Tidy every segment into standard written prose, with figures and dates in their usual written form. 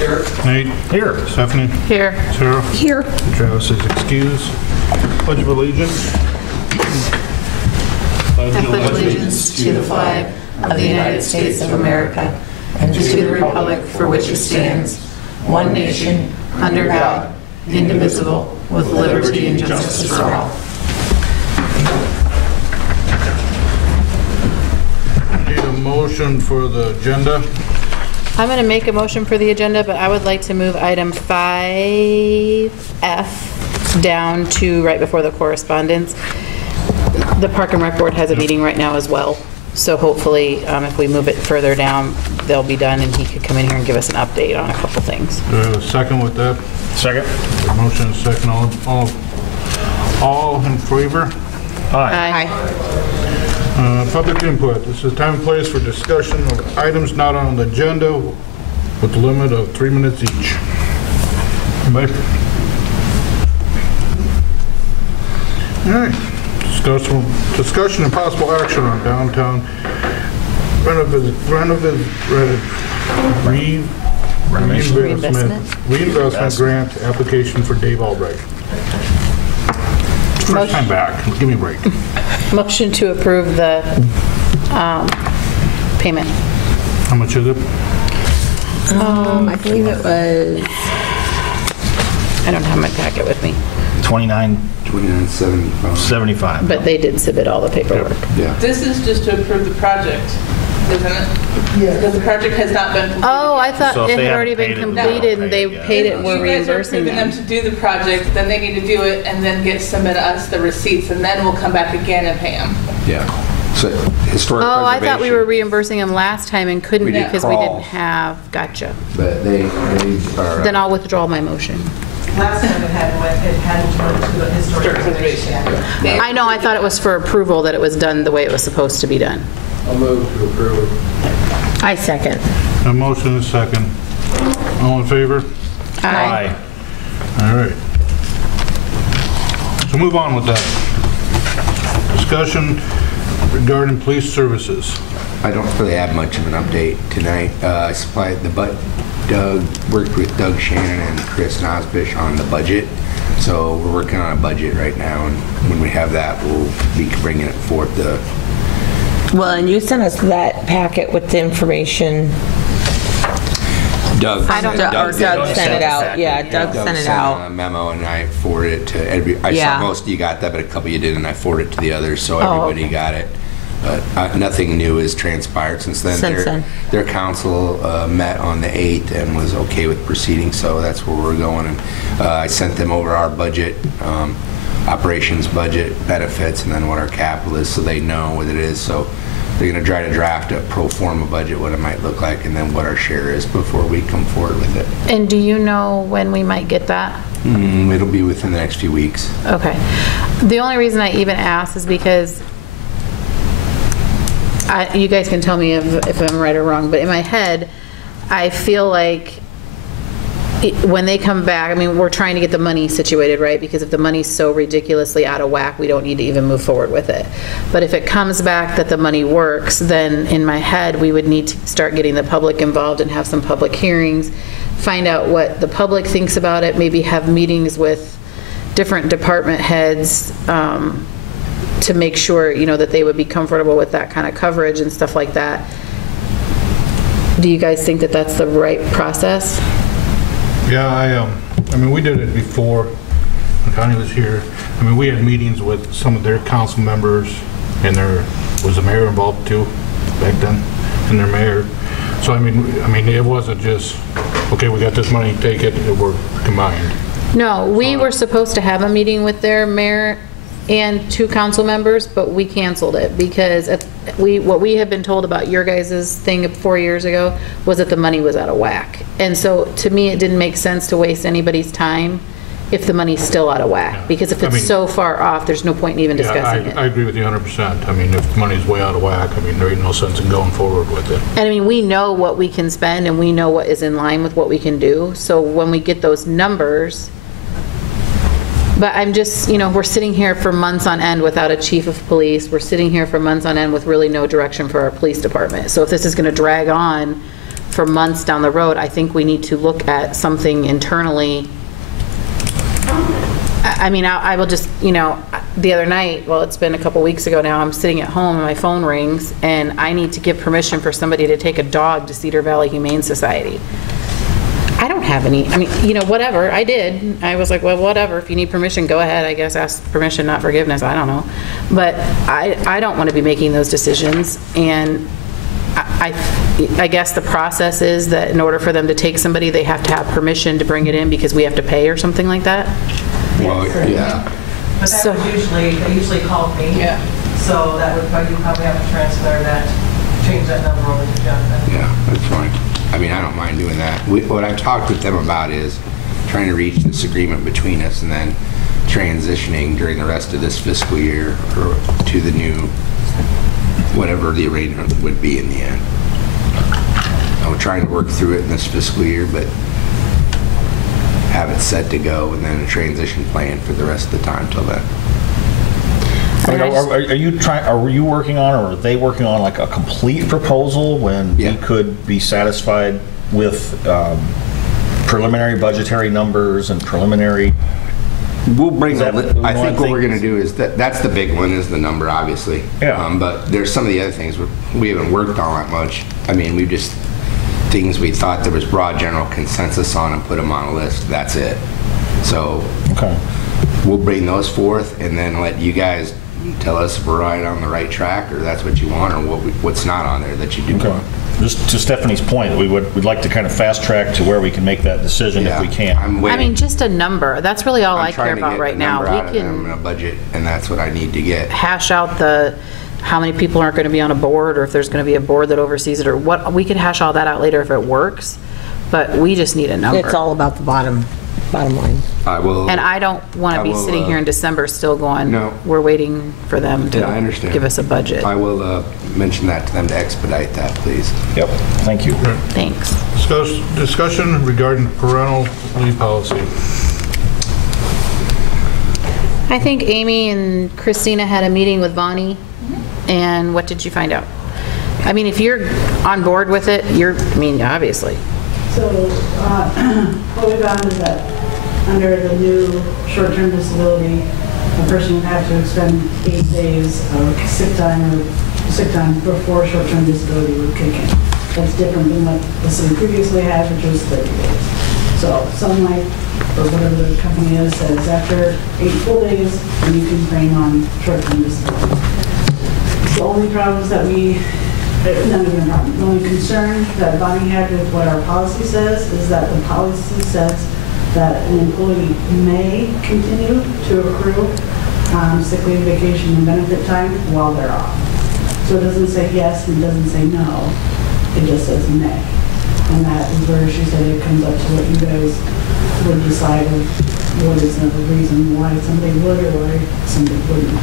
Here. Nate? Here. Stephanie? Here. Sarah? Here. Travis is excused. Pledge of Allegiance. I pledge allegiance to the flag of the United States of America and to the republic for which it stands, one nation, under God, indivisible, with liberty and justice for all. Need a motion for the agenda. I'm going to make a motion for the agenda, but I would like to move item 5F down to right before the correspondence. The Park and Rec Board has a meeting right now as well, so hopefully if we move it further down, they'll be done and he could come in here and give us an update on a couple things. Do I have a second with that? Second. Motion and second. All in favor? Aye. Public input. This is time and place for discussion of items not on the agenda with a limit of 3 minutes each. Anybody? All right. Discussion and possible action on downtown reinvestment grant application for Dave Albright. First time back. Give me a break. Motion to approve the payment. How much is it? I believe it was. I don't have my packet with me, $29.75. but they did submit all the paperwork. Yeah. This is just to approve the project, isn't it? Yeah. Because the project has not been completed. Oh, I thought So if it they had haven't already been paid it, completed and they yeah. paid it, we're You guys are reimbursing approving them. them to do the project, then they need to do it and then submit us the receipts, and then we'll come back again and pay them. Yeah. So historic Oh, I thought we were preservation, reimbursing them last time and couldn't We did because we didn't crawl. have, gotcha. but they are. Then I'll withdraw my motion. Last time it hadn't went to the historic preservation. I know, I thought it was for approval that it was done the way it was supposed to be done. I'll move to approve. I second. A motion and second. All in favor? Aye. All right. So move on with that. Discussion regarding police services. I don't really have much of an update tonight. I supplied worked with Doug Shannon and Chris Nosbish on the budget. So we're working on a budget right now, and when we have that, we'll be bringing it forth. Well, and you sent us that packet with the information. Doug I don't- Doug sent it out. Yeah, Doug sent it out. a memo, and I forwarded it to every. I Yeah. saw most of you got that, but a couple of you didn't. I forwarded it to the others, so everybody got it. But nothing new has transpired since then. Their council met on the 8th and was okay with proceeding, so that's where we're going. And I sent them over our budget, operations budget, benefits, and then what our capital is, so they know what it is. So they're going to try to draft a pro forma budget, what it might look like, and then what our share is before we come forward with it. And do you know when we might get that? It'll be within the next few weeks. Okay. The only reason I even asked is because you guys can tell me if I'm right or wrong, but in my head, I feel like when they come back, I mean, we're trying to get the money situated, right? Because if the money's so ridiculously out of whack, we don't need to even move forward with it. But if it comes back that the money works, then in my head, we would need to start getting the public involved and have some public hearings, find out what the public thinks about it, maybe have meetings with different department heads, to make sure, that they would be comfortable with that kind of coverage and stuff like that. Do you guys think that that's the right process? Yeah, I mean, we did it before when Connie was here. I mean, we had meetings with some of their council members, and there was the mayor involved too back then, and their mayor. So I mean, it wasn't just, okay, we got this money, take it, we're combined. No, we were supposed to have a meeting with their mayor and 2 council members, but we canceled it because what we had been told about your guys' thing 4 years ago was that the money was out of whack. And so to me, it didn't make sense to waste anybody's time if the money's still out of whack. Because if it's so far off, there's no point in even discussing it. I agree with you 100%. I mean, if the money's way out of whack, I mean, there ain't no sense in going forward with it. And I mean, we know what we can spend and we know what is in line with what we can do. So when we get those numbers, but I'm just, we're sitting here for months on end without a chief of police. We're sitting here for months on end with really no direction for our police department. So if this is going to drag on for months down the road, I think we need to look at something internally. I mean, I will just, you know, the other night, well, it's been a couple weeks ago now, I'm sitting at home and my phone rings and I need to give permission for somebody to take a dog to Cedar Valley Humane Society. I don't have any, I mean, you know, whatever, I did. I was like, well, whatever, if you need permission, go ahead, I guess, ask permission, not forgiveness, I don't know. But I don't want to be making those decisions, and I guess the process is that in order for them to take somebody, they have to have permission to bring it in because we have to pay or something like that? Well, yeah. But that would usually, they usually call me. Yeah. So that would, you probably have to transfer that, change that number over to Jeff then. Yeah, that's fine. I mean, I don't mind doing that. What I've talked with them about is trying to reach this agreement between us and then transitioning during the rest of this fiscal year or to the new, whatever the arrangement would be in the end. We're trying to work through it in this fiscal year, but have it set to go and then a transition plan for the rest of the time till then. I mean, are you working on, or are they working on like a complete proposal when we could be satisfied with preliminary budgetary numbers and preliminary? We'll bring that. I think what we're going to things? do is that's the big one, is the number, obviously. Yeah. But there's some of the other things we haven't worked on that much. I mean, we just things we thought there was broad general consensus on and put them on a list. That's it. So we'll bring those forth and then let you guys tell us if we're right on the right track, or that's what you want, or what's not on there that you do want. Just to Stephanie's point, we'd like to kind of fast track to where we can make that decision if we can. I mean, just a number. That's really all I care about right now. We can in a budget, and that's what I need to get. Hash out how many people aren't going to be on a board, or if there's going to be a board that oversees it, or what. We could hash all that out later if it works, but we just need a number. It's all about the bottom line. I will. And I don't want to be sitting here in December still going, no. We're waiting for them to give us a budget. I will mention that to them to expedite that, please. Yep, thank you. Thanks. Discussion regarding parental leave policy. I think Amy and Christina had a meeting with Bonnie, and what did you find out? I mean, if you're on board with it, obviously. So what we found is that under the new short-term disability, a person would have to expend 8 days of sick time before short-term disability would kick in. That's different than what the city previously had, which was 30 days. So Sun Life, or whatever the company is, says after 8 full days, then you can claim on short-term disability. The only problems that none of the problem. The only concern that Bonnie had with what our policy says is that the policy says that an employee may continue to accrue sick leave, vacation, and benefit time while they're off. So it doesn't say yes and it doesn't say no. It just says may. And that is where she said it comes up to what you guys would decide of what is the reason why somebody would or why somebody wouldn't.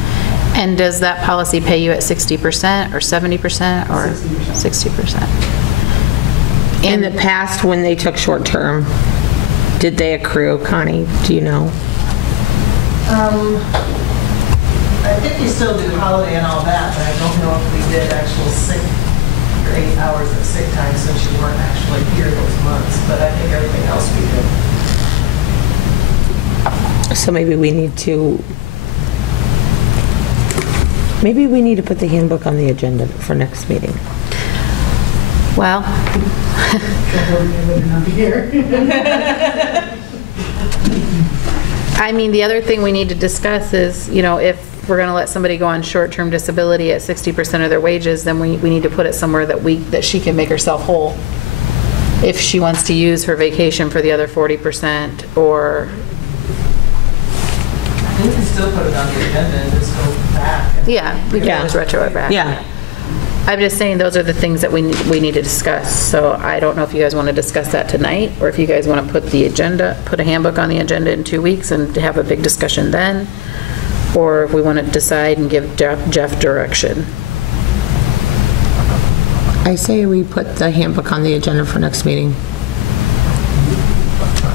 And does that policy pay you at 60% or 70% or 60%? In the past, when they took short-term, did they accrue, Connie? Do you know? I think we still do holiday and all that, but I don't know if we did actual sick, or 8 hours of sick time since you weren't actually here those months, but I think everything else we did. So maybe we need to put the handbook on the agenda for next meeting. Well, I mean, the other thing we need to discuss is, if we're going to let somebody go on short-term disability at 60% of their wages, then we need to put it somewhere that she can make herself whole. If she wants to use her vacation for the other 40%, or... We can still put it on the agenda and just go back. Yeah, we can just retro it back. Yeah. I'm just saying those are the things that we need to discuss. So I don't know if you guys want to discuss that tonight, or if you guys want to put a handbook on the agenda in 2 weeks and have a big discussion then, or if we want to decide and give Jeff direction. I say we put the handbook on the agenda for next meeting.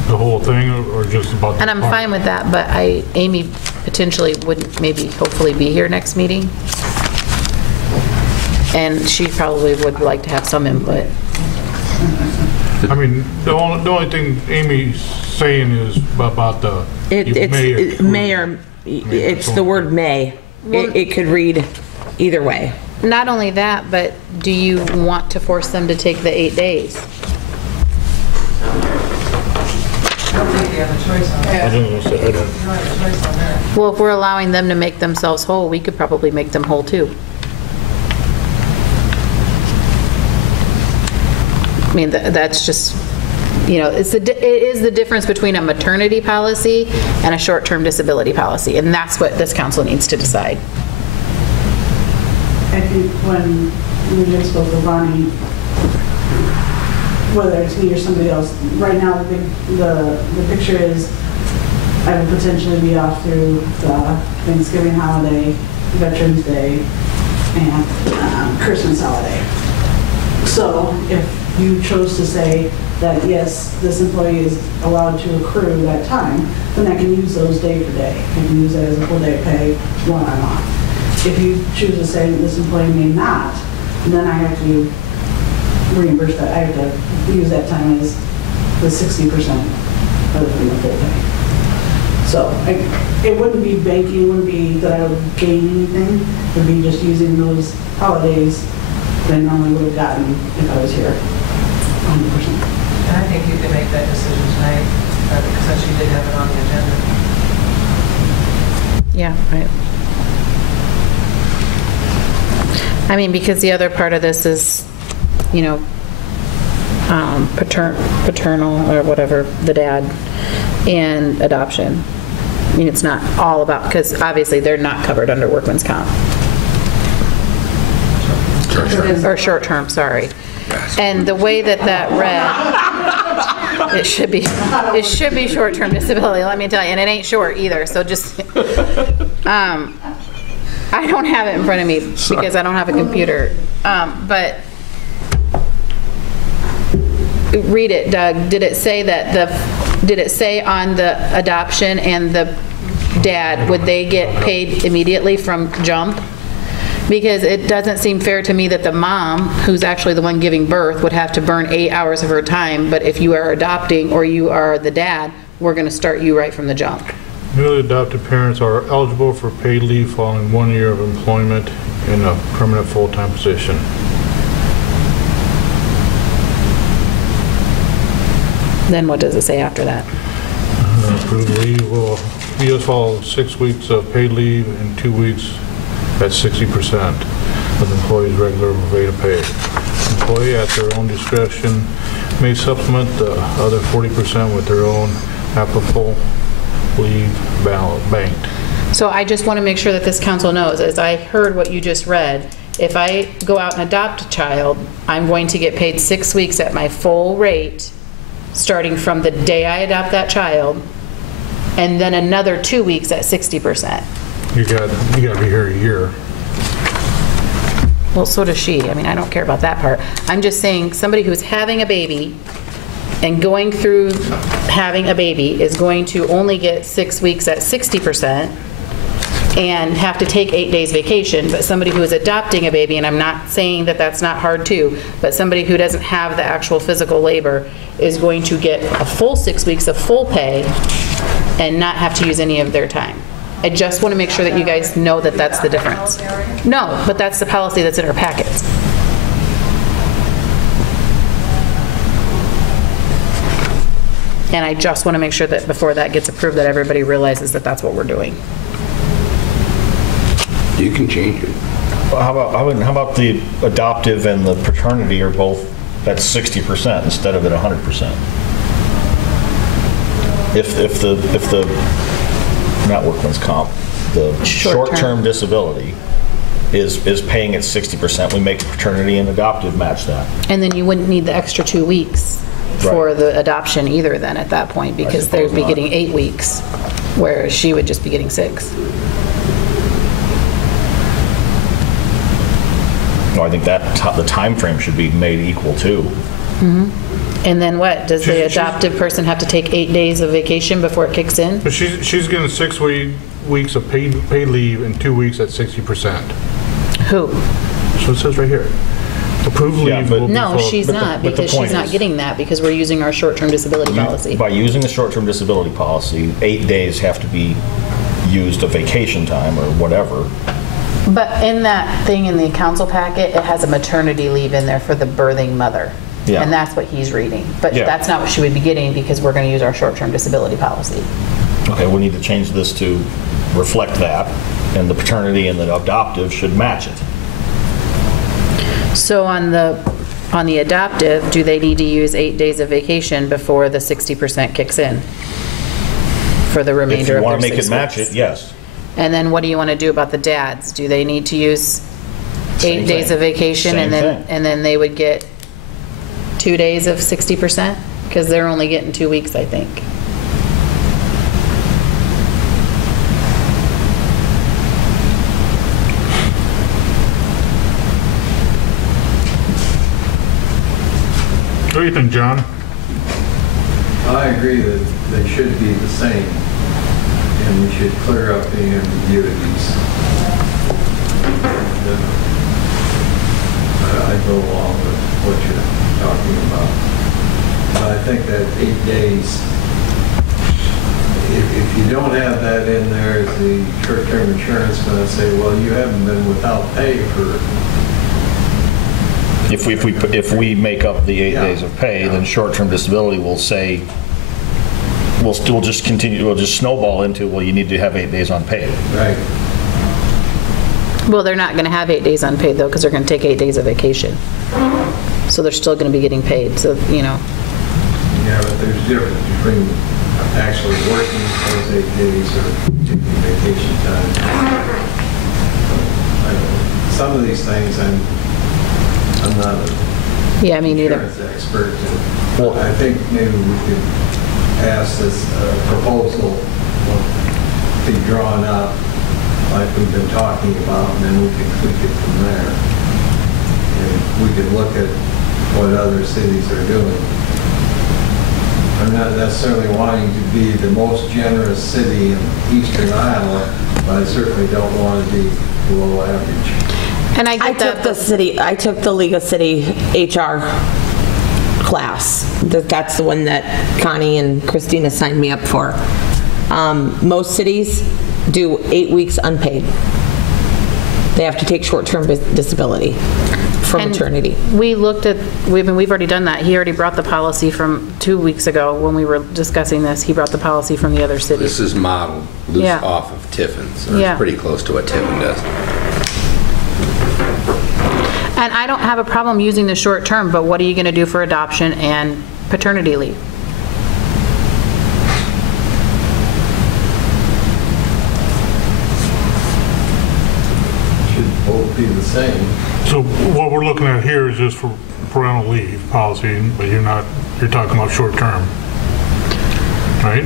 The whole thing, or just about the And I'm fine with that, but Amy potentially wouldn't hopefully be here next meeting. And she probably would like to have some input. I mean, the only thing Amy's saying is about the It's the word may. It could read either way. Not only that, but do you want to force them to take the 8 days? I don't think you have a choice on that. You don't have a choice on that. Well, if we're allowing them to make themselves whole, we could probably make them whole too. I mean, that's just, you know, it is the difference between a maternity policy and a short-term disability policy, and that's what this council needs to decide. I think when we just spoke with Ronnie, whether it's me or somebody else, right now the picture is I would potentially be off through the Thanksgiving holiday, Veterans Day, and Christmas holiday. So if you chose to say that, yes, this employee is allowed to accrue that time, then I can use those day for day. I can use that as a full day pay while I'm off. If you choose to say this employee may not, then I have to reimburse that. I have to use that time as the 60% other than the full pay. So it wouldn't be banking, it wouldn't be that I would gain anything. It would be just using those holidays that I normally would have gotten if I was here 100%. And I think you can make that decision tonight, because she did have it on the agenda. Yeah, right. I mean, because the other part of this is, you know, paternal or whatever, the dad, and adoption. I mean, it's not all about, because obviously they're not covered under workman's comp. Or short term, sorry. And the way that read, it should be short-term disability, let me tell you, and it ain't short either, so just, I don't have it in front of me because I don't have a computer, but read it, Doug. Did it say on the adoption and the dad, would they get paid immediately from jump? Because it doesn't seem fair to me that the mom, who's actually the one giving birth, would have to burn 8 hours of her time, but if you are adopting or you are the dad, we're going to start you right from the jump. Newly adopted parents are eligible for paid leave following 1 year of employment in a permanent full-time position. Then what does it say after that? Approved leave will be as follows: 6 weeks of paid leave and 2 weeks at 60% of the employee's regular rate of pay. Employee at their own discretion may supplement the other 40% with their own applicable leave banked. So I just want to make sure that this council knows, as I heard what you just read, if I go out and adopt a child, I'm going to get paid 6 weeks at my full rate, starting from the day I adopt that child, and then another 2 weeks at 60%. You got to be here a year. Well, so does she. I mean, I don't care about that part. I'm just saying somebody who's having a baby and going through having a baby is going to only get 6 weeks at 60% and have to take 8 days vacation. But somebody who is adopting a baby, and I'm not saying that that's not hard too, but somebody who doesn't have the actual physical labor is going to get a full 6 weeks of full pay and not have to use any of their time. I just want to make sure that you guys know that that's the difference. No, but that's the policy that's in our packets. And I just want to make sure that before that gets approved, that everybody realizes that that's what we're doing. You can change it. Well, how about the adoptive and the paternity are both at 60% instead of at 100%? If the not workman's comp, the short-term disability is paying at 60%, we make paternity and adoptive match that. And then you wouldn't need the extra 2 weeks for the adoption either then at that point, because they'd be getting 8 weeks, whereas she would just be getting 6. No, I think that the time frame should be made equal too. Mm-hmm. And then what? Does the adoptive person have to take 8 days of vacation before it kicks in? But she's getting 6 weeks of paid leave and 2 weeks at 60%. Who? So it says right here. Approved leave will be No, full. she's not, but the because she's point not is- getting that, because we're using our short-term disability policy. By using the short-term disability policy, 8 days have to be used of vacation time or whatever. But in that thing in the council packet, it has a maternity leave in there for the birthing mother. Yeah. And that's what he's reading. But Yeah. that's not what she would be getting, because we're going to use our short-term disability policy. Okay, we need to change this to reflect that, and the paternity and the adoptive should match it. So on the adoptive, do they need to use 8 days of vacation before the 60% kicks in for the If remainder you of their want to make 6 it match weeks? it, yes. And then what do you want to do about the dads? Do they need to use 8 Same days thing. of vacation Same thing. and then they would get 2 days of 60%? Because they're only getting 2 weeks, I think. What do you think, John? I agree that they should be the same, and we should clear up the ambiguities. I go along with what you're talking about. But I think that 8 days, if you don't have that in there, is the short-term insurance going to say, well, you haven't been without pay for... If we make up the 8 Yeah. days of pay, then short-term disability will say, we'll just continue, we'll just snowball into, well, you need to have 8 days unpaid. Right. Well, they're not going to have 8 days unpaid, though, because they're going to take 8 days of vacation. So they're still going to be getting paid, so, you know. Yeah, but there's a difference between actually working those 8 days or taking vacation time. Some of these things I'm not an Yeah, me neither. insurance expert. Well, I think maybe we could ask this proposal be drawn up like we've been talking about, and then we can tweak it from there. And we could look at what other cities are doing. I'm not necessarily wanting to be the most generous city in eastern Iowa, but I certainly don't want to be below average. And I I get that. took the League of City HR class. That's the one that Connie and Christina signed me up for. Most cities do 8 weeks unpaid. They have to take short-term disability for And maternity. We looked at, we've already done that. He already brought the policy from 2 weeks ago when we were discussing this. He brought the policy from the other cities. This is modeled loose Yeah. off of Tiffin, so Yeah. it's pretty close to what Tiffin does. And I don't have a problem using the short term, but what are you going to do for adoption and paternity leave? Should both be the same. So what we're looking at here is just for parental leave policy, but you're talking about short term, right?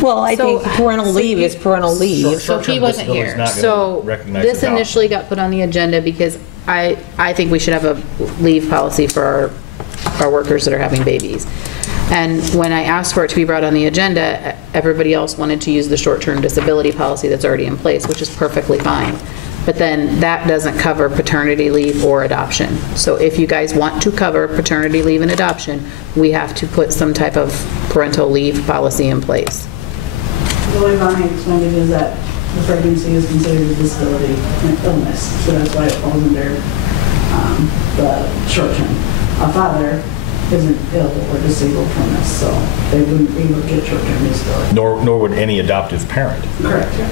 Well, I So- think parental leave is parental leave. So he Short-term wasn't disability is here. not gonna So recognize this adoption. initially got put on the agenda because I think we should have a leave policy for our workers that are having babies. And when I asked for it to be brought on the agenda, everybody else wanted to use the short-term disability policy that's already in place, which is perfectly fine. But then that doesn't cover paternity leave or adoption. So if you guys want to cover paternity leave and adoption, we have to put some type of parental leave policy in place. The way Bonnie explained it is that the pregnancy is considered a disability and illness, so that's why it falls under the short term. A father isn't ill or disabled from this, so they wouldn't be able to get short term disability. Nor would any adoptive parent. Correct, yeah.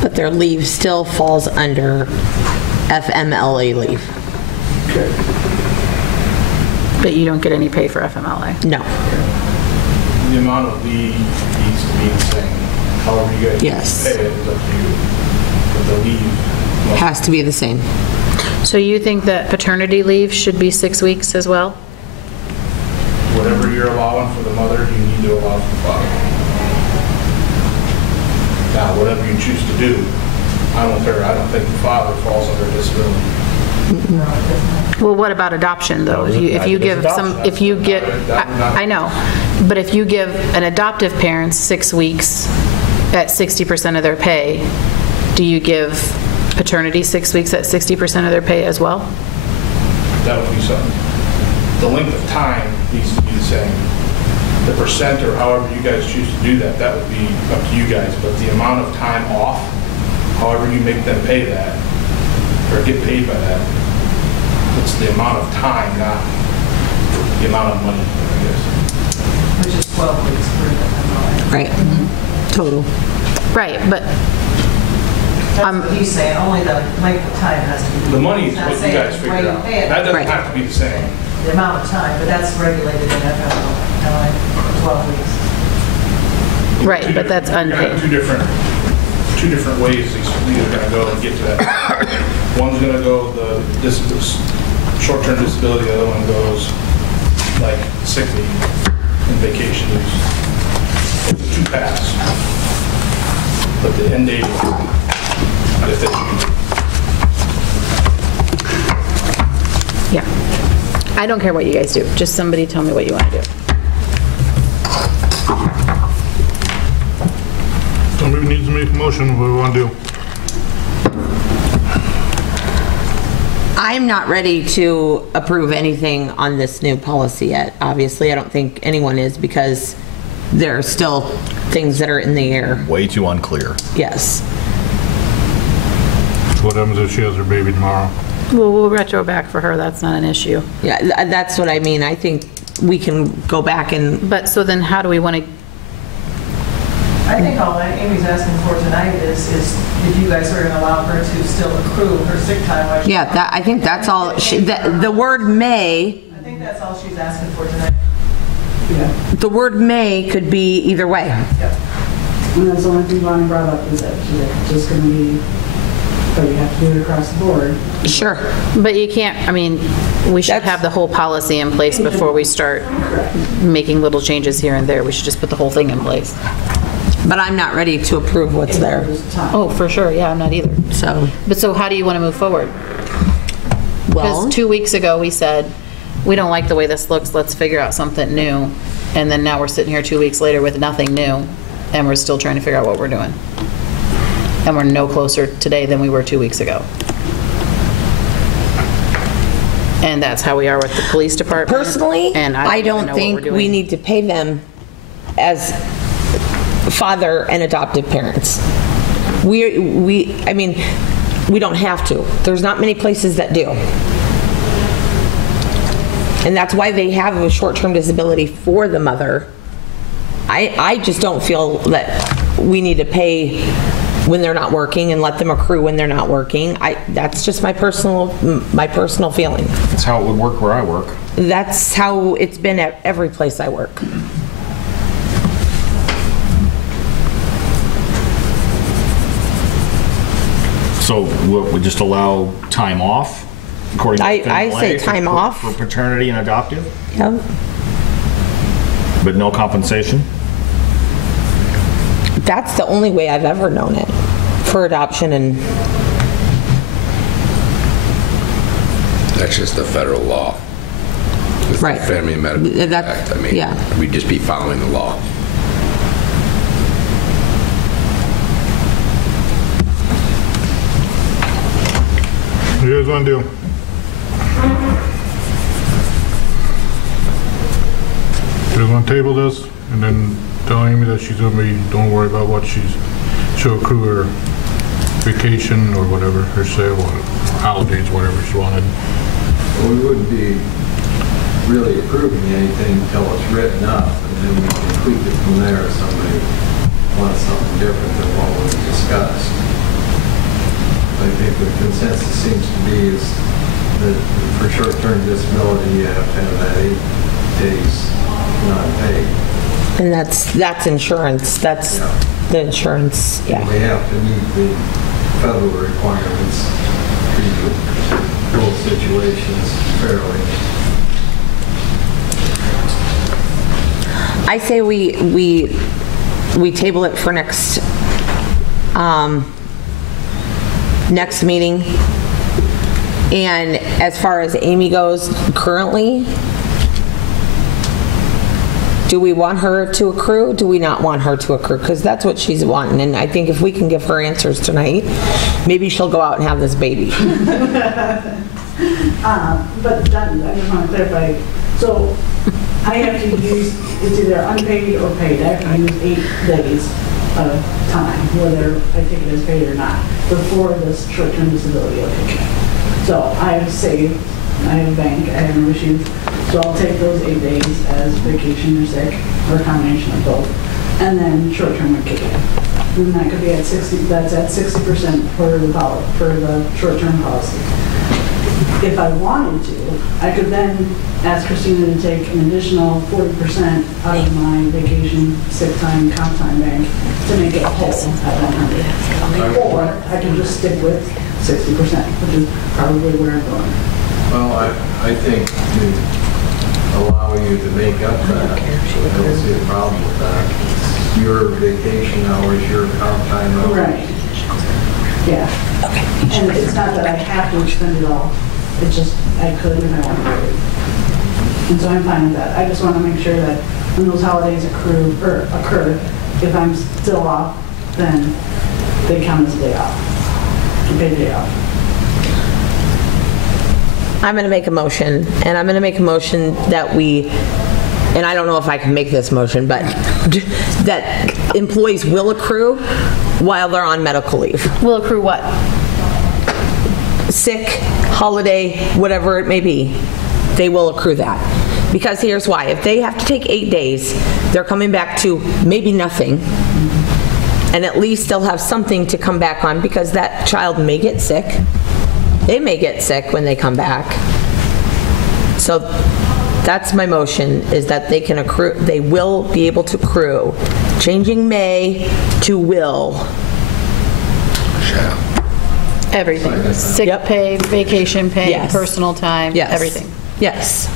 But their leave still falls under FMLA leave. But you don't get any pay for FMLA. No. The amount of leave needs to be the same. However you guys Yes. pay it, it's up to you. But the leave must Has to be the same. So you think that paternity leave should be 6 weeks as well? whatever you're allowing for the mother, you need to allow for the father. Now, whatever you choose to do, I don't think the father falls under disability. Well, what about adoption, though? If you give some, if you get, I know, but if you give an adoptive parent 6 weeks at 60% of their pay, Do you give paternity 6 weeks at 60% of their pay as well? That would be something. The length of time needs to be the same. The percent or however you guys choose to do that, that would be up to you guys. But the amount of time off, however you make them pay that, or get paid by that, it's the amount of time, not the amount of money, I guess. Which is 12 weeks for the Right. Total. Right, but That's what he's saying, only the length of time has to be. The money is He's not what you saying guys the figure way you out. pay it, That doesn't Right. have to be the same. the amount of time, but that's regulated in FMLA, 12 weeks. right, but that's You're gonna have unpaid. two different ways these are going to go and get to that. One's going to go this short-term disability, the other one goes like sick leave and vacation leave. It's two paths. But the end date is that Yeah. I don't care what you guys do. Just somebody tell me what you want to do. Somebody needs to make a motion, what do we want to do? I'm not ready to approve anything on this new policy yet. Obviously, I don't think anyone is because there are still things that are in the air. Way too unclear. Yes. What happens if she has her baby tomorrow? Well, we'll retro back for her. That's not an issue. Yeah, that's what I mean. I think we can go back and, But so then how do we want to, I think all that Amy's asking for tonight is if you guys are going to allow her to still accrue her sick time. while she's yeah, I think that's all. The word may, I think that's all she's asking for tonight. Yeah. the word may could be either way. Yep. And that's the only thing Bonnie brought up is that she's just going to be, but you have to do it across the board. Sure. but you can't, I mean, we should have the whole policy in place before we start making little changes here and there. We should just put the whole thing in place. But I'm not ready to approve what's there. Oh, for sure. Yeah, I'm not either. So, But so how do you want to move forward? well, Because 2 weeks ago, we said, we don't like the way this looks, let's figure out something new. And then now we're sitting here 2 weeks later with nothing new, and we're still trying to figure out what we're doing. And we're no closer today than we were 2 weeks ago. And that's how we are with the police department. personally, and I even don't know what we're think we doing. need to pay them as father and adoptive parents. I mean, we don't have to. There's not many places that do. And that's why they have a short-term disability for the mother. I just don't feel that we need to pay when they're not working and let them accrue when they're not working. That's just my personal feeling. That's how it would work where I work. That's how it's been at every place I work. So we just allow time off according to I say FMLA time off. for paternity and adoptive, Yep. but no compensation? That's the only way I've ever known it for adoption and, That's just the federal law. With the Right. Family and Medical That- Act, I mean, yeah. we'd just be following the law. What do you guys want to do? Do you want to table this and then tell Amy that she's going to be, don't worry about what she'll accrue her vacation or whatever, her sale, or holidays, whatever she wanted. Well, we wouldn't be really approving anything until it's written up, and then we can tweak it from there if somebody wants something different than what was discussed. I think the consensus seems to be is that for short-term disability, you have to have that 8 days not paid. and that's insurance. That's Yeah. the insurance, yeah. We have to meet the federal requirements, treat both situations fairly. I say we table it for next meeting. And as far as Amy goes, currently, Do we want her to accrue? Do we not want her to accrue? Because that's what she's wanting, and I think if we can give her answers tonight, maybe she'll go out and have this baby. But that, I just want to clarify, so I have to use, it's either unpaid or paid. I have to use 8 days of time, whether I take it as paid or not, before this short-term disability will kick in. So I have saved, I have a bank, I have no issues, so I'll take those 8 days as vacation or sick, or a combination of both, and then short-term would kick in. And that could be at 60, that's at 60% for the short-term policy. If I wanted to, I could then ask Christina to take an additional 40% out of my vacation, sick time, comp time bank to make it whole at 100. Or I can just stick with 60%, which is probably where I'm going. Well, I think to allow you to make up that, I don't see a problem with that. It's your vacation hours, your comp time hours. Right. Yeah. And it's not that I have to expend it all. It's just, I could if I wanted to. And so I'm fine with that. I just want to make sure that when those holidays occur, if I'm still off, then they count as a day off. A paid day off. I'm going to make a motion, and I'm going to make a motion that we, and I don't know if I can make this motion, but that employees will accrue while they're on medical leave. Will accrue what? Sick, holiday, whatever it may be, they will accrue that. Because here's why. If they have to take 8 days, they're coming back to maybe nothing, and at least they'll have something to come back on because that child may get sick. They may get sick when they come back. So that's my motion, is that they can accrue, they will be able to accrue, changing may to will. Shall. Everything. Sick pay, vacation pay, Yes. personal time, Yes. everything. Yes.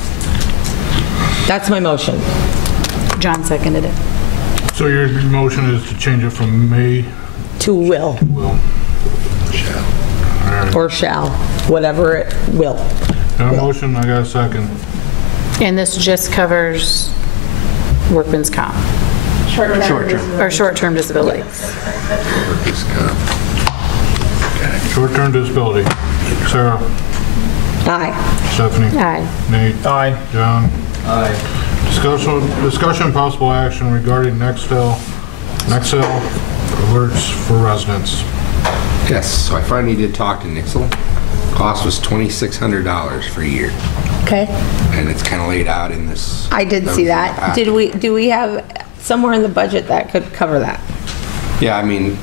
That's my motion. John seconded it. So your motion is to change it from may To will, to will. Shall. All right. or shall, whatever it will. Got a motion, I got a second. And this just covers workman's comp, or short-term disability. Workers' comp. Short-term disability. Sarah. Aye. Stephanie. Aye. Nate. Aye. John. Aye. Discussion and possible action regarding Nixle alerts for residents. Yes, so I finally did talk to Nixle. Cost was $2,600 for a year, Okay. and it's kind of laid out in this. I did see that. Do we have somewhere in the budget that could cover that? Yeah, I mean,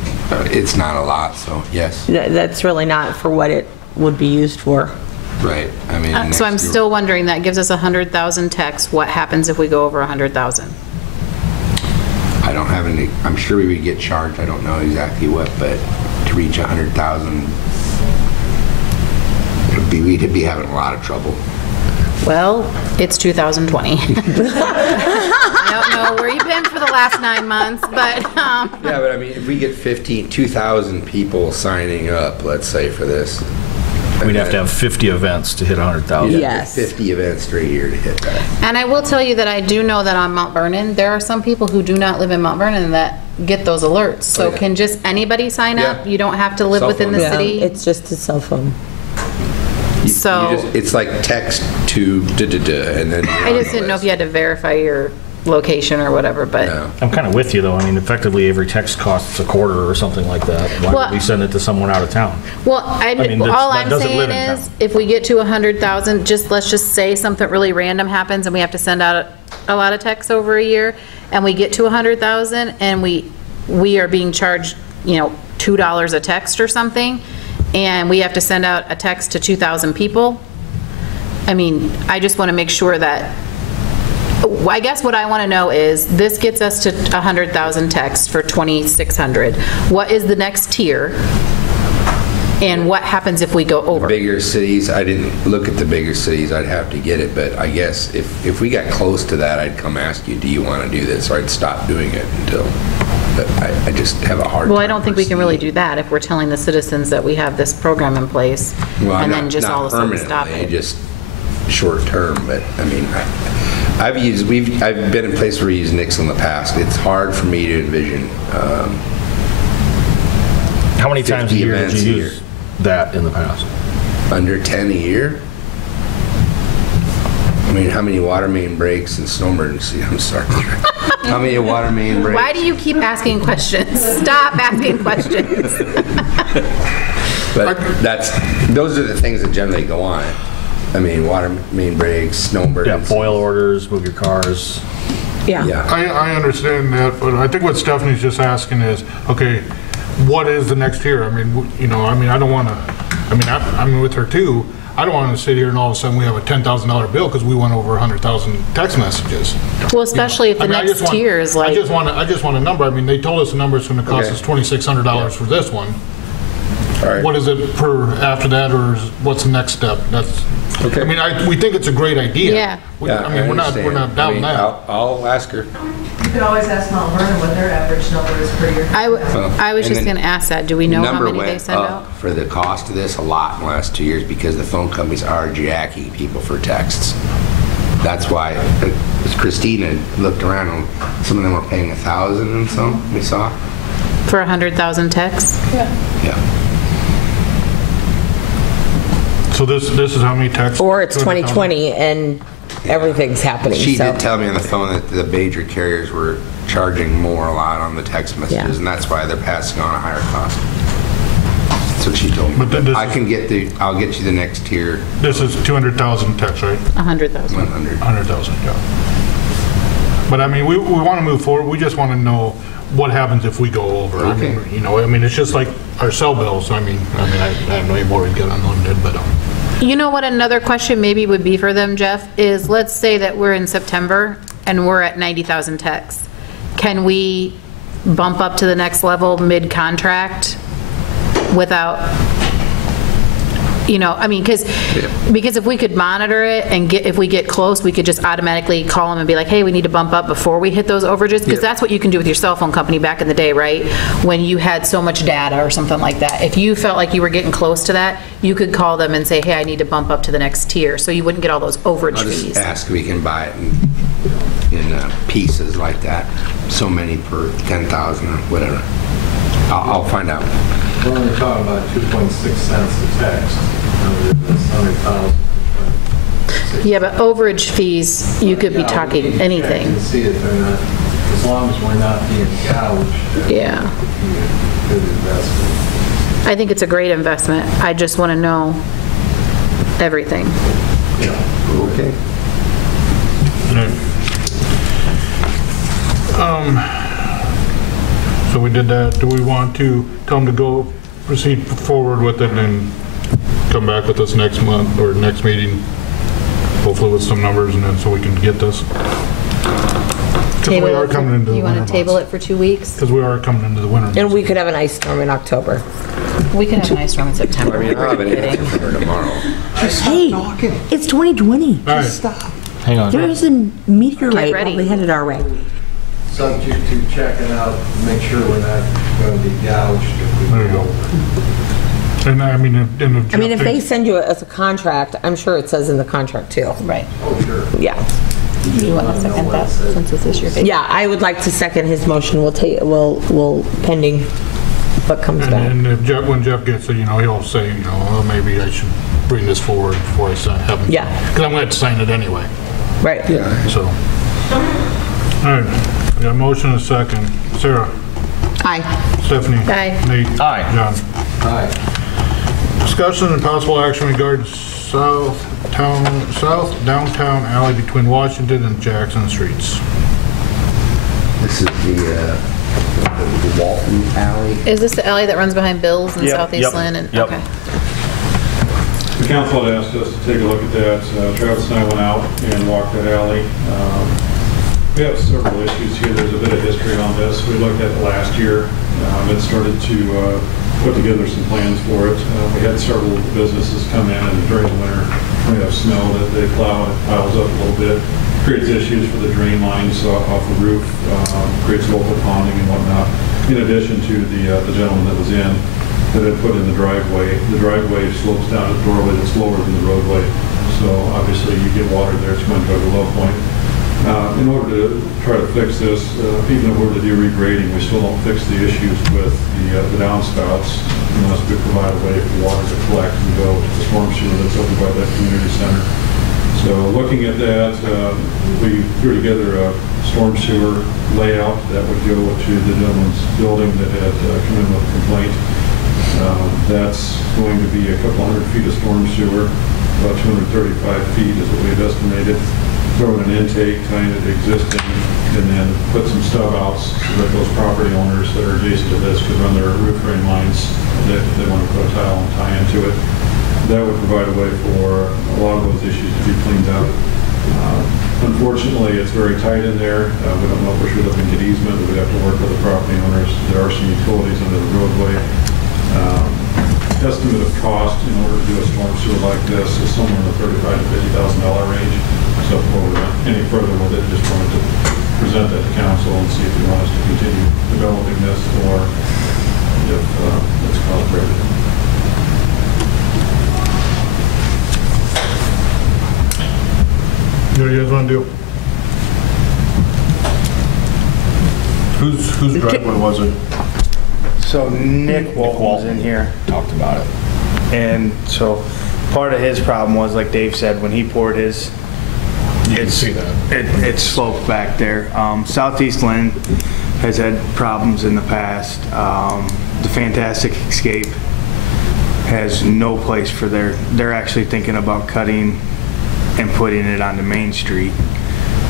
it's not a lot, so yes. That's really not for what it would be used for. Right, I mean. So I'm next year- still wondering, that gives us 100,000 techs. What happens if we go over 100,000? I don't have any, I'm sure we would get charged, I don't know exactly what, but to reach 100,000, we'd be having a lot of trouble. Well, it's 2020. I don't know where you've been for the last 9 months, but... Yeah, but I mean, if we get 2,000 people signing up, let's say, for this. We'd have to have 50 events to hit 100,000. You'd have Yes. 50 events for a year to hit that. And I will tell you that I do know that on Mount Vernon, there are some people who do not live in Mount Vernon that get those alerts. So Oh, yeah. can just anybody sign up? Yeah. You don't have to live Cell within the phone. city? It's just a cell phone. So- It's like text to da-da-da, and then. I just didn't know if you had to verify your location or whatever, but... No. I'm kind of with you, though. I mean, effectively, every text costs a quarter or something like that. Why Well- would we send it to someone out of town? Well, mean, all that I'm doesn't saying live in is, town. if we get to 100,000, let's just say something really random happens and we have to send out a lot of texts over a year, and we get to 100,000 and we are being charged, $2 a text or something, and we have to send out a text to 2,000 people. I mean, I just want to make sure that, I guess what I want to know is, this gets us to 100,000 texts for 2,600. What is the next tier? And what happens if we go over? Bigger cities, I didn't look at the bigger cities, I'd have to get it, but I guess if we got close to that, I'd come ask you, do you want to do this? Or I'd stop doing it until, but I just have a hard time. Well, I don't think we can really foreseeing. do that if we're telling the citizens that we have this program in place, Well, and not- then just not all of a sudden stop permanently, it. just short term, but I mean, I've been in places where we use Nixle in the past. It's hard for me to envision. How many times a year did you year. use that in the past? Under 10 a year? I mean, how many water main breaks and snow emergency? I'm sorry. How many water main breaks? Why do you keep asking questions? Stop asking questions. But those are the things that generally go on it. I mean, water main breaks, snow emergency. Yeah, boil orders, move your cars. Yeah. I understand that, but I think what Stephanie's just asking is, okay, what is the next tier? I mean, you know, I don't want to, I mean, with her too, I don't want to sit here and all of a sudden we have a $10,000 bill because we went over 100,000 text messages. Well, especially if the next tier is like... I just want a number. I mean, they told us the number is going to cost us $2,600 for this one. All right. What is it per after that, or what's the next step? That's okay. I mean, we think it's a great idea. Yeah. I mean, we're not down that. I'll ask her. You could always ask Mount Vernon what their average number is per year. I was just going to ask that. Do we know how many they send out? Number went up for the cost of this a lot in the last 2 years because the phone companies are jacking people for texts. That's why Christina looked around and some of them were paying 1,000 and some we saw. For 100,000 texts? Yeah. So this is how many texts? Or it's 2020 and everything's happening. She did tell me on the phone that the major carriers were charging a lot on the text messages, and that's why they're passing on a higher cost. That's what she told me. But I'll get you the next tier. This is 200,000 texts, right? 100,000. 100,000, yeah. But I mean, we want to move forward. We just want to know what happens if we go over. Okay. I mean, it's just like our cell bills. I have no more we get unlimited, but. You know what another question maybe would be for them, Jeff, is let's say that we're in September and we're at 90,000 texts. Can we bump up to the next level mid-contract without, I mean, because if we could monitor it and if we get close, we could just automatically call them and be like, hey, we need to bump up before we hit those overages, because that's what you can do with your cell phone company back in the day, right? When you had so much data or something like that. If you felt like you were getting close to that, you could call them and say, hey, I need to bump up to the next tier, so you wouldn't get all those overage fees. I'll just ask if we can buy it in pieces like that, so many per 10,000 or whatever. I'll find out. We're only talking about 2.6 cents a text. That's 100,000. Yeah, but overage fees, you could be talking anything. You can see that they're not, as long as we're not being gouged. Yeah. Good investment. I think it's a great investment. I just want to know everything. Yeah. Okay. So we did that. Do we want to tell them to proceed forward with it and come back with us next month or next meeting, hopefully with some numbers, and then so we can get this? You want to table it for 2 weeks? Because we are coming into the winter months. And we could have an ice storm in October. We can have an ice storm in September. I mean, I'll have it in September tomorrow. Hey, it's 2020. All Just right. stop. Hang on. There is a meteorite ready. probably headed our way. Subject to checking out, make sure we're not going to be gouged. There you go. And I mean, if they send you as a contract, I'm sure it says in the contract too. Right. Oh, sure. Yeah. Do you want to second that since this is your baby? Yeah, I would like to second his motion. We'll pending what comes back. And if when Jeff gets it, he'll say, well, maybe I should bring this forward before I have him. Yeah. Because I'm going to have to sign it anyway. Right. Yeah. So. All right. We got a motion and a second. Sarah. Aye. Stephanie. Aye. Nate. Aye. John. Aye. Discussion and possible action regarding south downtown alley between Washington and Jackson Streets. This is the Walton Alley. Is this the alley that runs behind Bill's in Yep, Southeast yep, Lynn? yep. Okay. The council had asked us to take a look at that. Travis and I went out and walked that alley. We have several issues here. There's a bit of history on this. We looked at it last year and started to put together some plans for it. We had several businesses come in, and during the winter, when we have snow, that they plow and it piles up a little bit. Creates issues for the drain lines off the roof, creates local ponding and whatnot. In addition to the gentleman that was in, that had put in the driveway. The driveway slopes down a doorway that's lower than the roadway. So obviously you get water there, it's going to go to a low point. In order to try to fix this, even if we were to do regrading, we still don't fix the issues with the downspouts unless we provide a way for water to collect and go to the storm sewer that's over by that community center. So looking at that, we threw together a storm sewer layout that would go to the gentleman's building that had come in with a complaint. That's going to be a couple hundred feet of storm sewer, about 235 feet is what we had estimated. Throw in an intake, tying it to existing, and then put some stub outs so that those property owners that are adjacent to this could run their roof drain lines if they want to put a tile and tie into it. That would provide a way for a lot of those issues to be cleaned up. Unfortunately, it's very tight in there. We don't know if we're sure that we can get easement, but we'd have to work with the property owners. There are some utilities under the roadway. Estimate of cost in order to do a storm sewer like this is somewhere in the $35,000 to $50,000 range. So before we went any further with it, just wanted to present that to council and see if you want us to continue developing this or if it's cost prohibitive. What do you guys want to do? Whose driveway was it? So Nick Walton was in here. Talked about it. And so part of his problem was, like Dave said, when he poured his, it sloped back there. Southeast Lynn has had problems in the past. The Fantastic Escape has no place for they're actually thinking about cutting and putting it onto Main Street,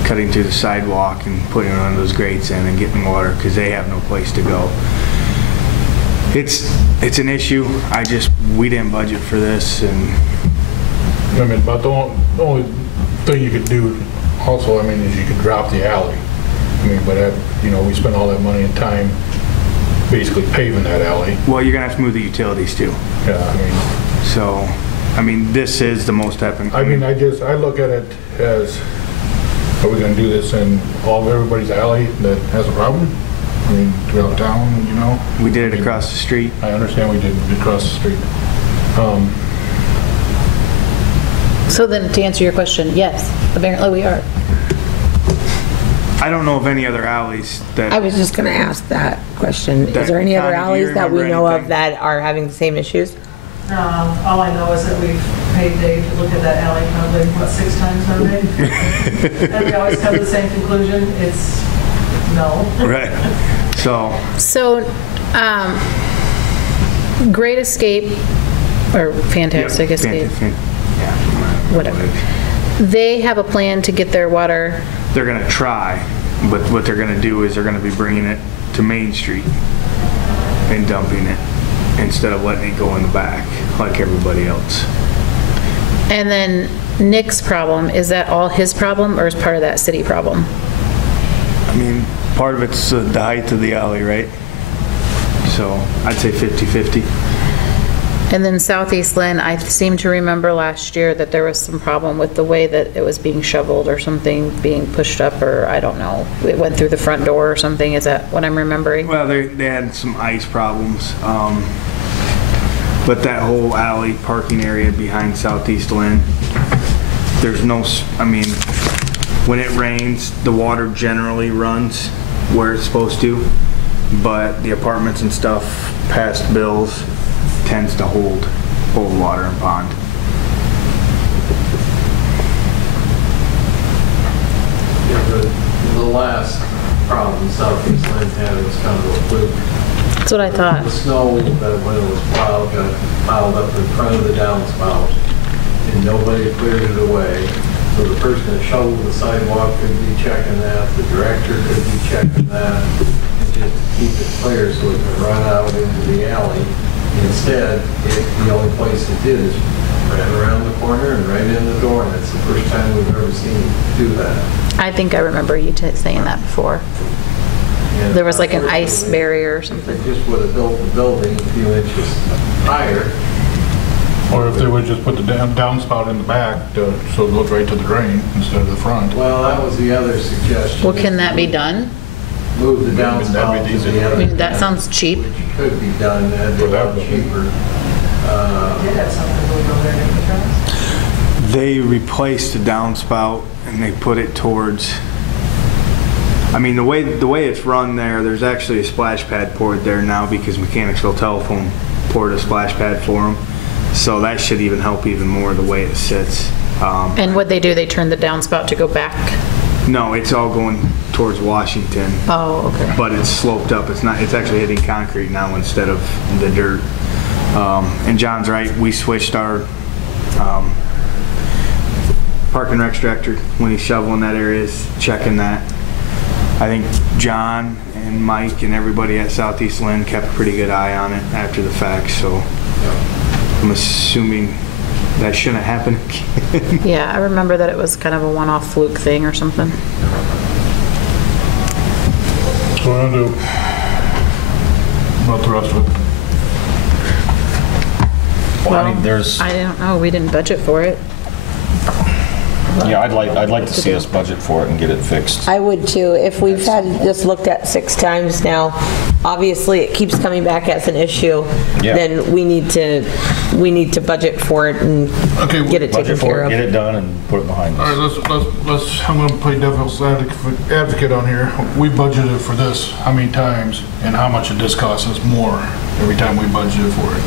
cutting through the sidewalk and putting one of those grates in and getting water because they have no place to go. It's an issue. We didn't budget for this, and I mean, but the only thing you could do also, I mean, is you could drop the alley. I mean, but we spent all that money and time basically paving that alley. Well, you're gonna have to move the utilities too. Yeah, I mean. So, I mean, this is the most epic. I mean, I look at it as, are we gonna do this in everybody's alley that has a problem? I mean, throughout town, We did it across the street. I understand we did it across the street. So then, to answer your question, yes, apparently we are. I don't know of any other alleys that... I was just going to ask that question. Is there any other alleys that we know of that are having the same issues? All I know is that we've paid Dave to look at that alley probably, 6 times already? And we always come to the same conclusion, it's no. Right. So, Great Escape, or Fantastic Escape, whatever. They have a plan to get their water. They're going to try, but what they're going to do is they're going to be bringing it to Main Street and dumping it instead of letting it go in the back like everybody else. And then Nick's problem, is that all his problem or is part of that city problem? I mean, part of it's the height of the alley, right? So I'd say 50-50. And then Southeast Lynn, I seem to remember last year that there was some problem with the way that it was being shoveled or something being pushed up, or I don't know. It went through the front door or something. Is that what I'm remembering? Well, they had some ice problems. But that whole alley parking area behind Southeast Lynn, there's no, I mean, when it rains, the water generally runs where it's supposed to, but the apartments and stuff past Bill's tends to hold water and pond. Yeah, the last problem Southeast Lynn had was kind of a fluke. That's what I thought. The snow, when it was plowed, got piled up in front of the downspout, and nobody cleared it away. So the person that shoveled the sidewalk could be checking that, the director could be checking that, and just keep it clear so it could run out into the alley. Instead, the only place it did is right around the corner and right in the door, and it's the first time we've ever seen it do that. I think I remember you saying that before. And there was like an ice barrier or something. If they just would have built the building a few inches higher. Or if they would just put the downspout in the back so it goes right to the drain instead of the front. Well, that was the other suggestion. Well, can that be done? Move the downspout to the other. I mean, that sounds cheap. Which could be done, that'd be a lot cheaper. Did have something moved over there, didn't you, Travis? They replaced the downspout and they put it towards I mean, the way it's run there's actually a splash pad poured there now because Mechanicsville Telephone poured a splash pad for them. So that should even help even more the way it sits. And what they do, they turn the downspout to go back? No, it's all going towards Washington. Oh, okay. But it's sloped up. It's actually hitting concrete now instead of the dirt. And John's right, we switched our park and rec director when he's shoveling that area, is checking that. I think John and Mike and everybody at Southeast Lynn kept a pretty good eye on it after the fact, so I'm assuming that shouldn't happen again. Yeah, I remember that it was kind of a one-off fluke thing or something. So we're gonna do about the rest of it. Well, I mean, there's. I don't know. We didn't budget for it. Yeah, I'd like to see us budget for it and get it fixed. I would too. If we've had this looked at 6 times now, obviously it keeps coming back as an issue, then we need to budget for it and get it taken care of. Get it done and put it behind us. All right, let's, I'm gonna play devil's advocate on here. We budgeted for this how many times and how much did this cost us more every time we budgeted for it?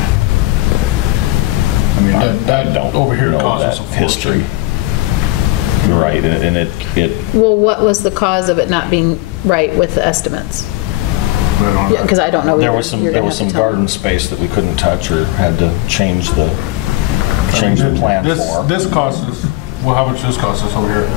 I mean, that over here costs us a fortune. History. You're right, and it. Well, what was the cause of it not being right with the estimates? Because I don't know. There was some garden space that we couldn't touch or had to change the plan for. This cost us. Well, how much does this cost us over here?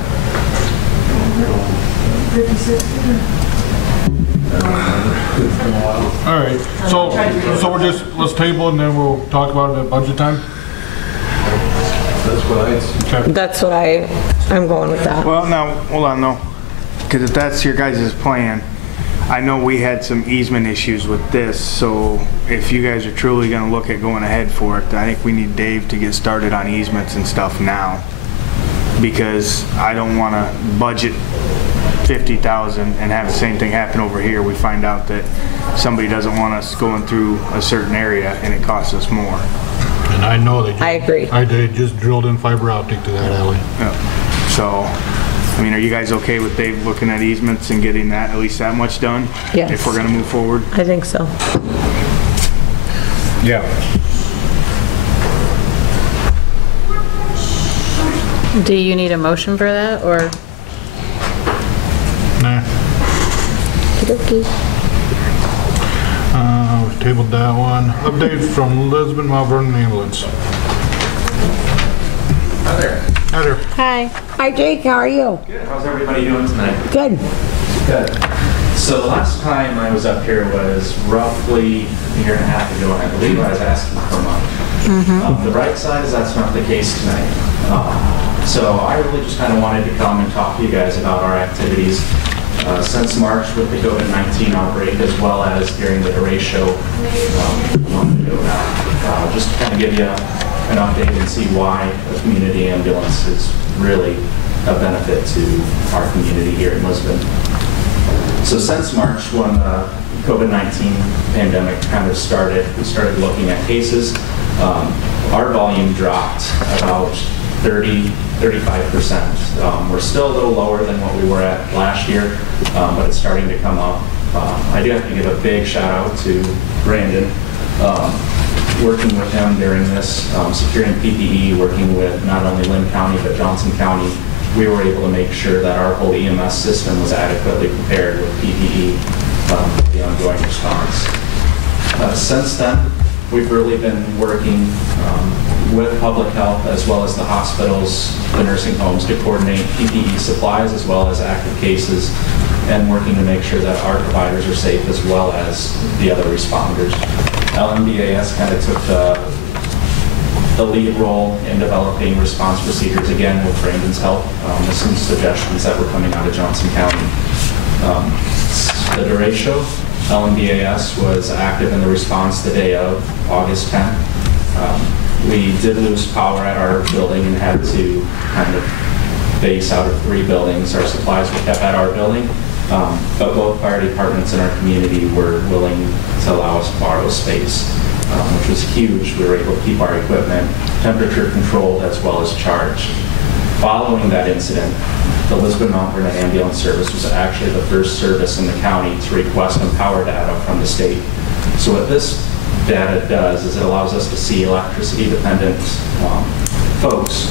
All right, so we're just let's table and then we'll talk about it at budget time. That's what I'm going with that. Well, now, hold on, no. Because if that's your guys' plan, I know we had some easement issues with this, so if you guys are truly going to look at going ahead for it, I think we need Dave to get started on easements and stuff now. Because I don't want to budget $50,000 and have the same thing happen over here. We find out that somebody doesn't want us going through a certain area and it costs us more. And I know that. I agree. I did just drilled in fiber optic to that alley. Yeah. So, I mean, are you guys okay with Dave looking at easements and getting that, at least that much done? Yes. If we're going to move forward? I think so. Yeah. Do you need a motion for that, or? Nah. Okey-dokey. We've tabled that one. Update from Lisbon Mount Vernon ambulance. Hi there. Hi there. Hi. Hi, Jake. How are you? Good. How's everybody doing tonight? Good. Good. So the last time I was up here was roughly a year and a half ago, and I believe I was asking for money. The bright side is that's not the case tonight. So I really just kind of wanted to come and talk to you guys about our activities since March with the COVID-19 outbreak, as well as during the derecho a month ago now. Just to kind of give you an update and see why a community ambulance is really a benefit to our community here in Lisbon. So since March, when the COVID-19 pandemic kind of started, we started looking at cases. Our volume dropped about 35%. We're still a little lower than what we were at last year, but it's starting to come up. I do have to give a big shout out to Brandon, working with him during this, securing PPE, working with not only Lynn County but Johnson County. We were able to make sure that our whole EMS system was adequately prepared with PPE for the ongoing response. Since then, we've really been working with public health as well as the hospitals, the nursing homes to coordinate PPE supplies as well as active cases, and working to make sure that our providers are safe as well as the other responders. LMBAS kind of took the lead role in developing response procedures, again with Brandon's help, with some suggestions that were coming out of Johnson County. The derecho, LMBAS was active in the response the day of August 10th. We did lose power at our building and had to kind of base out of 3 buildings. Our supplies were kept at our building, but both fire departments in our community were willing to allow us to borrow space, which was huge. We were able to keep our equipment temperature controlled as well as charged. Following that incident, the Lisbon Mount Vernon Ambulance Service was actually the first service in the county to request and power data from the state. So what this data does is it allows us to see electricity-dependent folks.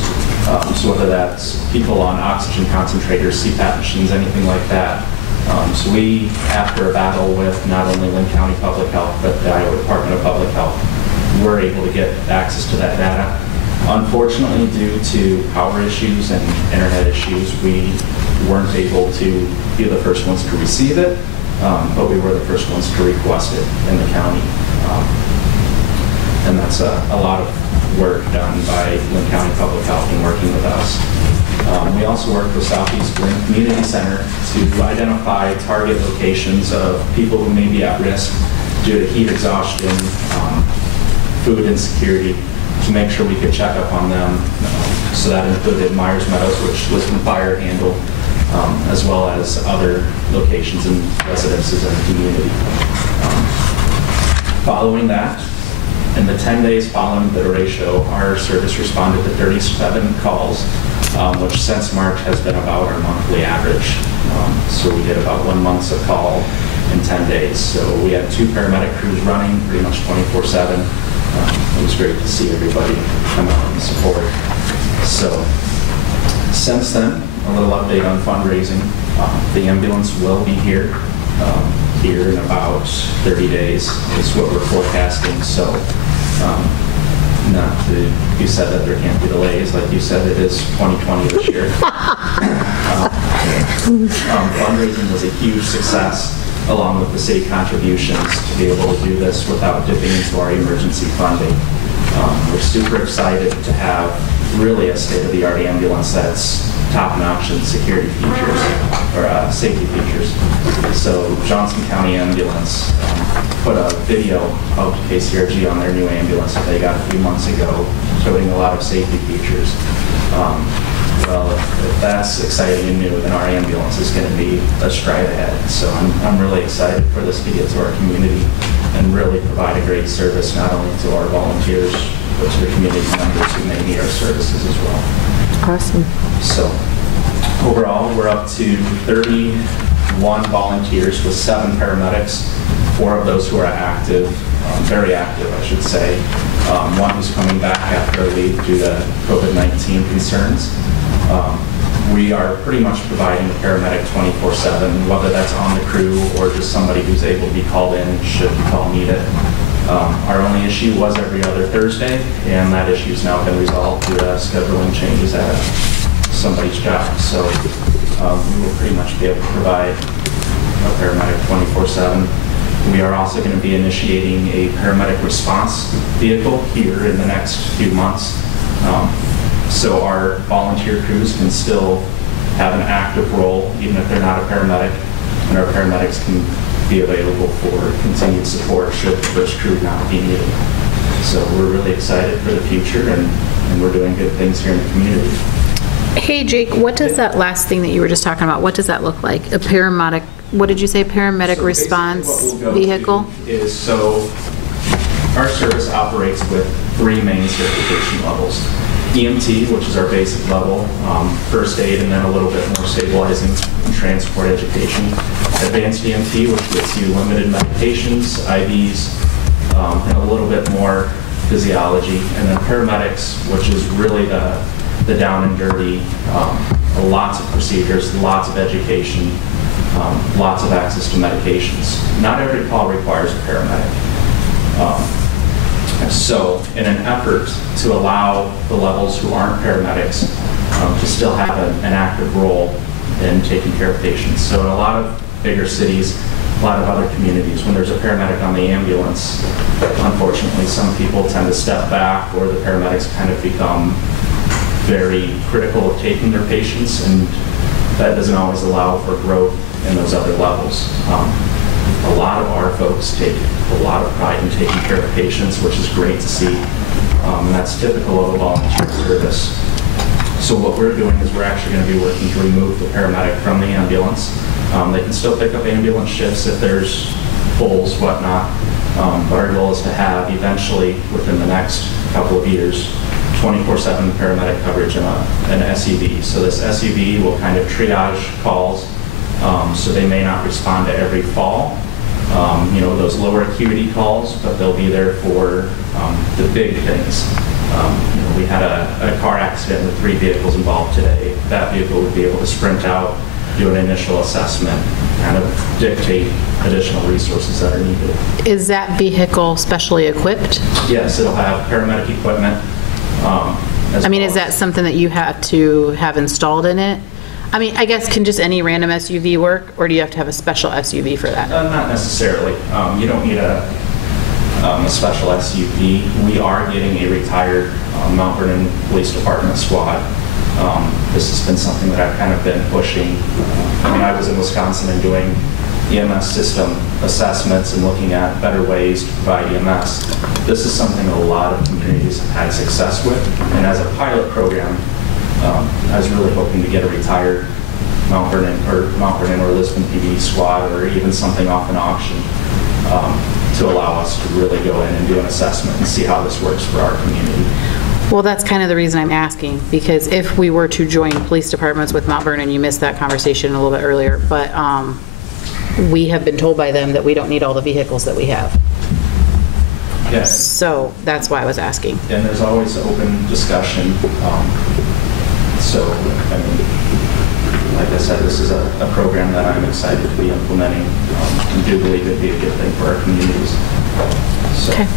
So whether that's people on oxygen concentrators, CPAP machines, anything like that. So we, after a battle with not only Linn County Public Health, but the Iowa Department of Public Health, were able to get access to that data. Unfortunately, due to power issues and internet issues, we weren't able to be the first ones to receive it, but we were the first ones to request it in the county. And that's a lot of work done by Linn County Public Health in working with us. We also work with Southeast Linn Community Center to identify target locations of people who may be at risk due to heat exhaustion, food insecurity, to make sure we could check up on them. So that included Myers Meadows, which Lisbon Fire handled, as well as other locations and residences in the community. Following that, in the 10 days following the derecho, our service responded to 37 calls, which since March has been about our monthly average. So we did about 1 month's a call in 10 days. So we had 2 paramedic crews running pretty much 24/7. It was great to see everybody come out and support. So since then, a little update on fundraising. The ambulance will be here in about 30 days is what we're forecasting. So not to be said that there can't be delays. Like you said, it is 2020 this year. Fundraising was a huge success, along with the city contributions, to be able to do this without dipping into our emergency funding. We're super excited to have really a state-of-the-art ambulance that's top-notch in security features, or safety features. So Johnson County Ambulance put a video out to KCRG on their new ambulance that they got a few months ago, showing a lot of safety features. Well, if that's exciting and new, then our ambulance is going to be a stride ahead. So I'm really excited for this to get to our community and really provide a great service, not only to our volunteers, but to the community members who may need our services as well. Awesome. So overall, we're up to 31 volunteers with 7 paramedics, 4 of those who are active, very active, I should say. 1 who's coming back after a leave due to COVID-19 concerns. We are pretty much providing a paramedic 24/7, whether that's on the crew or just somebody who's able to be called in should the call needed. Our only issue was every other Thursday, and that issue's now been resolved due to scheduling changes at somebody's job. So we will pretty much be able to provide a paramedic 24/7. We are also going to be initiating a paramedic response vehicle here in the next few months. So our volunteer crews can still have an active role, even if they're not a paramedic, and our paramedics can be available for continued support should the first crew not be needed. So we're really excited for the future, and we're doing good things here in the community. Hey, Jake, what does that last thing that you were just talking about, what does that look like? A paramedic, what did you say, paramedic response vehicle? So our service operates with 3 main certification levels. EMT, which is our basic level, first aid, and then a little bit more stabilizing and transport education. Advanced EMT, which gets you limited medications, IVs, and a little bit more physiology. And then paramedics, which is really the down and dirty, lots of procedures, lots of education, lots of access to medications. Not every call requires a paramedic. So in an effort to allow the levels who aren't paramedics to still have an active role in taking care of patients. So in a lot of bigger cities, a lot of other communities, when there's a paramedic on the ambulance, unfortunately some people tend to step back, or the paramedics kind of become very critical of taking their patients, and that doesn't always allow for growth in those other levels. A lot of our folks take a lot of pride in taking care of patients, which is great to see. And that's typical of a volunteer service. So what we're doing is we're actually going to be working to remove the paramedic from the ambulance. They can still pick up ambulance shifts if there's pulls, whatnot. But our goal is to have eventually, within the next couple of years, 24/7 paramedic coverage in an SUV. So this SUV will kind of triage calls, so they may not respond to every fall, those lower acuity calls, but they'll be there for the big things. We had a car accident with 3 vehicles involved today. That vehicle would be able to sprint out, do an initial assessment, kind of dictate additional resources that are needed. Is that vehicle specially equipped? Yes, it'll have paramedic equipment. Is that something that you have to have installed in it? I guess, can just any random SUV work, or do you have to have a special SUV for that? Not necessarily. You don't need a special SUV. We are getting a retired Mount Vernon Police Department squad. This has been something that I've kind of been pushing. I was in Wisconsin and doing EMS system assessments and looking at better ways to provide EMS. This is something a lot of communities have had success with, and as a pilot program, I was really hoping to get a retired Mount Vernon or Lisbon PD squad, or even something off an auction, to allow us to really go in and do an assessment and see how this works for our community. Well, that's kind of the reason I'm asking, because if we were to join police departments with Mount Vernon, you missed that conversation a little bit earlier, but we have been told by them that we don't need all the vehicles that we have. Yes. So that's why I was asking. And there's always open discussion. Like I said, this is a program that I'm excited to be implementing, and do believe it'd be a good thing for our communities. So, okay.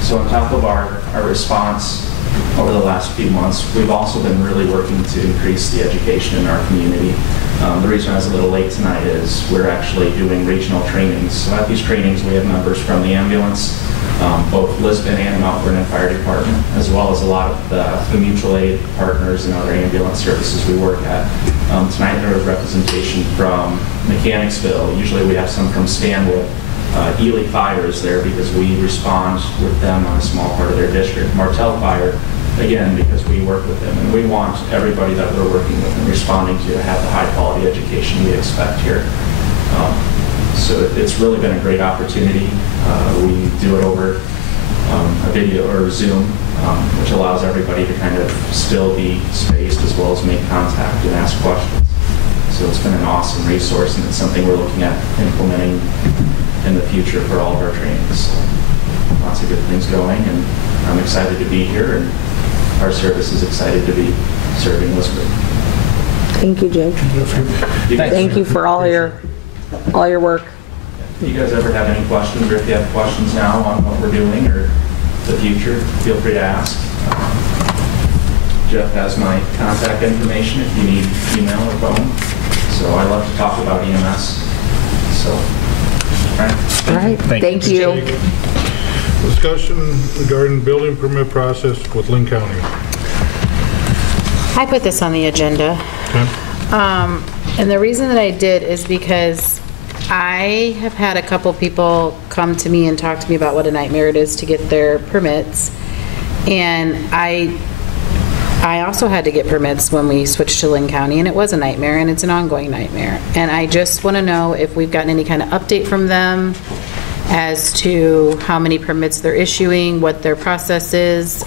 So on top of our response over the last few months, we've also been really working to increase the education in our community. The reason I was a little late tonight is we're actually doing regional trainings. So at these trainings, we have members from the ambulance, both Lisbon and Mount Vernon Fire Department, as well as a lot of the mutual aid partners and other ambulance services we work at. Tonight there was representation from Mechanicsville. Usually we have some from Stanwood. Ely Fire is there because we respond with them on a small part of their district. Martell Fire, again, because we work with them, and we want everybody that we're working with and responding to have the high quality education we expect here. So it's really been a great opportunity. We do it over a video or Zoom, which allows everybody to kind of still be spaced as well as make contact and ask questions. So it's been an awesome resource, and it's something we're looking at implementing in the future for all of our trainings. So lots of good things going, and I'm excited to be here, and our service is excited to be serving Lisbon. Thank you, Jake. Thank you for all your work. If you guys ever have any questions, or if you have questions now on what we're doing or the future, feel free to ask. Jeff has my contact information if you need email or phone. So I love to talk about EMS. So, all right. Thank you. Discussion regarding building permit process with Lynn County. I put this on the agenda. Okay. And the reason that I did is because I have had a couple people come to me and talk to me about what a nightmare it is to get their permits. And I also had to get permits when we switched to Lynn County, and it was a nightmare, and it's an ongoing nightmare. And I just want to know if we've gotten any kind of update from them as to how many permits they're issuing, what their process is.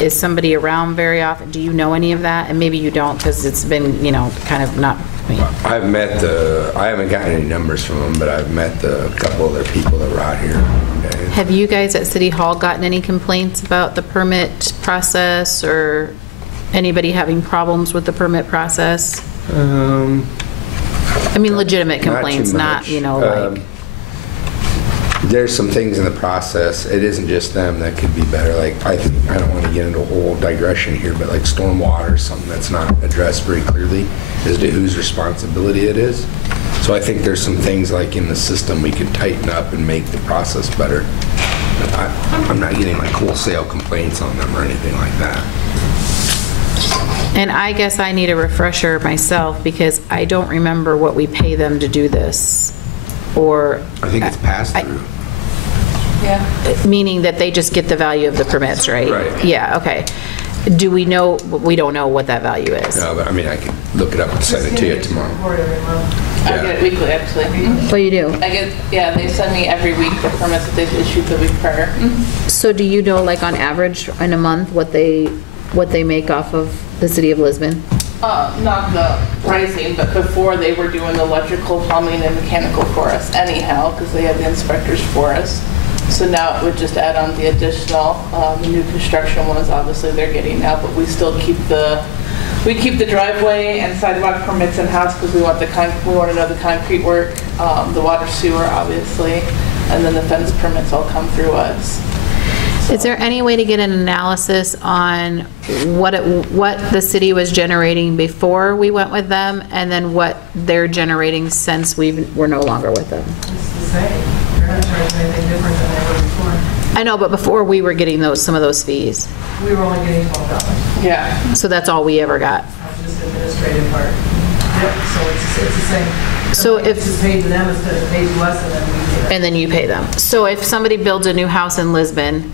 Is somebody around very often? Do you know any of that? And maybe you don't, because it's been, kind of not. I haven't gotten any numbers from them, but I've met a couple other people that were out here. Have you guys at City Hall gotten any complaints about the permit process, or anybody having problems with the permit process? Legitimate complaints, not like. There's some things in the process. It isn't just them that could be better. Like, I don't want to get into a whole digression here, but like stormwater is something that's not addressed very clearly as to whose responsibility it is. So I think there's some things like in the system we could tighten up and make the process better. I'm not getting like wholesale complaints on them or anything like that. And I guess I need a refresher myself, because I don't remember what we pay them to do this. Or I think it's passed through. Yeah. Meaning that they just get the value of the permits, right? Right. Yeah, okay. Do we know, we don't know what that value is? No, but I mean, I can look it up and send it to you tomorrow. I get it weekly, actually. Oh, you do? I get, yeah, they send me every week the permits that they've issued the week prior. So do you know, like on average in a month, what they make off of the city of Lisbon? Not the pricing, but before they were doing the electrical, plumbing, and mechanical for us anyhow, because they had the inspectors for us. So now it would just add on the additional, the new construction ones, obviously they're getting now, but we still keep the driveway and sidewalk permits in-house because we want to know the concrete work, the water sewer, obviously, and then the fence permits all come through us. Is there any way to get an analysis on what the city was generating before we went with them, and then what they're generating since we're no longer with them? It's the same. They're not charging anything different than they were before. I know, but before we were getting some of those fees. We were only getting $12. Yeah. So that's all we ever got. That's just the administrative part. Yep, so it's the same. So if it's paid to them instead of paid to us, and then we pay them. And then you pay them. So if somebody builds a new house in Lisbon,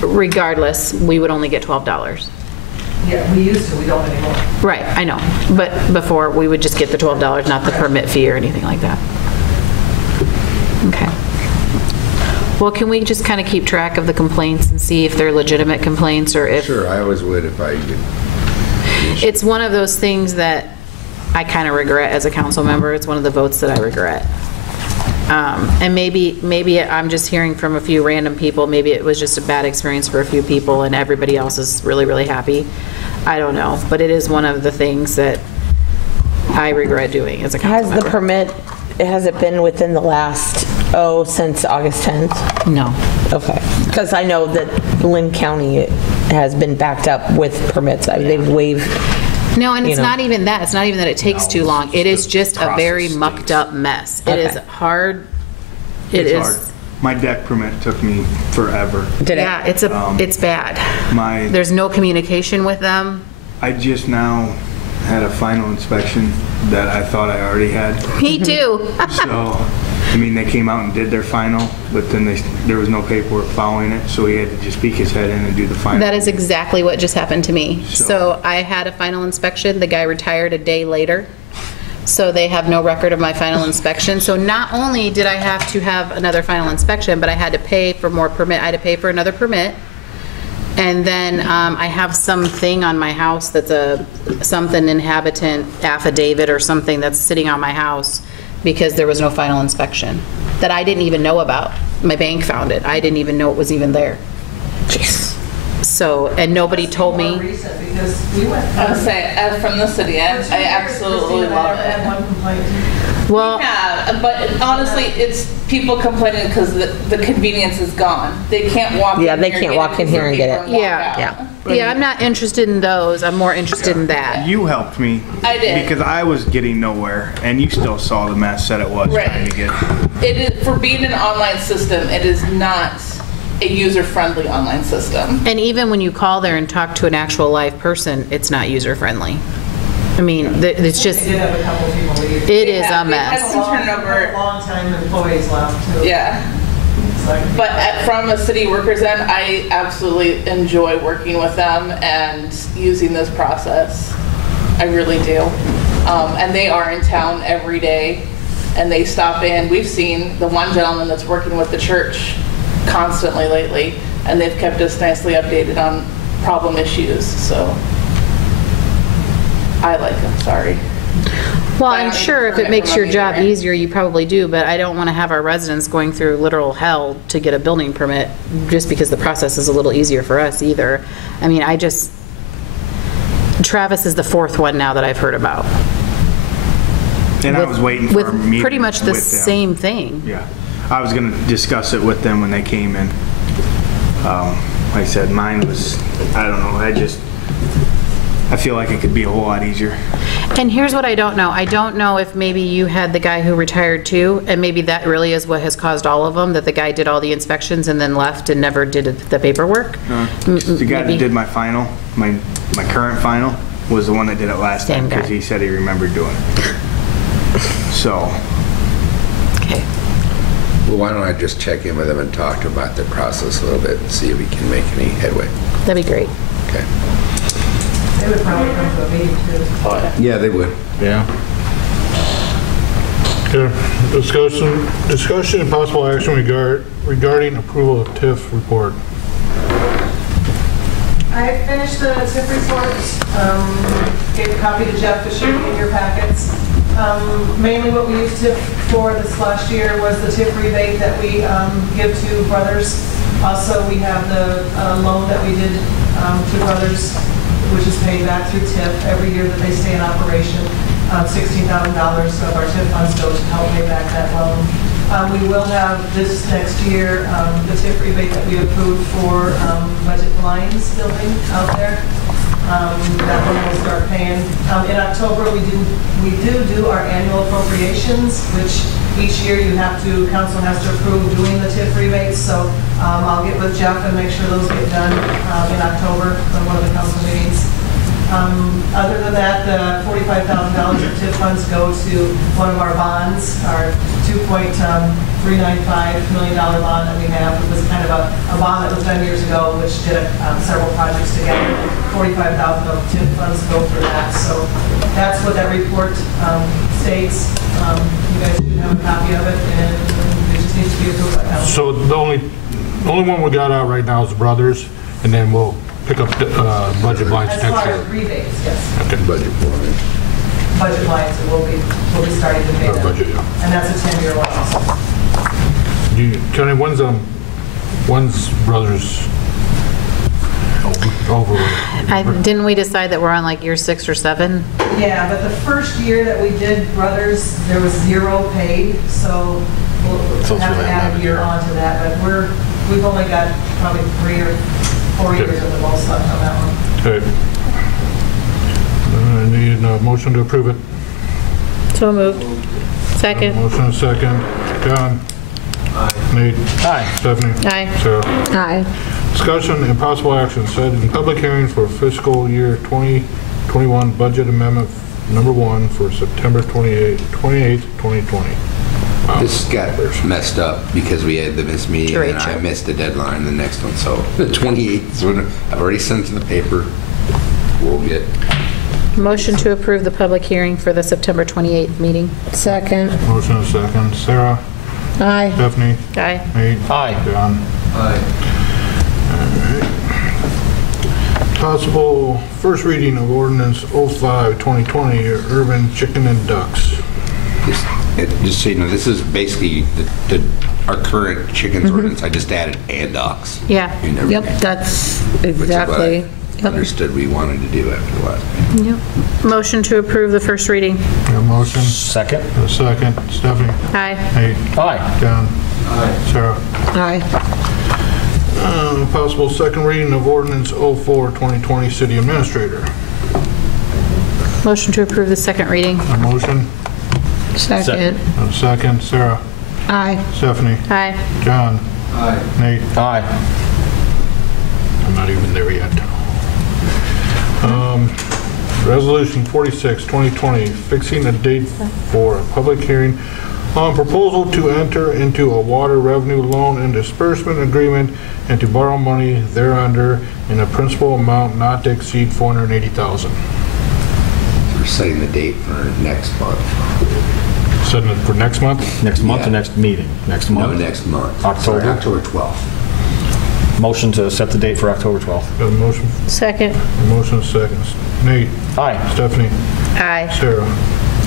regardless, we would only get $12. Yeah, we used to, we don't anymore. Right, I know. But before, we would just get the $12, not the permit fee or anything like that. Okay. Well, can we just kind of keep track of the complaints and see if they're legitimate complaints or if... Sure, I always would if I could. It's one of those things that I kind of regret as a council member. It's one of the votes that I regret. And maybe I'm just hearing from a few random people. Maybe it was just a bad experience for a few people and everybody else is really, really happy. I don't know. But it is one of the things that I regret doing as a council member. Has the permit, has it been within the last, since August 10th? No. Okay. Because I know that Lynn County has been backed up with permits. They've waived. No, and it's not even that. It's not even that it takes too long. It is just a very mucked up mess. It is hard. It's hard. My deck permit took me forever. Yeah, it's bad. There's no communication with them. I just now had a final inspection that I thought I already had. Me too. So, I mean, they came out and did their final, but then there was no paperwork following it, so he had to just peek his head in and do the final. That is exactly what just happened to me. So I had a final inspection. The guy retired a day later. So they have no record of my final inspection. So not only did I have to have another final inspection, but I had to pay for more permit. I had to pay for another permit. And then I have something on my house that's something inhabitant affidavit or something that's sitting on my house because there was no final inspection that I didn't even know about. My bank found it. I didn't even know it was even there. Jeez. So, and nobody told me. Because we went I would say, from the city, I absolutely love it. Well, yeah, but honestly, it's people complaining because the convenience is gone. They can't walk in here. Yeah, they can't walk in here and get it. Yeah, I'm not interested in those. I'm more interested in that. You helped me. I did. Because I was getting nowhere, and you still saw the mess that it was trying to get. It is, for being an online system, it is not a user-friendly online system. And even when you call there and talk to an actual live person, it's not user-friendly. I mean, it's just, They did have a couple people leave. it is a mess. Had some turnover. Long-time employees left too. Yeah. But from a city worker's end, I absolutely enjoy working with them and using this process. I really do. And they are in town every day, and they stop in. We've seen the one gentleman that's working with the church constantly lately, and they've kept us nicely updated on problem issues, so I like them, sorry. Well, I'm sure if it makes your job easier, you probably do, but I don't want to have our residents going through literal hell to get a building permit just because the process is a little easier for us either. I mean, Travis is the fourth one now that I've heard about. And I was waiting for a meeting with pretty much the with them. same thing. Yeah. I was going to discuss it with them when they came in. Like I said, mine was, I don't know, I feel like it could be a whole lot easier. And here's what I don't know. I don't know if maybe you had the guy who retired too, and maybe that really is what has caused all of them, that the guy did all the inspections and then left and never did the paperwork. The guy that did my final, my current final, was the one that did it last time because he said he remembered doing it. So. Okay. Well, why don't I just check in with them and talk to them about the process a little bit and see if we can make any headway. That'd be great. Okay. They would probably come to a meeting too. Yeah, they would. Yeah. Okay. Discussion and possible action regarding approval of TIF report. I finished the TIF report, gave a copy to Jeff, it should be in your packets. Mainly what we used TIF for this last year was the TIF rebate that we give to Brothers. Also, we have the loan that we did to Brothers, which is paid back through TIF every year that they stay in operation. $16,000 of our TIF funds go to help pay back that loan. We will have this next year the TIF rebate that we approved for Budget Lines building out there. That one will start paying. In October, we do our annual appropriations, which each year council has to approve doing the TIF rebates. So I'll get with Jeff and make sure those get done in October on one of the council meetings. Other than that, the $45,000 of TIF funds go to one of our bonds, our $2.395 million bond that we have. It was kind of a bond that was done years ago, which did several projects together. $45,000 of TIF funds go for that. So that's what that report states. You guys should have a copy of it, and it just needs to be approved by council. So the only one we got out right now is Brothers, and then we'll pick up the budget lines next year. As far as rebates, yes. Okay. Budget lines. Budget lines, and we'll be starting to pay them. Budget, yeah. And that's a 10-year loan also. Connie, when's Brothers over? Didn't we decide that we're on like year 6 or 7? Yeah, but the first year that we did Brothers, there was 0 paid, so we'll have to add a year onto that. But we've only got probably 3 or 4 years at the most left on that one. Okay. I need a motion to approve it. So moved. Second. Motion and second. John? Aye. Nate? Aye. Stephanie? Aye. Sarah? Aye. Discussion and possible action set in public hearing for fiscal year 2021 budget amendment number 1 for September 28th, 2020. Wow. This got messed up because we had the missed meeting and I missed the deadline, the next one. So the 28th is when I've already sent it to the paper. We'll get. Motion to approve the public hearing for the September 28th meeting. Second. Motion and second. Sarah? Aye. Stephanie? Aye. Nate? Aye. John? Aye. Possible first reading of ordinance 05-2020, urban chicken and ducks. Just so you know, this is basically our current chickens ordinance. I just added and ducks. Yeah. Yep, that's exactly. Understood we wanted to do after the last meeting. Yep. Motion to approve the first reading. A motion. Second. A second. Stephanie? Aye. Nate? Aye. John? Aye. Sarah? Aye. Possible second reading of ordinance 04-2020, city administrator. Motion to approve the second reading. A motion. Second. A second. Sarah? Aye. Stephanie? Aye. John? Aye. Nate? Aye. I'm not even there yet. Resolution 46-2020, fixing a date for a public hearing on proposal to enter into a water revenue loan and disbursement agreement and to borrow money thereunder in a principal amount not to exceed $480,000. We're setting the date for next month. Setting it for next month? Next month or Yeah. next meeting? Next month? No, next month. October? Sorry, October 12th. Motion to set the date for October 12th. Got a motion? Second. A motion seconds. Nate? Aye. Stephanie? Aye. Sarah?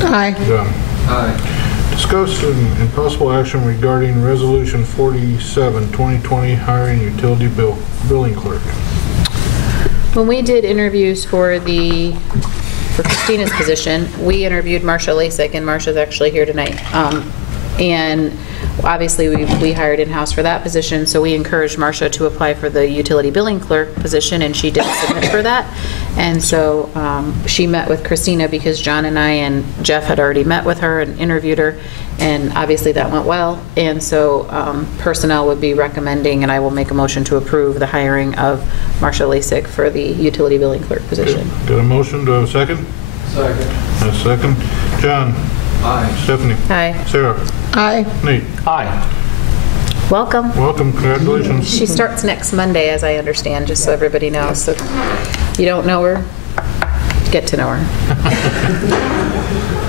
Aye. John? Aye. Discussion and possible action regarding Resolution 47-2020, hiring utility billing clerk. When we did interviews for Christina's position, we interviewed Marcia Lasik, and Marcia's actually here tonight. And obviously, we hired in-house for that position, so we encouraged Marcia to apply for the utility billing clerk position, and she did submit for that. And so she met with Christina because John and I and Jeff had already met with her and interviewed her, and obviously that went well. And so personnel would be recommending, and I will make a motion to approve the hiring of Marcia Lasik for the utility billing clerk position. Got a motion? Do I have a second? Second. A second. John? Aye. Stephanie? Aye. Sarah? Aye. Nate? Aye. Welcome. Welcome, congratulations. She starts next Monday, as I understand, just so everybody knows. So if you don't know her, get to know her.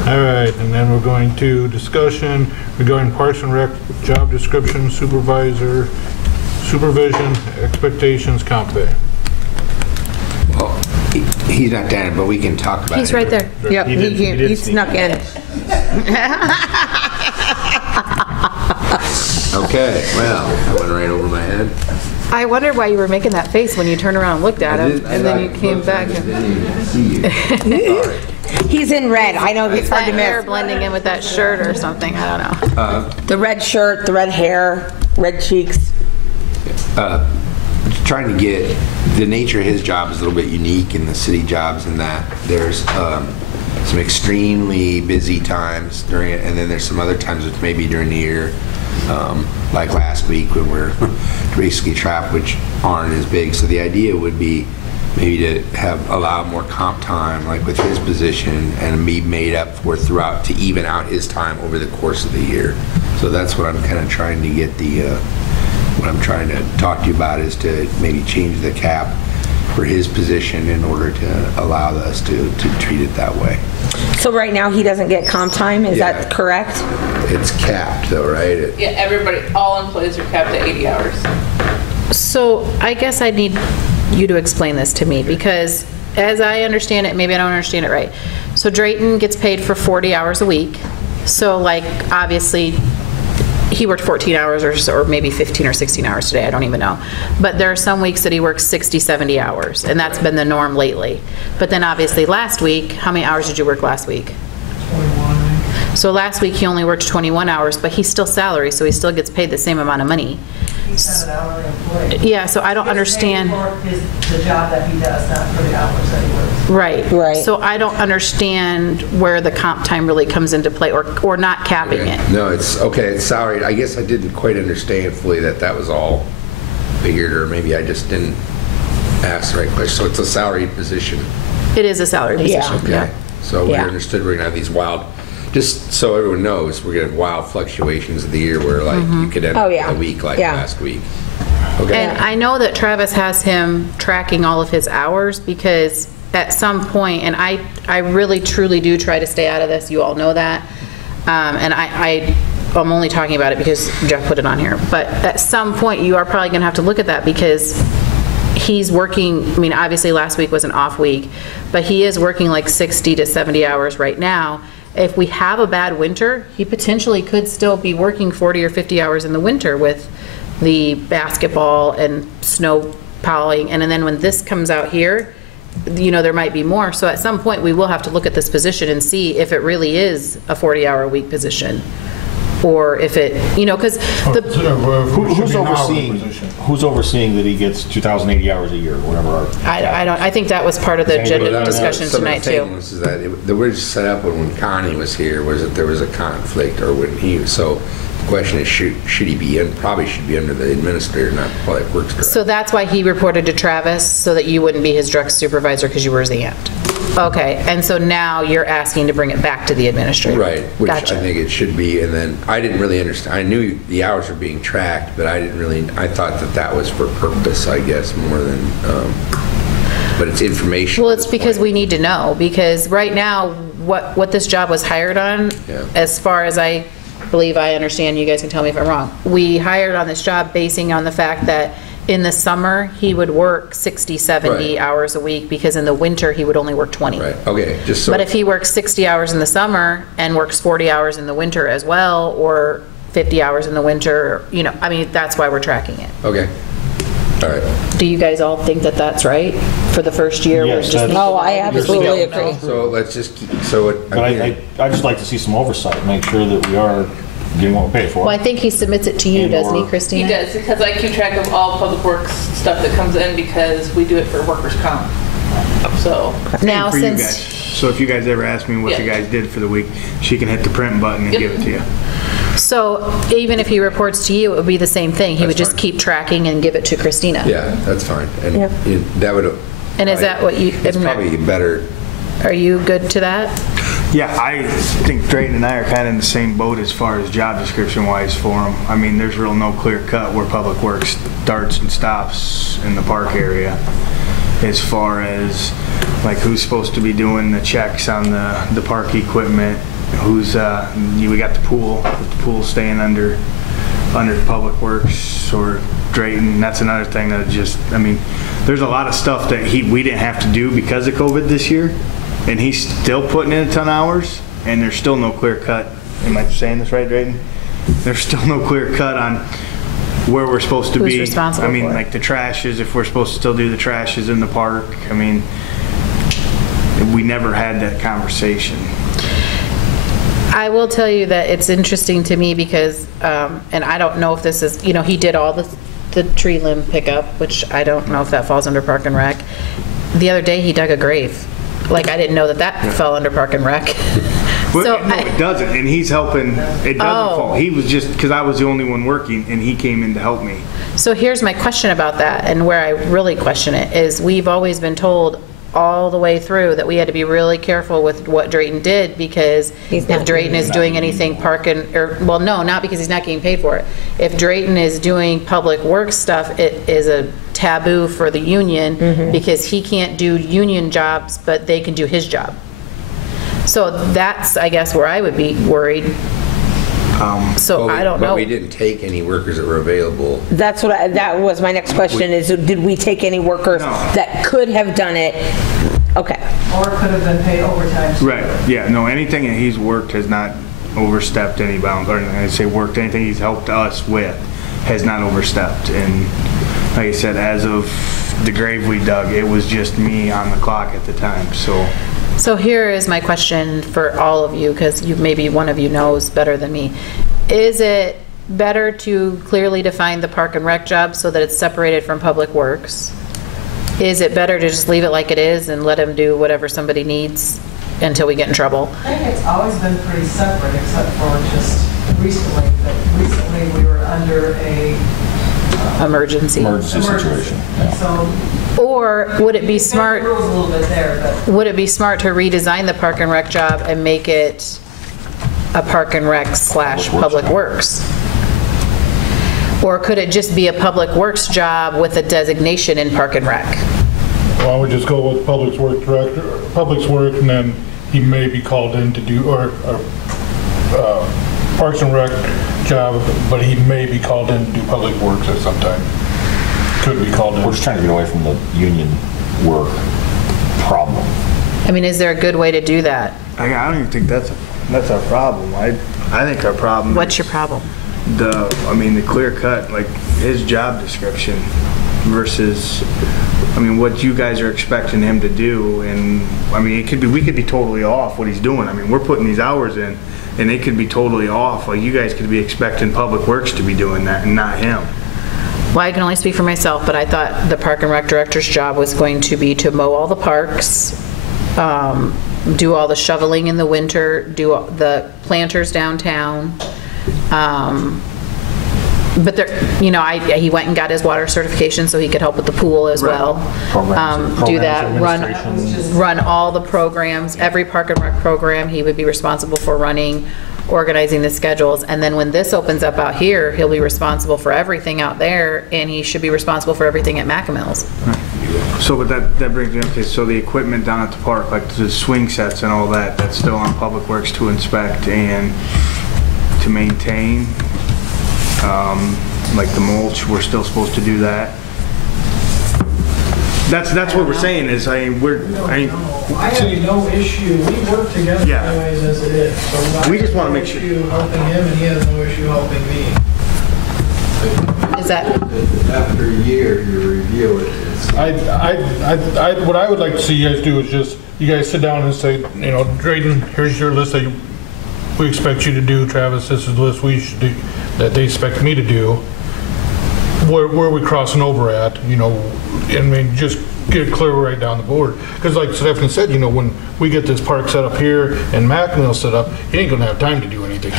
All right, and then we're going to discussion regarding Parks and Rec job description, supervisor, supervision, expectations, comp pay. Well, he's not down, but we can talk about it. He's right there. Yep, he snuck in. Okay, well, that went right over my head. I wondered why you were making that face when you turned around and looked at him, and then you came back. I didn't even see you. Sorry. He's in red. I know it's hard to That hair miss. blending in with that shirt or something, I don't know. The red shirt, the red hair, red cheeks. Trying to get, the nature of his job is a little bit unique in the city jobs in that there's some extremely busy times during it, and then there's some other times which maybe during the year, like last week when we're basically trapped, which aren't as big. So the idea would be maybe to allow more comp time, like with his position, and be made up for throughout to even out his time over the course of the year. So that's what I'm kind of trying to get what I'm trying to talk to you about is to maybe change the cap for his position in order to allow us to treat it that way. So right now he doesn't get comp time, is Yeah. that correct? It's capped though, right? Yeah, everybody, all employees are capped at 80 hours. So I guess I need you to explain this to me, because as I understand it, maybe I don't understand it right. So Drayton gets paid for 40 hours a week. So like, obviously, he worked 14 hours or maybe 15 or 16 hours today, I don't even know. But there are some weeks that he works 60, 70 hours, and that's been the norm lately. But then obviously last week, how many hours did you work last week? 21. So last week he only worked 21 hours, but he's still salary, so he still gets paid the same amount of money. He's not an hourly employee. Yeah, so I don't understand. He gets paid for the job that he does, not for the hours that he works. Right. So I don't understand where the comp time really comes into play, or not capping it. No, it's okay. It's salaried. I guess I didn't quite understand fully that was all figured, or maybe I just didn't ask the right question. So it's a salaried position. It is a salary position. Okay. So we Yeah. understood we're gonna have these wild. Just so everyone knows, we're gonna have wild fluctuations of the year where like you could end a week like last week. Okay. And I know that Travis has him tracking all of his hours, because at some point, and I really truly do try to stay out of this, you all know that, and I'm only talking about it because Jeff put it on here, but at some point you are probably gonna have to look at that, because he's working, I mean, obviously last week was an off week, but he is working like 60 to 70 hours right now. If we have a bad winter, he potentially could still be working 40 or 50 hours in the winter with the basketball and snow plowing, and then when this comes out here, you know, there might be more. So at some point we will have to look at this position and see if it really is a 40-hour a week position, or if it, you know, because who's overseeing that he gets 2,080 hours a year, or whatever? I think that was part of the agenda discussion tonight too. Was that the way it's set up when Connie was here was that there was a conflict, or when he, so the question is, should he be in, probably should be under the administrator, not public works director. So that's why he reported to Travis, so that you wouldn't be his direct supervisor because you were his aunt. Okay, and so now you're asking to bring it back to the administrator. Right, which Gotcha. I think it should be, and then I didn't really understand, I knew the hours were being tracked, but I didn't really, I thought that was for purpose, I guess, more than, but it's information. Well, it's because we need to know, because right now, what this job was hired on, as far as I believe I understand, you guys can tell me if I'm wrong, we hired on this job basing on the fact that in the summer, he would work 60, 70 hours a week, because in the winter, he would only work 20. Right, okay, just so. But if he works 60 hours in the summer and works 40 hours in the winter as well, or 50 hours in the winter, you know, I mean, that's why we're tracking it. Okay, all right. Do you guys all think that that's right for the first year? Yes, I absolutely agree. So let's just keep, so it. But I just like to see some oversight, make sure that we are getting what we pay for. Well, I think he submits it to you, doesn't he, Christina? He does, because I keep track of all public works stuff that comes in, because we do it for workers' comp. So now, For you since guys. So if you guys ever ask me what the guys did for the week, she can hit the print button and give it to you. so even if he reports to you, it would be the same thing. He would just keep tracking and give it to Christina. Yeah, that's fine, and that would. And is that what you? It's probably better. Are you good to that? Yeah, I think Drayton and I are kind of in the same boat as far as job description wise for them. I mean, there's real no clear cut where Public Works starts and stops in the park area as far as like who's supposed to be doing the checks on the park equipment, who's, we got the pool staying under Public Works or Drayton. That's another thing that just, I mean, there's a lot of stuff that we didn't have to do because of COVID this year. And he's still putting in a ton of hours, and there's still no clear cut. Am I saying this right, Drayton? There's still no clear cut on where we're supposed to be. Who's responsible I mean, for it? like the trashes, if we're supposed to still do the trashes in the park. I mean, we never had that conversation. I will tell you that it's interesting to me because, and I don't know if this is, you know, he did all the tree limb pickup, which I don't know if that falls under Park and Rec. The other day he dug a grave. Like, I didn't know that fell under Park and Rec. But, So no, it doesn't, and he's helping. It doesn't fall. He was just, because I was the only one working, and he came in to help me. So here's my question about that, and where I really question it, is we've always been told all the way through that we had to be really careful with what Drayton did, because if Drayton is doing anything well, no, not because he's not getting paid for it. If Drayton is doing public works stuff, it is a taboo for the union because he can't do union jobs, but they can do his job. So that's, I guess, where I would be worried. So I don't know. But we didn't take any workers that were available. That's what that was my next question is, did we take any workers that could have done it? Okay. Or could have been paid overtime. Right, yeah, no, anything that he's worked has not overstepped any bounds, or I say worked, anything he's helped us with has not overstepped. And like I said, as of the grave we dug, it was just me on the clock at the time, so. So here is my question for all of you, because maybe one of you knows better than me. Is it better to clearly define the Park and Rec job so that it's separated from Public Works? Is it better to just leave it like it is and let him do whatever somebody needs until we get in trouble? I think it's always been pretty separate, except for just recently. But recently we were under a emergency situation. Yeah. So. Or would it be smart? Rules a little bit there, but. Would it be smart to redesign the Park and Rec job and make it a Park and Rec / Public Works? Or could it just be a Public Works job with a designation in Park and Rec? Why don't we just go with Public Works Director, Public Works, and then he may be called in to do, or Parks and Rec job, but he may be called in to do Public Works at some time. Could be called in. We're just trying to get away from the union work problem. I mean, is there a good way to do that? I don't even think that's our problem. I think our problem. What's your problem? The clear cut, like his job description versus, what you guys are expecting him to do. And we could be totally off what he's doing. We're putting these hours in and it could be totally off. Like you guys could be expecting Public Works to be doing that and not him. Well, I can only speak for myself, but I thought the Park and Rec Director's job was going to be to mow all the parks, do all the shoveling in the winter, do the planters downtown. But he went and got his water certification so he could help with the pool as well. Do that, run all the programs, every Park and Rec program he would be responsible for running, organizing the schedules, and then when this opens up out here, he'll be responsible for everything out there, and he should be responsible for everything at Macamills. So, but that brings me up, okay, so the equipment down at the park, like the swing sets and all that, that's still on Public Works to inspect and to maintain. Like the mulch, we're still supposed to do that. That's what we're saying is, I have no issue. We work together anyways as it is. So we just want to make sure. Issue helping him, and he has no issue helping me. Is that after a year you review it? What I would like to see you guys do is just you guys sit down and say, Drayton, here's your list that we expect you to do. Travis, this is the list we should do that they expect me to do. Where are we crossing over at? Just get it clear right down the board. Because like Stephanie said, when we get this park set up here and Macmill set up, he ain't gonna have time to do anything.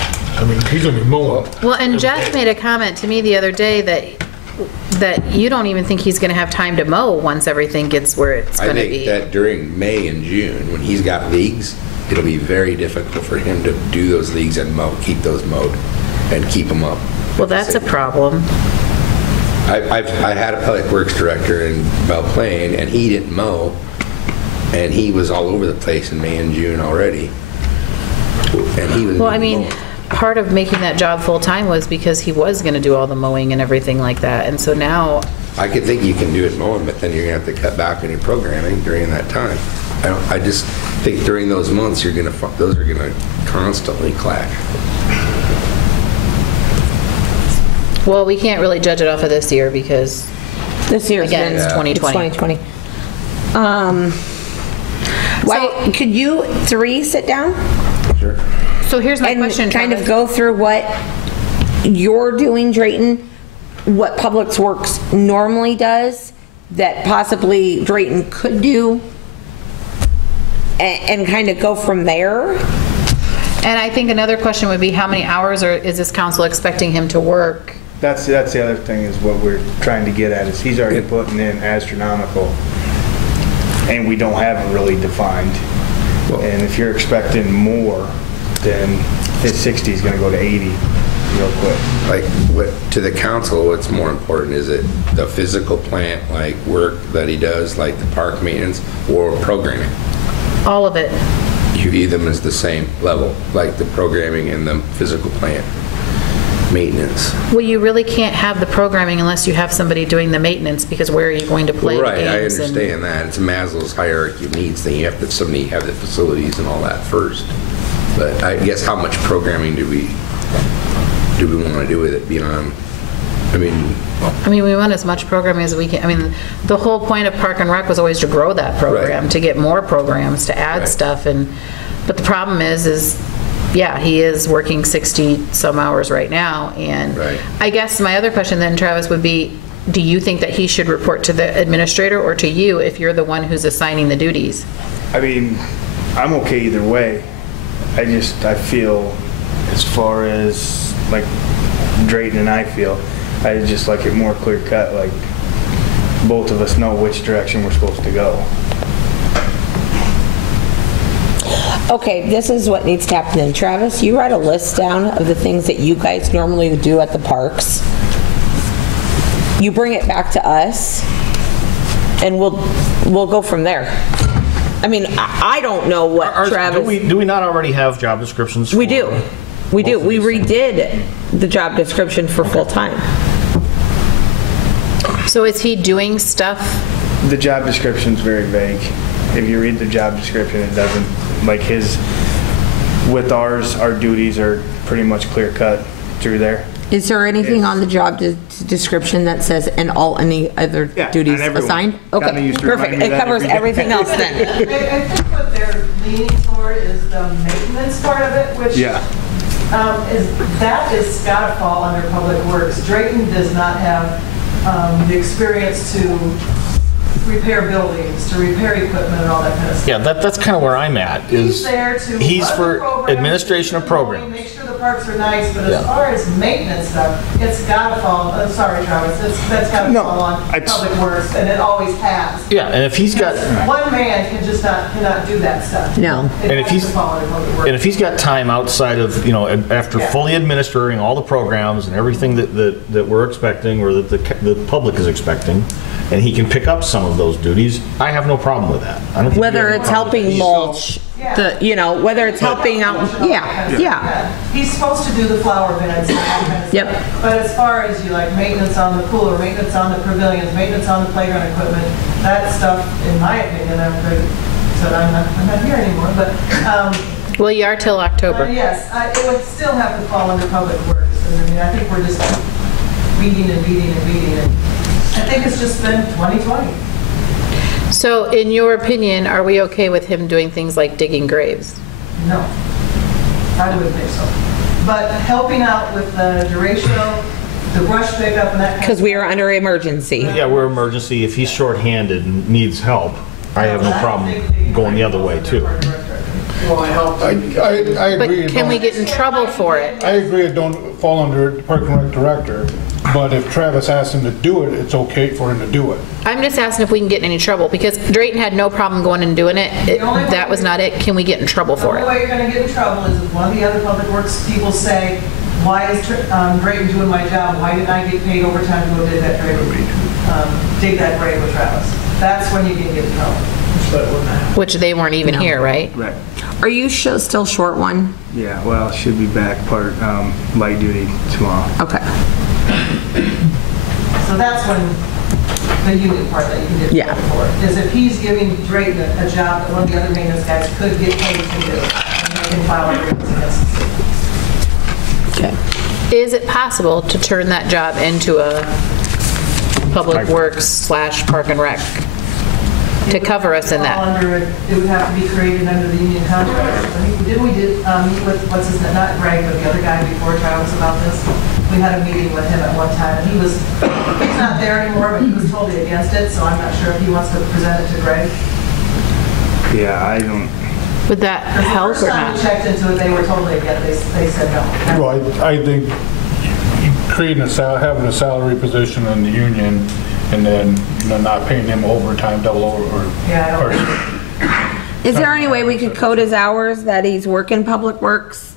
He's gonna be mowing. Well, and Jeff made a comment to me the other day that you don't even think he's gonna have time to mow once everything gets where it's gonna be. I think that during May and June, when he's got leagues, it'll be very difficult for him to do those leagues and keep those mowed and keep them up. Well, that's a problem. I had a public works director in Belle Plaine, and he didn't mow, and he was all over the place in May and June already. And he was well, I mean, part of making that job full-time was because he was going to do all the mowing and everything like that, and so now... I could think you can do it mowing, but then you're going to have to cut back on your programming during that time. I just think during those months, those are going to constantly clash. Well, we can't really judge it off of this year because this year again, it's 2020. It's 2020. Why could you three sit down? Sure. So here's my question, kind Travis. of go through what you're doing, Drayton, what Public Works normally does that possibly Drayton could do, and kind of go from there. And I think another question would be how many hours is this council expecting him to work? That's the other thing is what we're trying to get at is he's already putting in astronomical, and we don't have it really defined. And if you're expecting more, then his 60 is going to go to 80 real quick. Like to the council, what's more important? Is it the physical plant, like work that he does, like the park maintenance, or programming? All of it. You view them as the same level, like the programming and the physical plant maintenance. Well, you really can't have the programming unless you have somebody doing the maintenance, because where are you going to play Right, the I games? understand that. It's Maslow's hierarchy of needs thing. You have to somebody have the facilities and all that first. But I guess how much programming do we want to do with it beyond? I mean, we want as much programming as we can. I mean, the whole point of Park and Rec was always to grow that program, to get more programs, to add stuff. But the problem is yeah, he is working 60 some hours right now. And I guess my other question then, Travis, would be, do you think that he should report to the administrator or to you if you're the one who's assigning the duties? I mean, I'm okay either way. I feel as far as like Drayton and I feel, I just like it more clear cut, like both of us know which direction we're supposed to go. Okay, this is what needs to happen then. Travis, you write a list down of the things that you guys normally do at the parks. You bring it back to us, and we'll go from there. I mean, I don't know what Travis... Do we not already have job descriptions? We do. We do. We redid the job description for full-time. So is he doing stuff? The job description's very vague. If you read the job description, it doesn't, like with ours, our duties are pretty much clear cut through there. Is there anything on the job description that says any other duties assigned? Okay, perfect. It covers everything else then. I think what they're leaning toward is the maintenance part of it, which is gotta fall under Public Works. Drayton does not have the experience to repair buildings, to repair equipment and all that kind of stuff. Yeah, that's kind of where I'm at. He's there to he's run for the program, administration of programs. Make sure the parks are nice, but as far as maintenance stuff, it's gotta fall, sorry Travis, that's gotta fall on Public Works, and it always has. Yeah, and if he's got... One man cannot do that stuff. No. And if he's got time outside of, after fully administering all the programs and everything that we're expecting or that the public is expecting, and he can pick up some of those duties, I have no problem with that. I don't think whether it's helping mulch, whether it's helping out, He's supposed to do the flower beds and that kind of stuff. But as far as maintenance on the pool or maintenance on the pavilions, maintenance on the playground equipment, that stuff, in my opinion, I'm not here anymore, but. Well, you are till October. Yes, it would still have to fall under Public Works. I mean, I think we're just beating it. I think it's just been 2020. So in your opinion, are we okay with him doing things like digging graves? No, I wouldn't think so. But helping out with the derecho, the brush pickup and that kind of stuff. Because we are under emergency. Yeah, we're emergency. If he's short-handed and needs help, I have no problem going the other way too. I agree. But can we get in trouble for it? I agree it don't fall under Park and Rec director. But if Travis asks him to do it, it's okay for him to do it. I'm just asking if we can get in any trouble, because Drayton had no problem going and doing it. That was not it. Can we get in trouble for it? The only way you're going to get in trouble is if one of the other public works people say, why is Drayton doing my job? Why didn't I get paid overtime to go dig that grave with Travis? That's when you can get in trouble. Which they weren't even here, right? Right. Are you still short one? Yeah, well, should be back light duty tomorrow. Okay. So that's when the union part that you can get in trouble for, is if he's giving Drayton a job that one of the other maintenance guys could get paid to do, and they can file a grievance against him. Okay. Is it possible to turn that job into a public works / park and rec to cover us in that? It would have to be created under the union contract. We did meet with, what's his name, not Greg, but the other guy before Travis about this. We had a meeting with him at one time, and he's not there anymore, but he was totally against it, so I'm not sure if he wants to present it to Greg. Yeah, I don't. Would that help or not? The first time we checked into it, they were totally against it. They said no. Well, I think having a salary position in the union and then not paying him overtime, double over. Is there any way we could code his hours that he's working public works?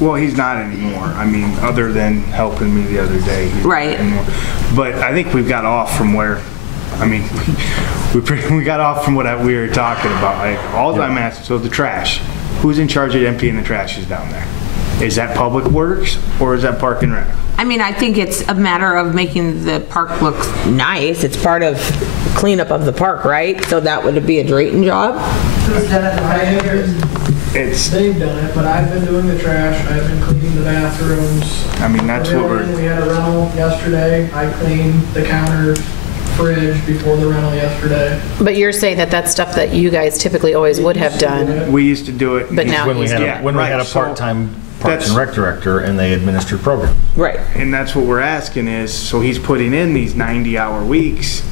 Well, he's not anymore. I mean, other than helping me the other day. Right. But I think we've got off from where, I mean, we got off from what we were talking about. Like, all I'm asking, so the trash, who's in charge of emptying the trashes down there? Is that Public Works or is that Park and Rec? I mean, I think it's a matter of making the park look nice. It's part of cleanup of the park, right? So that would be a Drayton job? Who's done it? They've done it, but I've been doing the trash. I've been cleaning the bathrooms. I mean, that's what We had a rental yesterday. I cleaned the counter, fridge before the rental yesterday. But you're saying that that's stuff that you guys typically always would have done. We used to do it. But now when we had a part-time Parks and Rec director and they administered programs. Right. And that's what we're asking is, so he's putting in these 90-hour weeks.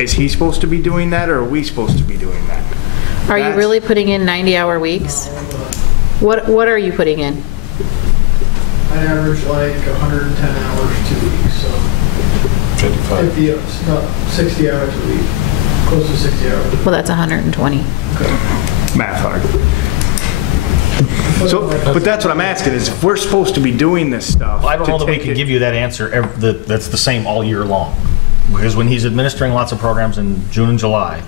Is he supposed to be doing that or are we supposed to be doing that? Are you really putting in 90-hour weeks? What are you putting in? I average like 110 hours 2 weeks, so 60 hours a week, close to 60 hours. Well, that's 120. Okay. Math hard. So, but that's what I'm asking is if we're supposed to be doing this stuff. I don't know that we can give you that answer that's the same all year long. Because when he's administering lots of programs in June and July,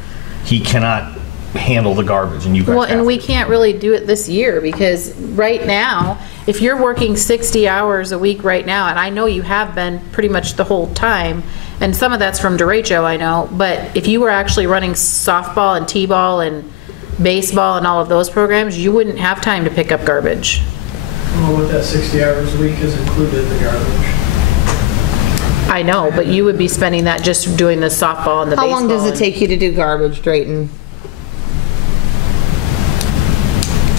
he cannot handle the garbage, and you guys Well, and we can't really do it this year because right now, if you're working 60 hours a week right now, and I know you have been pretty much the whole time, and some of that's from derecho, I know, but if you were actually running softball and t-ball and baseball and all of those programs, you wouldn't have time to pick up garbage. Well, with that 60 hours a week is included in the garbage. I know, but you would be spending that just doing the softball and the baseball. How long does it take you to do garbage, Drayton?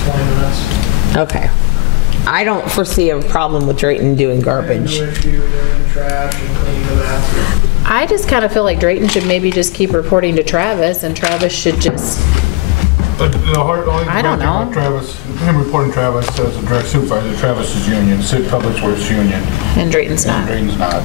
20 minutes. Okay. I don't foresee a problem with Drayton doing garbage. I have no issue doing trash and cleaning the bathroom. I just kind of feel like Drayton should maybe just keep reporting to Travis, and Travis should just... But the only I don't know. Travis, him reporting Travis as a direct supervisor, Travis is union, City Public Works union. And Drayton's not. And Drayton's not.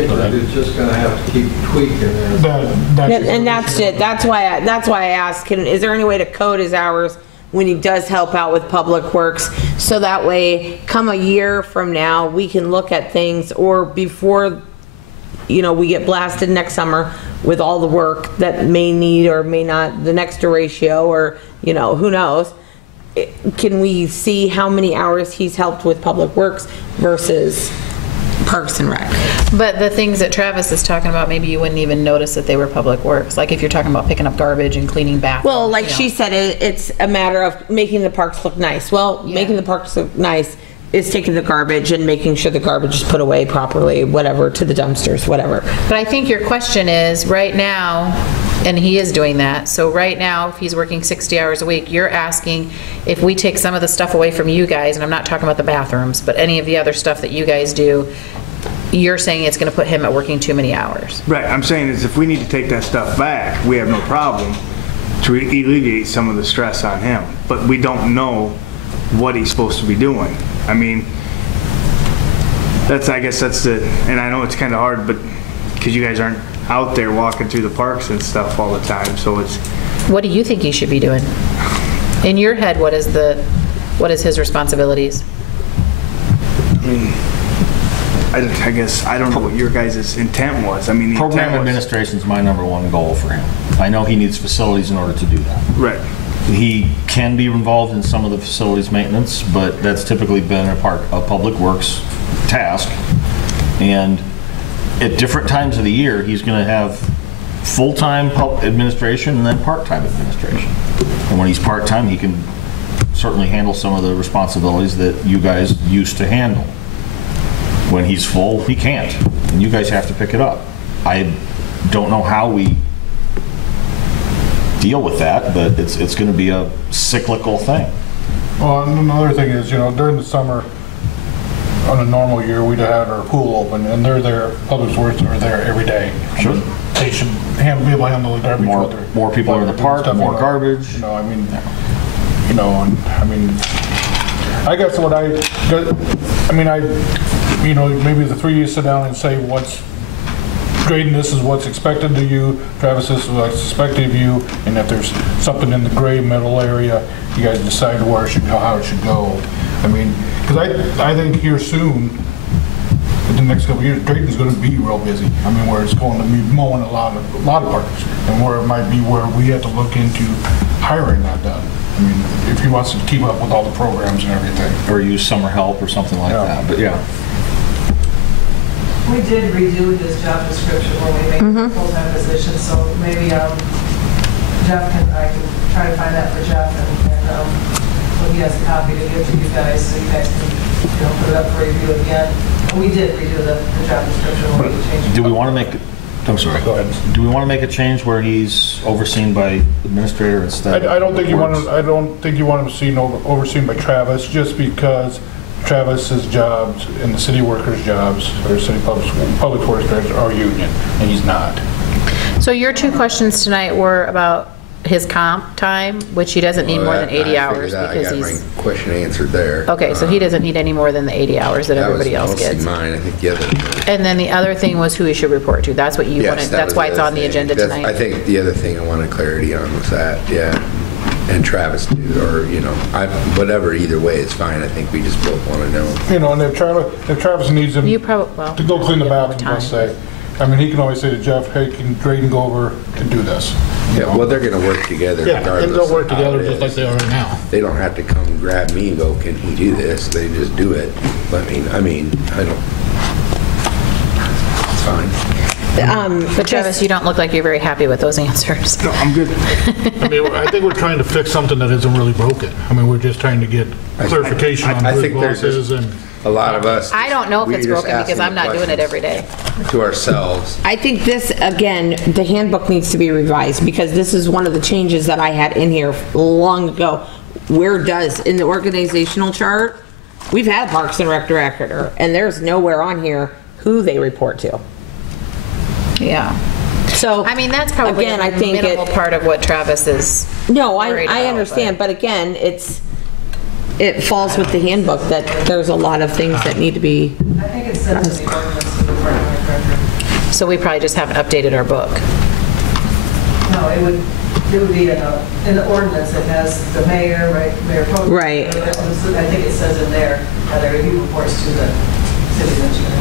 It's just going to have to keep tweaking it. And that's it. That's why I asked, is there any way to code his hours when he does help out with Public Works? So that way, come a year from now, we can look at things, or before, we get blasted next summer with all the work that may need or may not, the next ratio, or, who knows. Can we see how many hours he's helped with Public Works versus Parks and Rec? But the things that Travis is talking about, maybe you wouldn't even notice that they were Public Works. Like if you're talking about picking up garbage and cleaning bathrooms. Well, like she said, it's a matter of making the parks look nice. Well, making the parks look nice is taking the garbage and making sure the garbage is put away properly, whatever, to the dumpsters, whatever. But I think your question is, right now, and he is doing that, so right now, if he's working 60 hours a week, you're asking if we take some of the stuff away from you guys, and I'm not talking about the bathrooms, but any of the other stuff that you guys do, you're saying it's going to put him at working too many hours. Right, I'm saying is if we need to take that stuff back, we have no problem to alleviate some of the stress on him, but we don't know what he's supposed to be doing. I mean, I guess that's the, and I know it's kind of hard, but because you guys aren't out there walking through the parks and stuff all the time, so it's. What do you think he should be doing? In your head, what is his responsibilities? I mean, I guess, I don't know what your guys' intent was. I mean, the program administration is my #1 goal for him. I know he needs facilities in order to do that. Right. He can be involved in some of the facilities maintenance, but that's typically been a part of Public Works task. And at different times of the year, he's going to have full-time administration and then part-time administration. And when he's part-time, he can certainly handle some of the responsibilities that you guys used to handle. When he's full, he can't, and you guys have to pick it up. I don't know how we deal with that, but it's going to be a cyclical thing. Well, and another thing is, during the summer, on a normal year, we'd have our pool open, and they're there, Public Works are there every day. Sure. They should be able to handle the garbage. More people are in the park, more garbage. I guess what maybe the three of you sit down and say Drayden, this is what's expected of you, Travis, this is what's expected of you, and if there's something in the gray middle area, you guys decide where it should go, how it should go. Because I think here soon, in the next couple of years, Drayton's going to be real busy. Where it's going to be mowing a lot of parks, and where it might be where we have to look into hiring that done. If he wants to keep up with all the programs and everything. Or use summer help or something like that, but yeah. We did redo his job description when we made it a full-time position, so maybe I can try to find that for Jeff, and when he has a copy to give to you guys, so you guys can put it up for review again. We did redo the job description when we changed it. Do we want to make, I'm sorry, go ahead. Do we want to make a change where he's overseen by administrator instead? I don't think you want him to be overseen by Travis, just because Travis's jobs and the city workers' jobs, or city public works jobs, are union, and he's not. So your two questions tonight were about his comp time, which he doesn't need more than 80 hours because he's... I got my question answered there. Okay, so he doesn't need any more than the 80 hours that everybody else gets. That was mostly mine. I think the other... And then the other thing was who he should report to. That's what you wanted. That's why it's on the agenda tonight. I think the other thing I wanted clarity on was that, yeah. And Travis, or, whatever, either way is fine. I think we just both want to know. And if Travis needs him to go clean the bathroom, let's say, he can always say to Jeff, hey, can Drayden go over and do this? Well, they're going to work together regardless. They'll work together just like they are right now. They don't have to come grab me and go, can he do this? They just do it. I don't... It's fine. But Travis, you don't look like you're very happy with those answers. No, I'm good. I think we're trying to fix something that isn't really broken. We're just trying to get clarification on who the boss is and... A lot of us... I don't know if it's broken because I'm not doing it every day. To ourselves. I think this, again, the handbook needs to be revised because this is one of the changes that I had in here long ago. Where does, in the organizational chart, we've had a Parks and Rec director, and there's nowhere on here who they report to. Yeah. So, that's probably again, a minimal part of what Travis is. No, I understand, but again, it falls with the handbook that there's a lot of things that need to be. I think it says in the ordinance of the department director. So we probably just haven't updated our book. No, it would be in the ordinance. It has the mayor, right? Mayor Pro. Right. I think it says in there that he reports to the city administrator.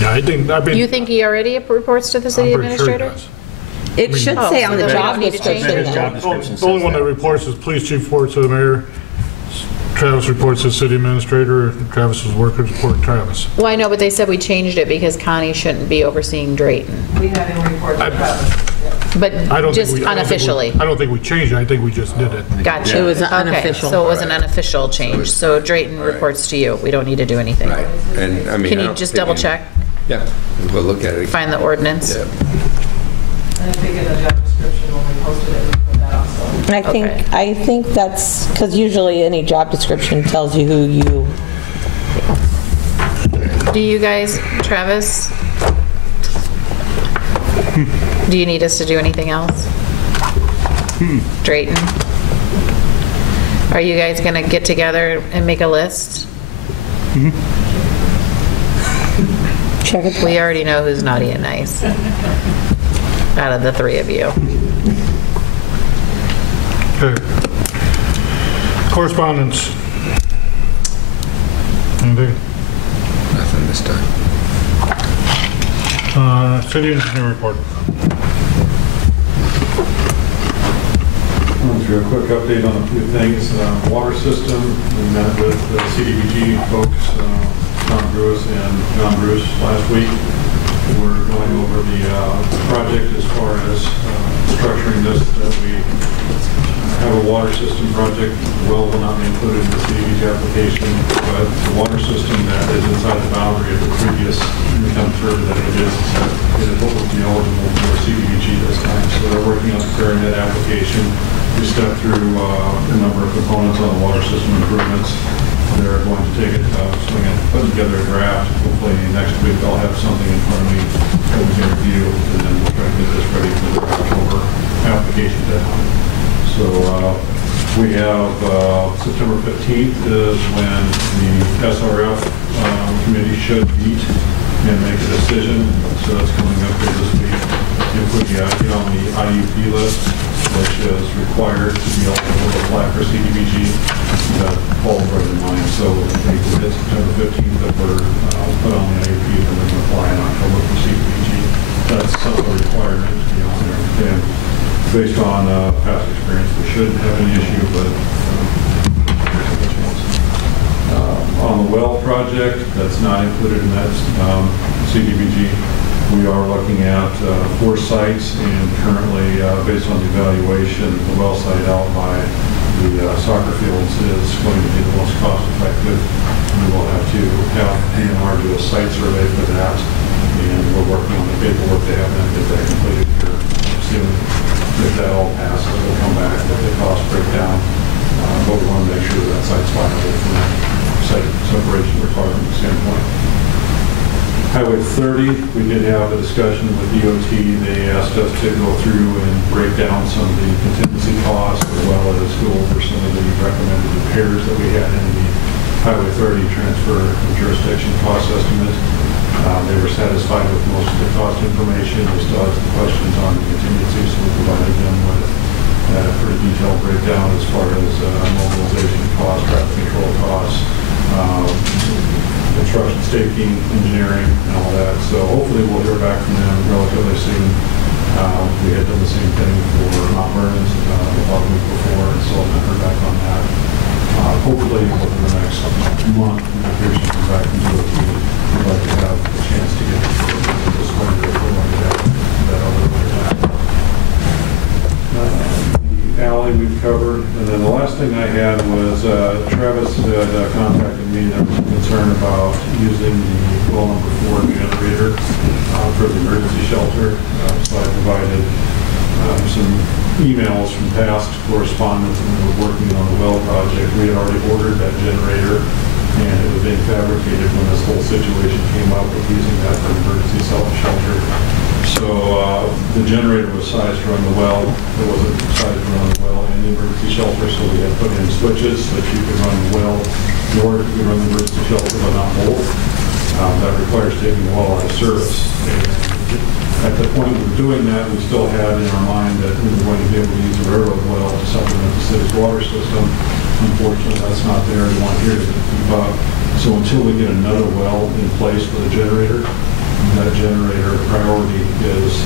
Yeah, Do you think he already reports to the city administrator? Sure it should say on the job description. The only one that reports is police chief reports to the mayor, Travis reports to the city administrator, and Travis's workers report to Travis. Well, I know, but they said we changed it because Connie shouldn't be overseeing Drayton. We had him report to Travis. But just unofficially. I don't think we changed it. I think we just did it. Gotcha. It was unofficial. Okay, so it was an unofficial change. So Drayton reports to you. We don't need to do anything. Right. And can you just double check? Yeah. We'll look at it. Find the ordinance. Yeah. I think in the job description when we posted it, we put that also. I think that's because usually any job description tells you who you. Do you guys, Travis? Do you need us to do anything else? Drayton? Are you guys going to get together and make a list? Check it. We already know who's naughty and nice out of the three of you. Okay. Correspondence. Anything? Nothing this time. City engineer report. A quick update on a few things. Water system, we met with the CDBG folks, Tom Bruce and John Bruce last week. We're going over the project as far as structuring this, that we have a water system project. The well will not be included in the CDBG application, but the water system that is inside the boundary of the previous income curve that it is what would be eligible for CDBG this time. So they're working on preparing that application. We stepped through a number of components on the water system improvements. They're going to take it, swing it, put together a draft. Hopefully next week I'll have something in front of me that we can review, and then we'll try to get this ready for the October application deadline. So we have September 15th is when the SRF committee should meet and make a decision. So that's coming up here this week. If we get on the IUP list, which is required to be eligible to apply for CDBG, that falls right in line. So I think it's September 15th that we're put on the IUP and we can apply in October for CDBG. That's a requirement to be on there. And based on past experience, we shouldn't have any issue, but on the well project, that's not included in that CDBG. We are looking at 4 sites, and currently, based on the evaluation, the well site out by the soccer fields is going to be the most cost-effective. We will have to have DNR do a site survey for that, and we're working on the paperwork to have them get that completed here soon. If that all passes, we'll come back with the cost breakdown, but we want to make sure that site's viable from that site separation requirement standpoint. Highway 30, we did have a discussion with DOT. They asked us to go through and break down some of the contingency costs as well as go over some of the recommended repairs that we had in the Highway 30 transfer of jurisdiction cost estimate. They were satisfied with most of the cost information. They still had some questions on the contingency, so we provided them with a pretty detailed breakdown as far as mobilization costs, traffic control costs, construction, staking, engineering, and all that. So hopefully we'll hear back from them relatively soon. We had done the same thing for Mount Vernon's about a week before, and so I've heard back on that. Hopefully within the next month, we'll hear something back from DOT. We'd like to have a chance to get this winter if we're going to have that other winter. The alley we've covered, and then the last thing I had was Travis had contacted me. There was some concern about using the well number 4 generator for the emergency shelter. So I provided some emails from past correspondence when we were working on the well project. We had already ordered that generator, and it was being fabricated when this whole situation came up with using that for emergency shelter. So the generator was sized to run the well. It wasn't sized to run the well and the emergency shelter, so we had put in switches so that you could run the well or you could run the emergency shelter, but not both. That requires taking the well out of service. At the point we were doing that, we still had in our mind that we were going to be able to use a railroad well to supplement the city's water system. Unfortunately, that's not there. We want here to keep up. So until we get another well in place for the generator, that generator priority is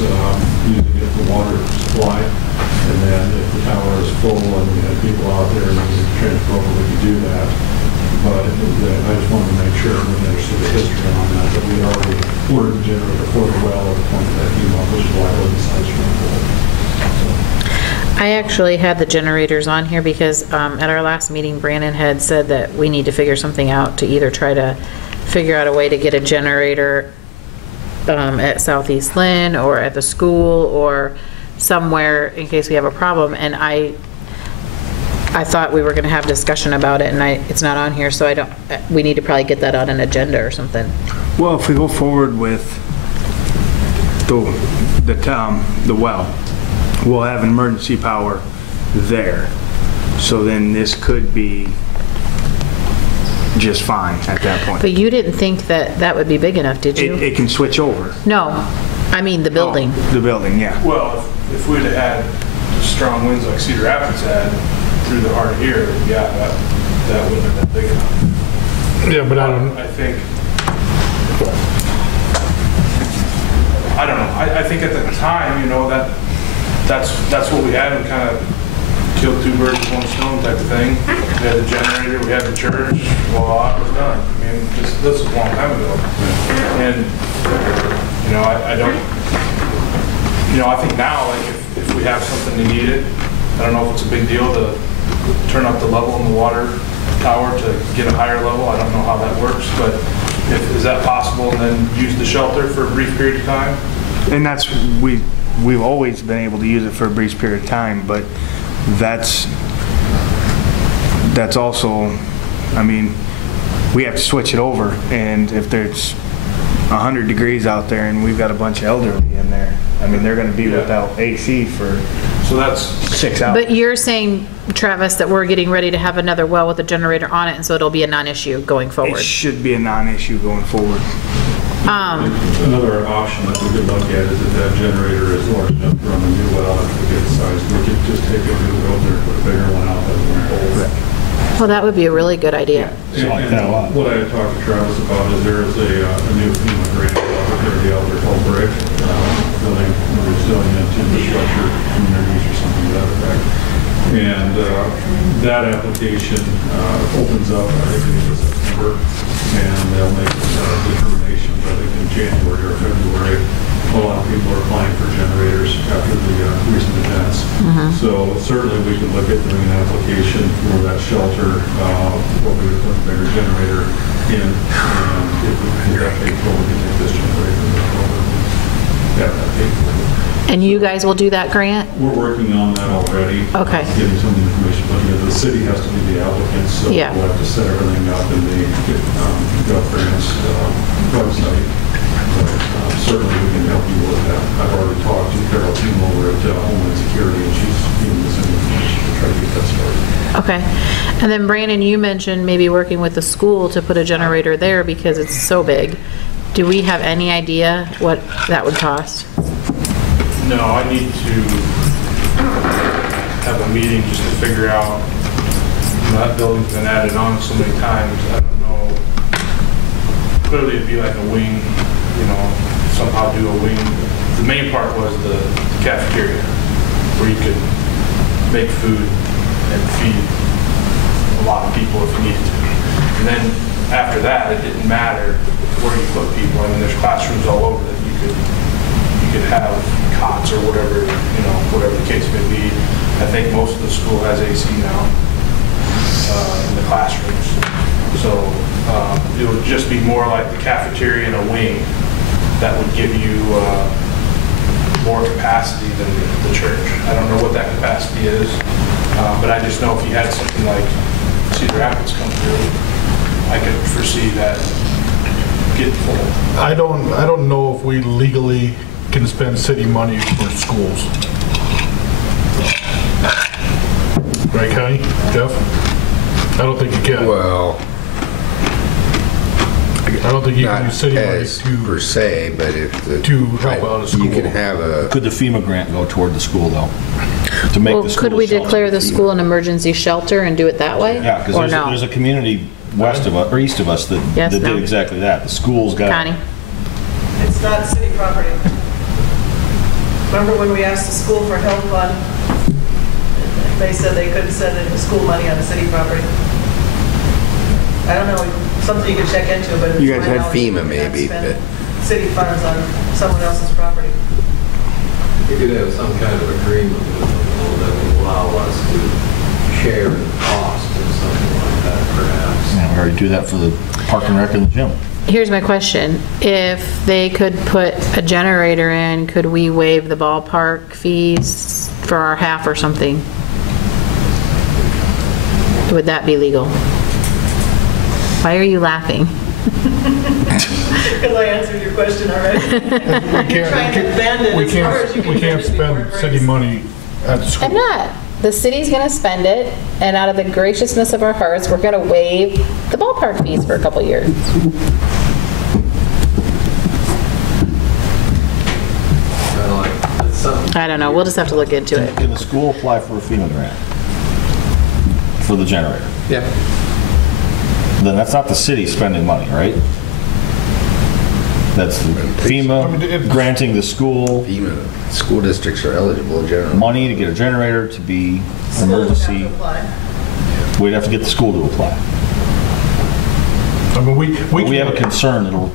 using it for water supply. And then if the tower is full and we have people out there and we need to transfer over, we can do that. But I just wanted to make sure we understood the history on that, that we already ordered the generator for the well at the point that came up, which is why it wasn't sized for. I actually had the generators on here because at our last meeting, Brandon had said that we need to figure something out to either try to figure out a way to get a generator at Southeast Lynn or at the school or somewhere in case we have a problem. And I thought we were going to have discussion about it, and it's not on here, so we need to probably get that on an agenda or something. Well, if we go forward with the well, we'll have emergency power there. So then this could be just fine at that point. But you didn't think that that would be big enough, did you? It can switch over. No, I mean the building. The building, yeah. Well, if we'd have had strong winds like Cedar Rapids had through the heart of here, yeah, that wouldn't have been big enough. Yeah, but I don't know. I think at the time, you know, that's what we had. We kind of killed two birds with one stone type of thing. We had the generator, we had the church. Well, it was done. I mean, this was a long time ago. And, you know, I don't, you know, I think now, like, if we have something to need it, I don't know if it's a big deal to turn up the level in the water tower to get a higher level. I don't know how that works, but is that possible, and then use the shelter for a brief period of time? And that's, we've always been able to use it for a brief period of time, but that's also, I mean, we have to switch it over, and if there's 100 degrees out there and we've got a bunch of elderly in there, I mean, they're going to be without AC for so that's 6 hours. But you're saying, Travis, that we're getting ready to have another well with a generator on it, and so it'll be a non-issue going forward. It should be a non-issue going forward. Another option that we could look at is if that generator is large enough to run a new well, if we get the size, we could just take a new well there, put a bigger one out that one hole. Well, that would be a really good idea. And what I had talked to Travis about is there is a new FEMA grant out there, the Albright building resilient infrastructure communities or something to that effect. And that application opens up, I think, in September, and they'll make determinations, I think, in January or February. A lot of people are applying for generators after the recent events. So certainly we could look at doing an application for that shelter, where we would put a bigger generator in, and if we can get that paid for, we can take this generator and have that paid for. And you guys will do that grant? We're working on that already. Okay. Getting some information, but the city has to be the applicant, so we'll have to set everything up in the GovGrants website. But certainly we can help you with that. I've already talked to Carol Team over at Homeland Security, and she's giving us some information to try to get that started. Okay. And then Brandon, you mentioned maybe working with the school to put a generator there because it's so big. Do we have any idea what that would cost? No, I need to have a meeting just to figure out, you know, that building's been added on so many times, I don't know. Clearly it'd be like a wing, you know, somehow do a wing. The main part was the cafeteria, where you could make food and feed a lot of people if you needed to. And then after that, it didn't matter where you put people. I mean, there's classrooms all over that you could have cots or whatever, you know, whatever the case may be. I think most of the school has AC now in the classrooms. So it would just be more like the cafeteria in a wing that would give you more capacity than the church. I don't know what that capacity is, but I just know if you had something like Cedar Rapids come through, I could foresee that getting full. I don't know if we legally can spend city money for schools. Right, Connie? Jeff? I don't think you can. Well, I don't think you can use city money per se, but if to help out a school. You can have a. Could the FEMA grant go toward the school though? To make the school could we shelter declare the FEMA. school an emergency shelter and do it that way? Yeah, because there's a community west of us or east of us that did exactly that. The school's got. Connie? It's not city property. Remember when we asked the school for help on, they said they couldn't send in the school money on the city property. I don't know, something you could check into, but you guys had FEMA maybe, but city funds on someone else's property. You could have some kind of agreement with them that would allow us to share the cost or something like that, perhaps. Yeah, we already do that for the park and rec and the gym. Here's my question. If they could put a generator in, could we waive the ballpark fees for our half or something? Would that be legal? Why are you laughing? Because I answered your question already. We can't spend city money at the school. I'm not. the city's gonna spend it, and out of the graciousness of our hearts, we're gonna waive the ballpark fees for a couple years. I don't know, we'll just have to look into it. Can the school apply for a FEMA grant for the generator? Yeah. Then that's not the city spending money, right? That's FEMA granting the school. FEMA, school districts are eligible in general. Money to get a generator to be emergency. We'd have to get the school to apply. I mean, we have a concern that'll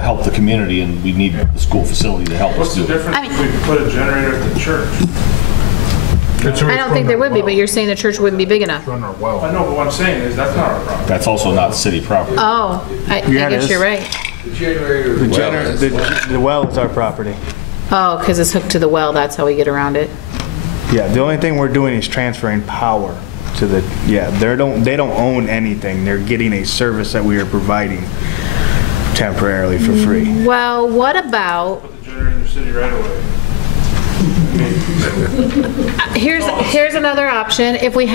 help the community, and we need the school facility to help us What's do the it. difference if we put a generator at the church? I don't think there would be, but you're saying the church wouldn't be big enough. I know, but what I'm saying is that's not our problem. That's also not city property. Oh, I guess you're right. The generator. The well is our property. Oh, because it's hooked to the well, that's how we get around it. Yeah, the only thing we're doing is transferring power to the, they don't own anything. They're getting a service that we are providing temporarily for free. Well, what about... Put the generator in the city right away. Here's another option. If we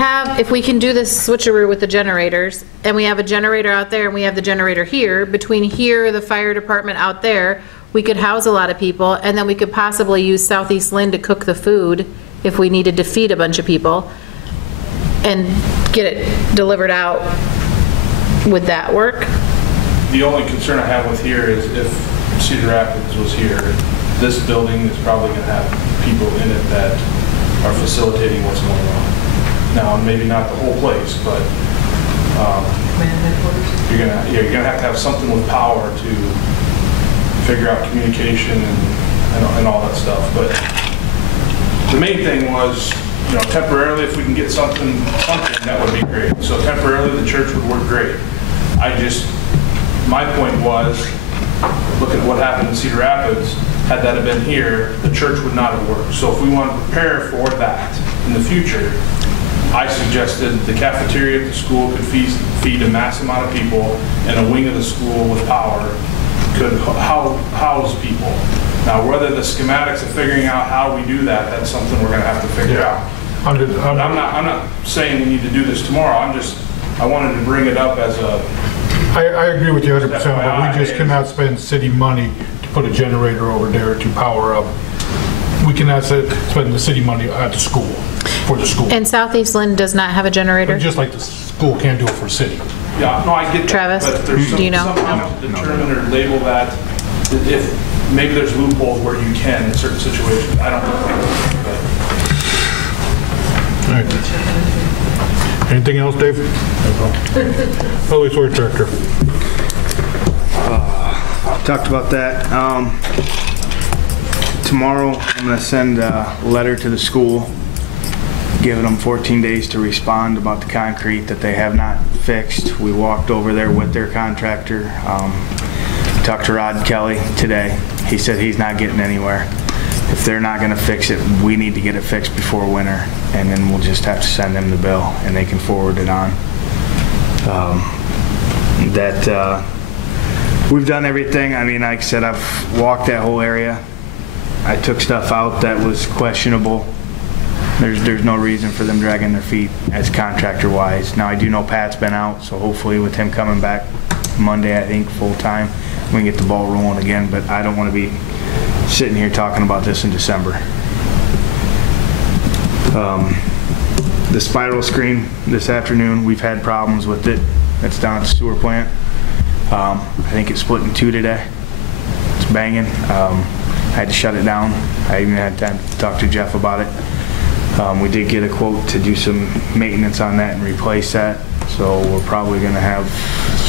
can do this switcheroo with the generators, and we have a generator out there and we have the generator here, between here, the fire department out there, we could house a lot of people, and then we could possibly use Southeast Lynn to cook the food if we needed to feed a bunch of people and get it delivered out. Would that work? The only concern I have with here is if Cedar Rapids was here, this building is probably going to have people in it that are facilitating what's going on. Now, maybe not the whole place, but you're gonna have something with power to figure out communication and all that stuff. But the main thing was, temporarily, if we can get something that would be great. So temporarily, the church would work great. My point was, look at what happened in Cedar Rapids. Had that have been here, the church would not have worked. So if we want to prepare for that in the future, I suggested the cafeteria at the school could feed a mass amount of people, and a wing of the school with power could house people. Now, whether the schematics of figuring out how we do that, that's something we're going to have to figure out. I'm not saying we need to do this tomorrow. I wanted to bring it up as a... I agree with you 100%, but we just cannot spend city money to put a generator over there to power up. We cannot spend the city money at the school, for the school. And Southeast Lynn does not have a generator? But just like the school can't do it for city. Yeah, no, I get that. Travis, but there's do you know? somehow to determine or label that, if maybe there's loopholes where you can in certain situations. I don't know. All right. Anything else, Dave? Public Works Director. Talked about that. Tomorrow, I'm going to send a letter to the school, giving them 14 days to respond about the concrete that they have not fixed. We walked over there with their contractor. Talked to Rod Kelly today. He said he's not getting anywhere. If they're not going to fix it, we need to get it fixed before winter, and then we'll just have to send them the bill, and they can forward it on. We've done everything. I mean, like I said, I've walked that whole area. I took stuff out that was questionable. There's no reason for them dragging their feet as contractor-wise. Now, I do know Pat's been out, so hopefully with him coming back Monday, I think, full-time, we can get the ball rolling again, but I don't want to be sitting here talking about this in December. The spiral screen this afternoon, we've had problems with it. It's down at the sewer plant. I think it split in two today. It's banging. I had to shut it down. I even had time to talk to Jeff about it. We did get a quote to do some maintenance on that and replace that. So we're probably going to have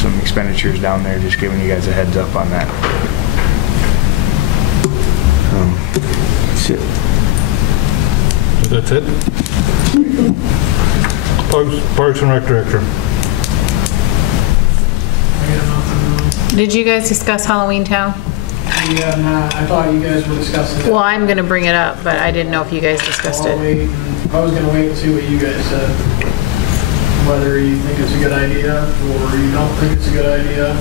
some expenditures down there, just giving you guys a heads up on that. That's it. That's it? Parks and Rec Director. Did you guys discuss Halloween Town? Yeah, nah, I thought you guys were discussing it. Well, I'm going to bring it up, but I didn't know if you guys discussed it. I was going to wait and see what you guys said. Whether you think it's a good idea or you don't think it's a good idea.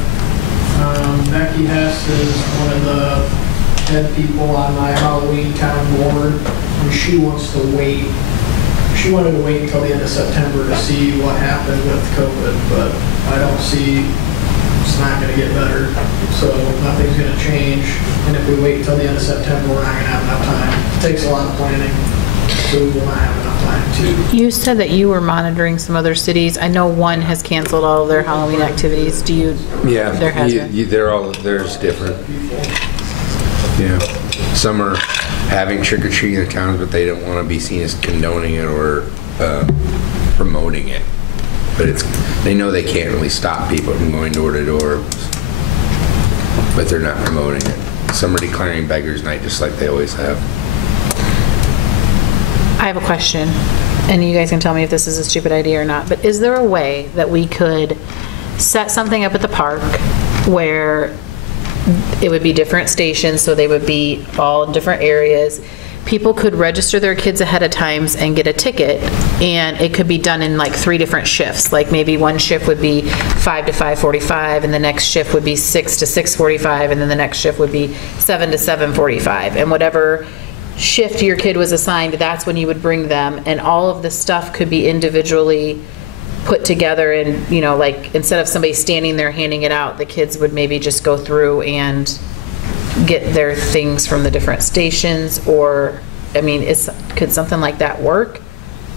Becky Hess is one of the head people on my Halloween Town board, and she wants to wait. she wanted to wait until the end of September to see what happened with COVID, but I don't see it's not going to get better. So nothing's going to change. And if we wait until the end of September, we're not going to have enough time. It takes a lot of planning. So we will not have enough time to. You said that you were monitoring some other cities. I know one has canceled all of their Halloween activities. Do you? Yeah, there has been. there's different. Yeah, some are having trick-or-treating in towns, but they don't want to be seen as condoning it or promoting it. But they know they can't really stop people from going door to door, but they're not promoting it. Some are declaring Beggars Night just like they always have. I have a question, and you guys can tell me if this is a stupid idea or not, but is there a way that we could set something up at the park where it would be different stations, so they would be all in different areas? People could register their kids ahead of times and get a ticket, and it could be done in like 3 different shifts. Like maybe one shift would be 5 to 5:45, and the next shift would be 6 to 6:45, and then the next shift would be 7 to 7:45. And whatever shift your kid was assigned, that's when you would bring them, and all of the stuff could be individually put together. And, you know, like instead of somebody standing there handing it out, the kids would maybe just go through and get their things from the different stations. Or, I mean, could something like that work,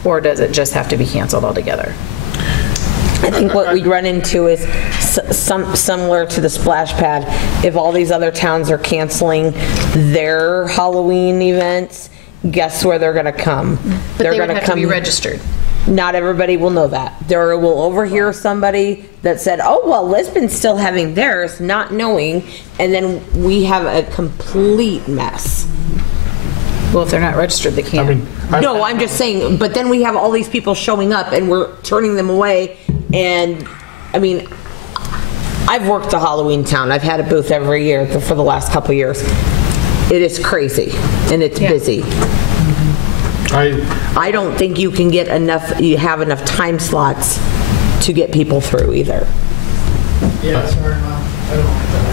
or does it just have to be canceled altogether? I think what we'd run into is similar to the splash pad. If all these other towns are canceling their Halloween events, guess where they're going to come? But they would have to be registered. Not everybody will know that. There will overhear somebody that said, oh, well, Lisbon's still having theirs, not knowing, and then we have a complete mess. Well, if they're not registered, they can't. No, I'm just saying, but then we have all these people showing up and we're turning them away. And I mean, I've worked the Halloween town. I've had a booth every year for the last couple years. It is crazy and it's busy. I don't think you can get enough, you have enough time slots to get people through either. Yeah, sorry, Mom. I don't like that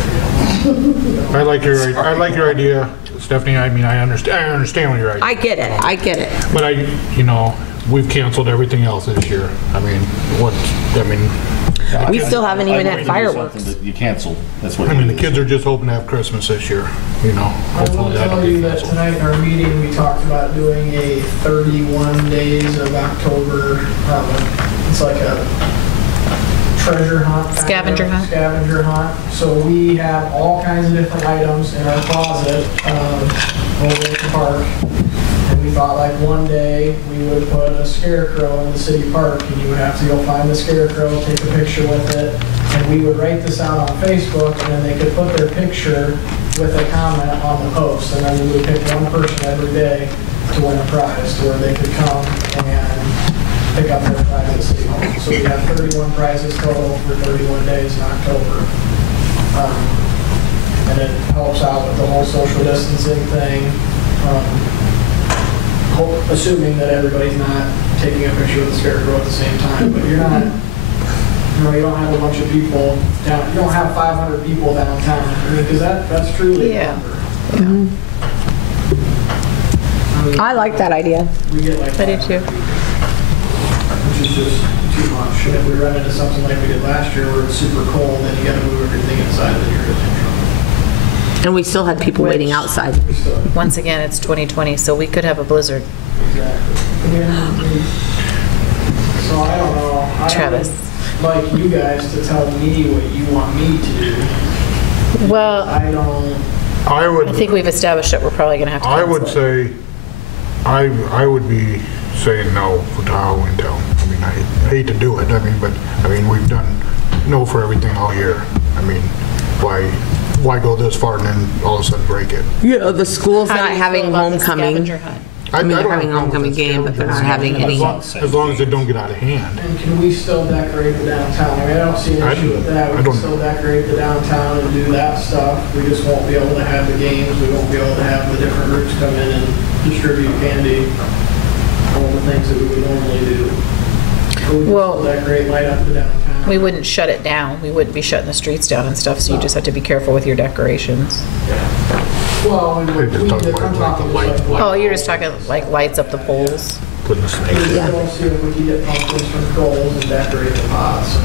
idea. I like your idea, Stephanie. I mean, I understand what your idea. I get it. But you know, we've canceled everything else this year. I mean, we still haven't even had fireworks. That you canceled. That's what. I mean, the kids are just hoping to have Christmas this year. You know. I will tell you that tonight in our meeting we talked about doing a 31 days of October. It's like a treasure hunt. Scavenger hunt. Scavenger hunt. So we have all kinds of different items in our closet over at the park. And we thought like one day we would put a scarecrow in the city park, and you would have to go find the scarecrow, take a picture with it, and we would write this out on Facebook, and then they could put their picture with a comment on the post, and then we would pick one person every day to win a prize, to where they could come and pick up their prize at City Hall. So we have 31 prizes total for 31 days in October. And it helps out with the whole social distancing thing. Assuming that everybody's not taking a picture of the scarecrow at the same time, but you're not, you don't have a bunch of people down, you don't have 500 people downtown. I mean, because that's truly a number. Mm-hmm. I mean, I like that idea. We get like I do too. Which is just too much. And if we run into something like we did last year where it's super cold, then you got to move everything inside of the year. And we still had people waiting outside. Once again, it's 2020, so we could have a blizzard. Exactly. So I don't know. Travis. I don't like you guys to tell me what you want me to do. Well, I think we've established that we're probably going to have to cancel I would say, I would be saying no for Halloween Town. I mean, I hate to do it. I mean, we've done no for everything all year. I mean, why go this far and then all of a sudden break it? Yeah, the school's not having homecoming. I mean, they're having a homecoming game, but they're not having any. As long as they don't get out of hand. And can we still decorate the downtown? I mean, I don't see an issue with that. We can still decorate the downtown and do that stuff. We just won't be able to have the games. We won't be able to have the different groups come in and distribute candy. All the things that we would normally do. But we can still decorate, light up the downtown. We wouldn't shut it down. We wouldn't be shutting the streets down and stuff, so you just have to be careful with your decorations. Well, I'm talking Oh, you're just talking like lights up the poles? putting the snakes in. We'll see if we can get pumpkins from Kohl's and decorate the pots.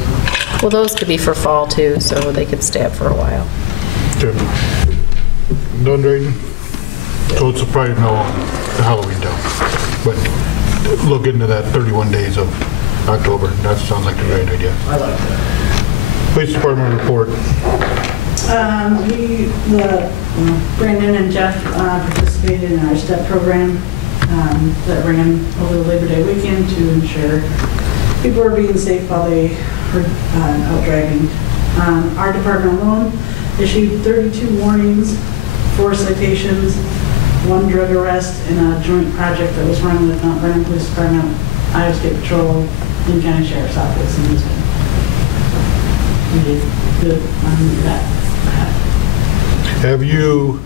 Well, those could be for fall too, so they could stay up for a while. Okay. Done, Drayden? So it's probably no Halloween down, but look into that 31 days of October. That sounds like a great idea. I like that. Police Department report. Brandon and Jeff participated in our STEP program that ran over the Labor Day weekend to ensure people are being safe while they are out driving. Our department alone issued 32 warnings, 4 citations, 1 drug arrest, and a joint project that was run with Mount Vernon Police Department, Iowa State Patrol, and County Sheriff's Office in Lisbon. We did good on that. Have you,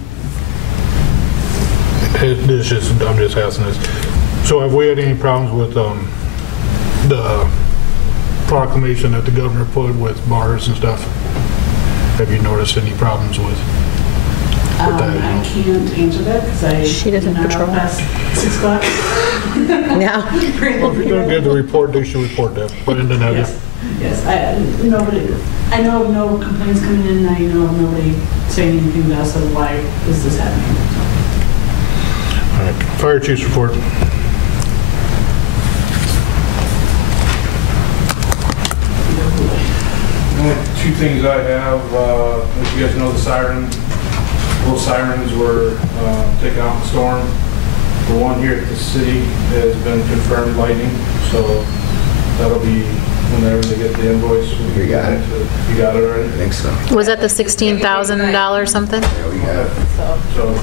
I'm just asking this, so have we had any problems with the proclamation that the governor put with bars and stuff? Have you noticed any problems with that? I can't answer that because She doesn't patrol. Past 6 o'clock. Yeah. Well, if you're going to get the report, they should report that. Brandon, have you? Yes, I know of no complaints coming in, I know of nobody saying anything to us of why is this happening. All right, Fire Chief's report. The only 2 things I have, as you guys know, both sirens were taken out in the storm. The one here at the city has been confirmed lightning, so that'll be whenever they get the invoice. We got it. You got it already? I think so. Was that the $16,000 something? Yeah, we got it. So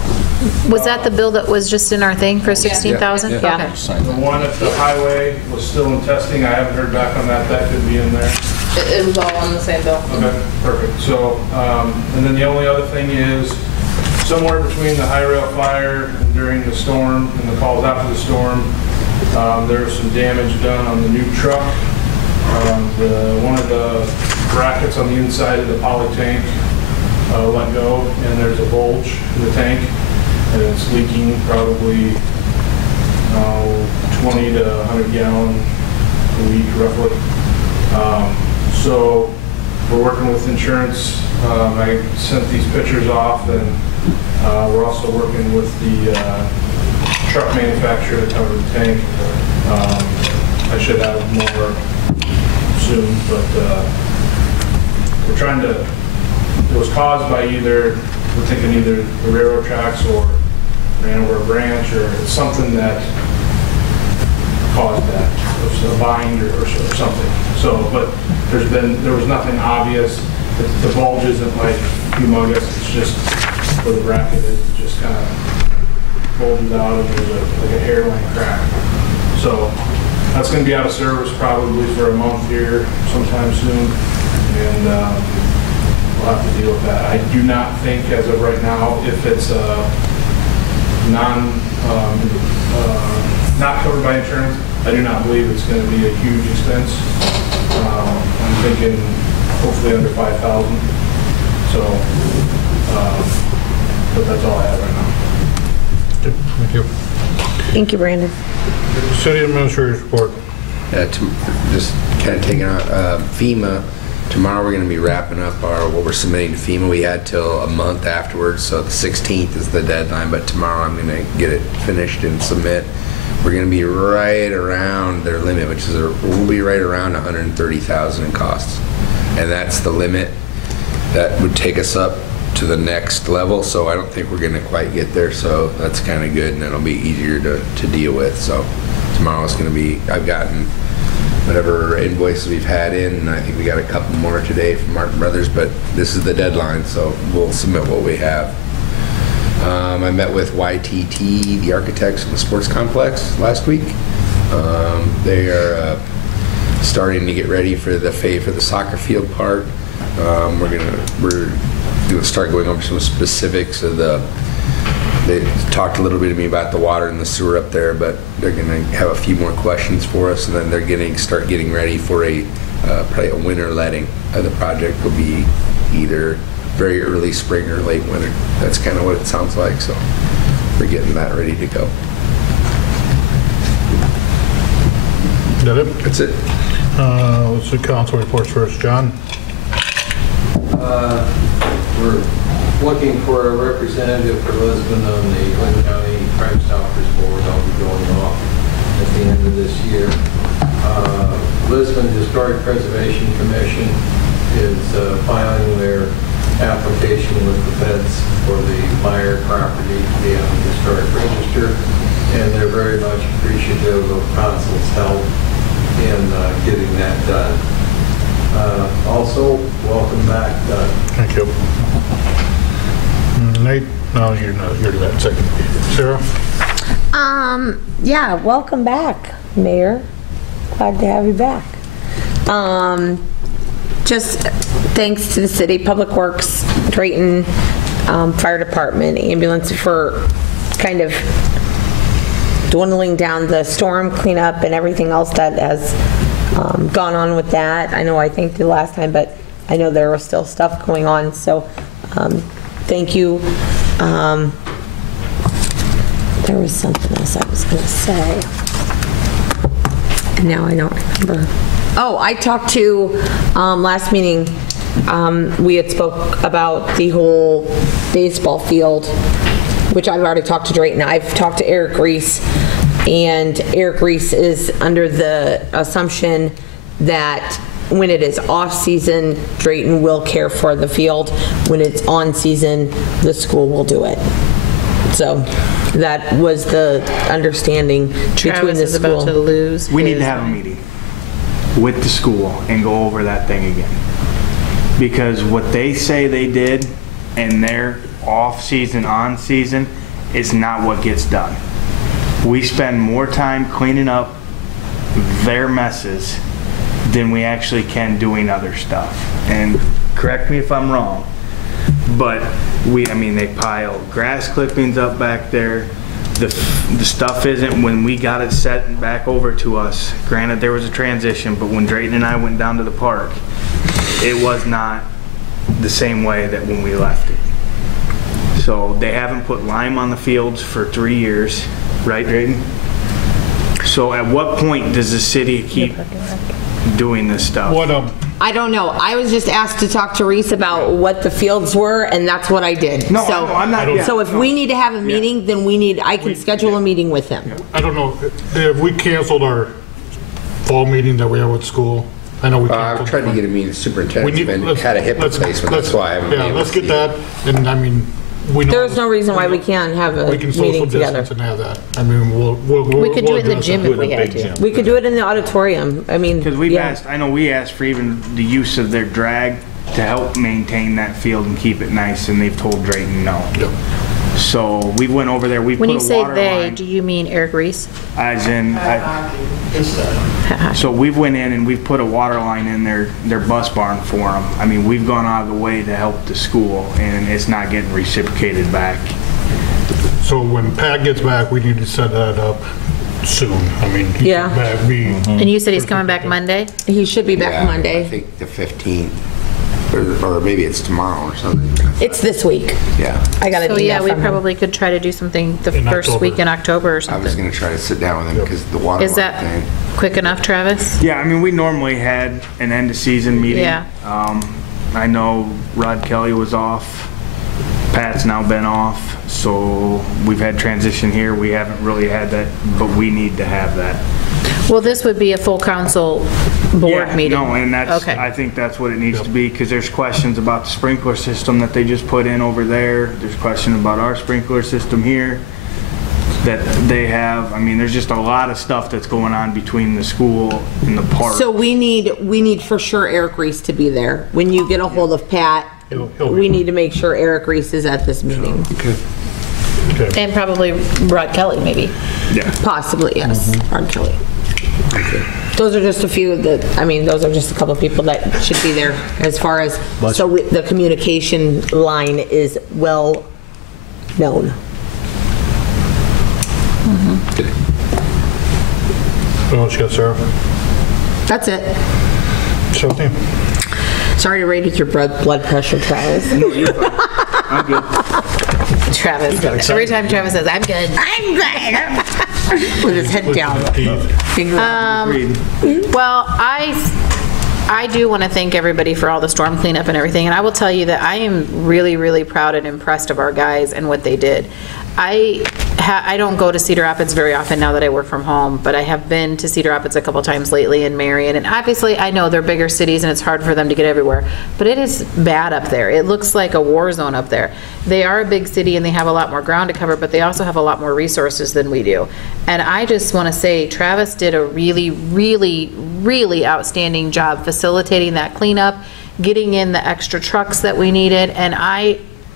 Was that the bill that was just in our thing for 16,000? Yeah. Okay. the one at the highway was still in testing. I haven't heard back on that. That could be in there. It was all on the same bill. Okay, perfect. So, and then the only other thing is, somewhere between the high rail fire and during the storm and the calls after the storm, there was some damage done on the new truck. One of the brackets on the inside of the poly tank let go, and there's a bulge in the tank, and it's leaking probably 20 to 100 gallon a week roughly. So we're working with insurance. I sent these pictures off, and we're also working with the truck manufacturer to cover the tank. I should have more soon, but we're trying to, it was caused by we're thinking either the railroad tracks or ran over a branch, or something that caused that, a bind or something. So, but there was nothing obvious. The bulge isn't like humongous, it's just where the bracket is, it just kind of bulges out and there's like a hairline crack. So that's going to be out of service probably for a month here sometime soon, and we'll have to deal with that. I do not think as of right now, if it's not covered by insurance, I do not believe it's going to be a huge expense. I'm thinking hopefully under 5,000. So, but that's all I have right now. Thank you. Thank you, Brandon. City Administrator's report. Just kind of taking out FEMA. Tomorrow we're going to be wrapping up what we're submitting to FEMA. We had till a month afterwards, so the 16th is the deadline, but tomorrow I'm going to get it finished and submit. We're going to be right around their limit, which is we'll be right around 130,000 in costs, and that's the limit that would take us up to the next level. So I don't think we're going to quite get there. So that's kind of good, and it'll be easier to deal with. So tomorrow's going to be. I've gotten whatever invoices we've had in, and I think we got a couple more today from Martin Brothers. But this is the deadline, so we'll submit what we have. I met with YTT, the architects of the sports complex, last week. They are starting to get ready for the soccer field part. We're gonna start going over some specifics of they talked a little bit to me about the water and the sewer up there, but they're gonna have a few more questions for us, and then they're start getting ready for probably a winter letting. The project will be either very early spring or late winter. That's kind of what it sounds like, so we're getting that ready to go. that it? That's it. Let's do council reports first. John? We're looking for a representative for Lisbon on the Lynn County Crime Stoppers Board. I'll be going off at the end of this year. Lisbon Historic Preservation Commission is filing their application with the feds for the Meyer property to be on the historic register, and they're very much appreciative of council's help in getting that done. Also, welcome back, Doug. Thank you. Nate? No, you're not. You're that second. Sarah? Yeah, welcome back, Mayor. Glad to have you back. Just thanks to the city, Public Works, Drayton, Fire Department, ambulance for kind of dwindling down the storm cleanup and everything else that has gone on with that. I know I thanked you last time, but I know there was still stuff going on, so thank you. There was something else I was going to say, and now I don't remember. Oh, I talked to, last meeting, we had spoke about the whole baseball field, which I've already talked to Drayton. I've talked to Eric Reese, and Eric Reese is under the assumption that when it is off season, Drayton will care for the field. When it's on season, the school will do it. So that was the understanding between the school. About to lose. We need to have a meeting with the school and go over that thing again. Because what they say they did and their off season, on season is not what gets done. We spend more time cleaning up their messes than we actually can doing other stuff. And correct me if I'm wrong, but I mean, they pile grass clippings up back there. The stuff isn't, when we got it set back over to us, granted there was a transition, but when Drayton and I went down to the park, it was not the same way that when we left it. So they haven't put lime on the fields for 3 years, right, Drayton? So at what point does the city keep doing this stuff? I don't know. I was just asked to talk to Reese about what the fields were, and that's what I did. No, so, I'm not. So if we need to have a meeting, then I can schedule a meeting with him. I don't know. Have we canceled our fall meeting that we have with school? I know we canceled. I've tried to get a meeting. Superintendent's had a hip replacement. That's why I haven't been able to let's get that. And I mean, there's no reason why we can't have a meeting together. And have that. I mean, we could do it in the gym if we had to. We could do it in the auditorium. I mean, because we've asked. I know we asked for even the use of their drag to help maintain that field and keep it nice, and they've told Drayton no. Yep. So we went over there. We when put you a say water they, line, do you mean Eric Reese? as in. So we went in and we've put a water line in their bus barn for them. I mean, we've gone out of the way to help the school, and it's not getting reciprocated back. So when Pat gets back, we need to set that up soon. I mean, yeah. And you said he's coming back Monday? He should be back Monday. I think the 15th. Or maybe it's tomorrow or something. It's this week. Yeah. I got an email. So yeah, we from probably could try to do something the first week in October or something. I was going to try to sit down with him because the water. Is that quick enough, Travis? Yeah, I mean, we normally had an end of season meeting. Yeah. I know Rod Kelly was off. Pat's now been off. So we've had transition here. We haven't really had that, but we need to have that. Well, this would be a full council board meeting. No, and that's, okay. I think that's what it needs to be, because there's questions about the sprinkler system that they just put in over there. There's questions about our sprinkler system here that they have. I mean, there's just a lot of stuff that's going on between the school and the park. So we need for sure Eric Reese to be there. When you get a hold of Pat, we need to make sure Eric Reese is at this meeting. Okay. And probably Rod Kelly, maybe. Yeah. Possibly, yes. Rod Kelly. Those are just a few that, I mean, those are just a couple of people that should be there as far as, so the communication line is well known. What else you got, Sarah? That's it. Something. Sorry to raise with your blood pressure, Travis. No, you're fine. I'm good. Travis, every time Travis says, I'm good. I'm good. With his head down. Well, I do want to thank everybody for all the storm cleanup and everything, and I will tell you that I am really, really proud and impressed of our guys and what they did. I don't go to Cedar Rapids very often now that I work from home, but I have been to Cedar Rapids a couple times lately, and Marion, and obviously I know they're bigger cities and it's hard for them to get everywhere, but it is bad up there. It looks like a war zone up there. They are a big city and they have a lot more ground to cover, but they also have a lot more resources than we do. And I just want to say Travis did a really, really, really outstanding job facilitating that cleanup, getting in the extra trucks that we needed, and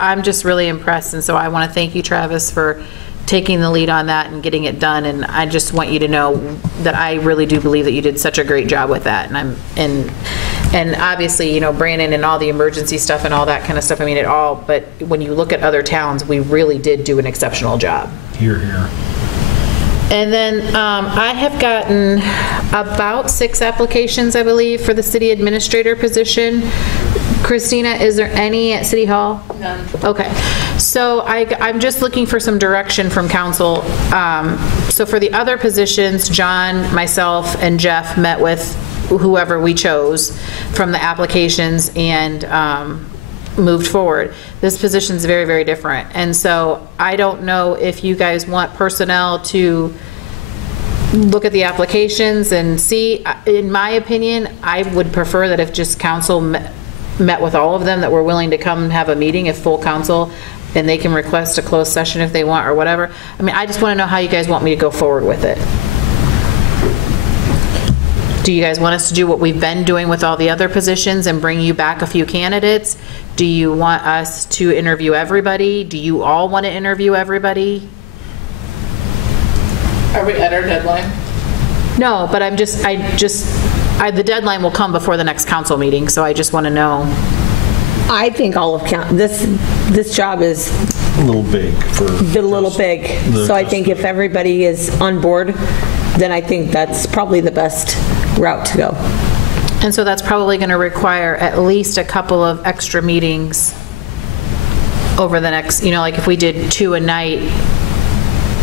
I'm just really impressed, and so I want to thank you, Travis, for taking the lead on that and getting it done, and I just want you to know that I really do believe that you did such a great job with that, and obviously, you know, Brandon and all the emergency stuff and all that kind of stuff, I mean, but when you look at other towns, we really did do an exceptional job. Here, here. And then I have gotten about 6 applications, I believe, for the city administrator position. Christina, is there any at City Hall? None. Okay. So I'm just looking for some direction from council. So for the other positions, John, myself, and Jeff met with whoever we chose from the applications and moved forward. This position is very, very different. And so I don't know if you guys want personnel to look at the applications and see. In my opinion, I would prefer that if just council met with all of them that were willing to come and have a meeting, if full council, and they can request a closed session if they want or whatever. I mean, I just want to know how you guys want me to go forward with it. Do you guys want us to do what we've been doing with all the other positions and bring you back a few candidates? Do you want us to interview everybody? Do you all want to interview everybody? Are we at our deadline? No, but the deadline will come before the next council meeting, so I just want to know. I think all of this job is a little big for a little big. So I think if everybody is on board, then I think that's probably the best route to go. And so that's probably going to require at least a couple of extra meetings over the next, you know, like if we did 2 a night,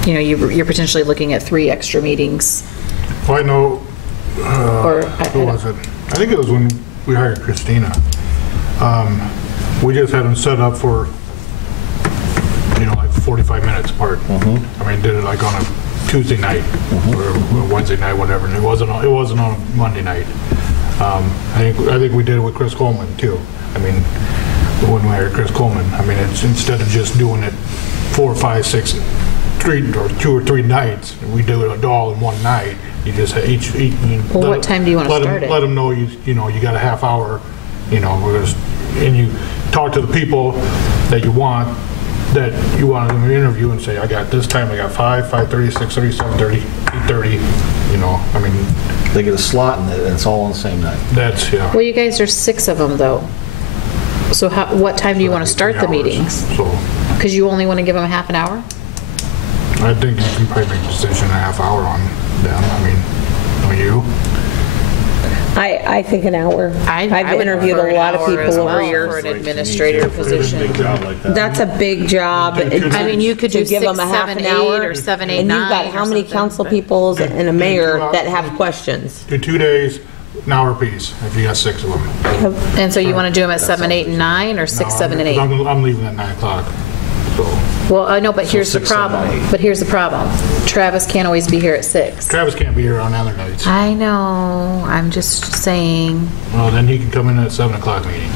you know, you're potentially looking at 3 extra meetings. Well, I know, who was it? I think it was when we hired Christina. We just had them set up for, you know, like 45 minutes apart. I mean, did it like on a Tuesday night or Wednesday night, whatever, and it wasn't on a Monday night. I think we did it with Chris Coleman too. I mean, when we hired Chris Coleman, I mean, it's instead of just doing it 4, 5, 6, 2 or 3 nights, we do it all in one night. You just each well, what time do you want to start it? Let them know you know you got a half hour. You know, and you talk to the people that you want to interview and say, I got this time, I got 5, 5:30, 6:30, 7:30, 8:30. You know, I mean, they get a slot and it's all on the same night. That's, yeah. Well, you guys are 6 of them though. So what time do you want to start the meetings? Because you only want to give them a half an hour? I think you can probably make a decision in a half hour on them. I mean, don't you? I think an hour. I've interviewed a lot of people over years for an administrator position. That's a big job. I mean, you could do give 6, them a half 7, an hour, 8, or 7, 8, and 9. You've got how many council people and a mayor that have questions? Do 2 days, an hour piece, if you got 6 of them. And so you want to do them at 7, 8, and 9, or 6, 7, and 8? I'm leaving at 9 o'clock. Well, I know, but here's the problem. Travis can't always be here at 6. Travis can't be here on other nights. I know. I'm just saying. Well, then he can come in at 7 o'clock meeting.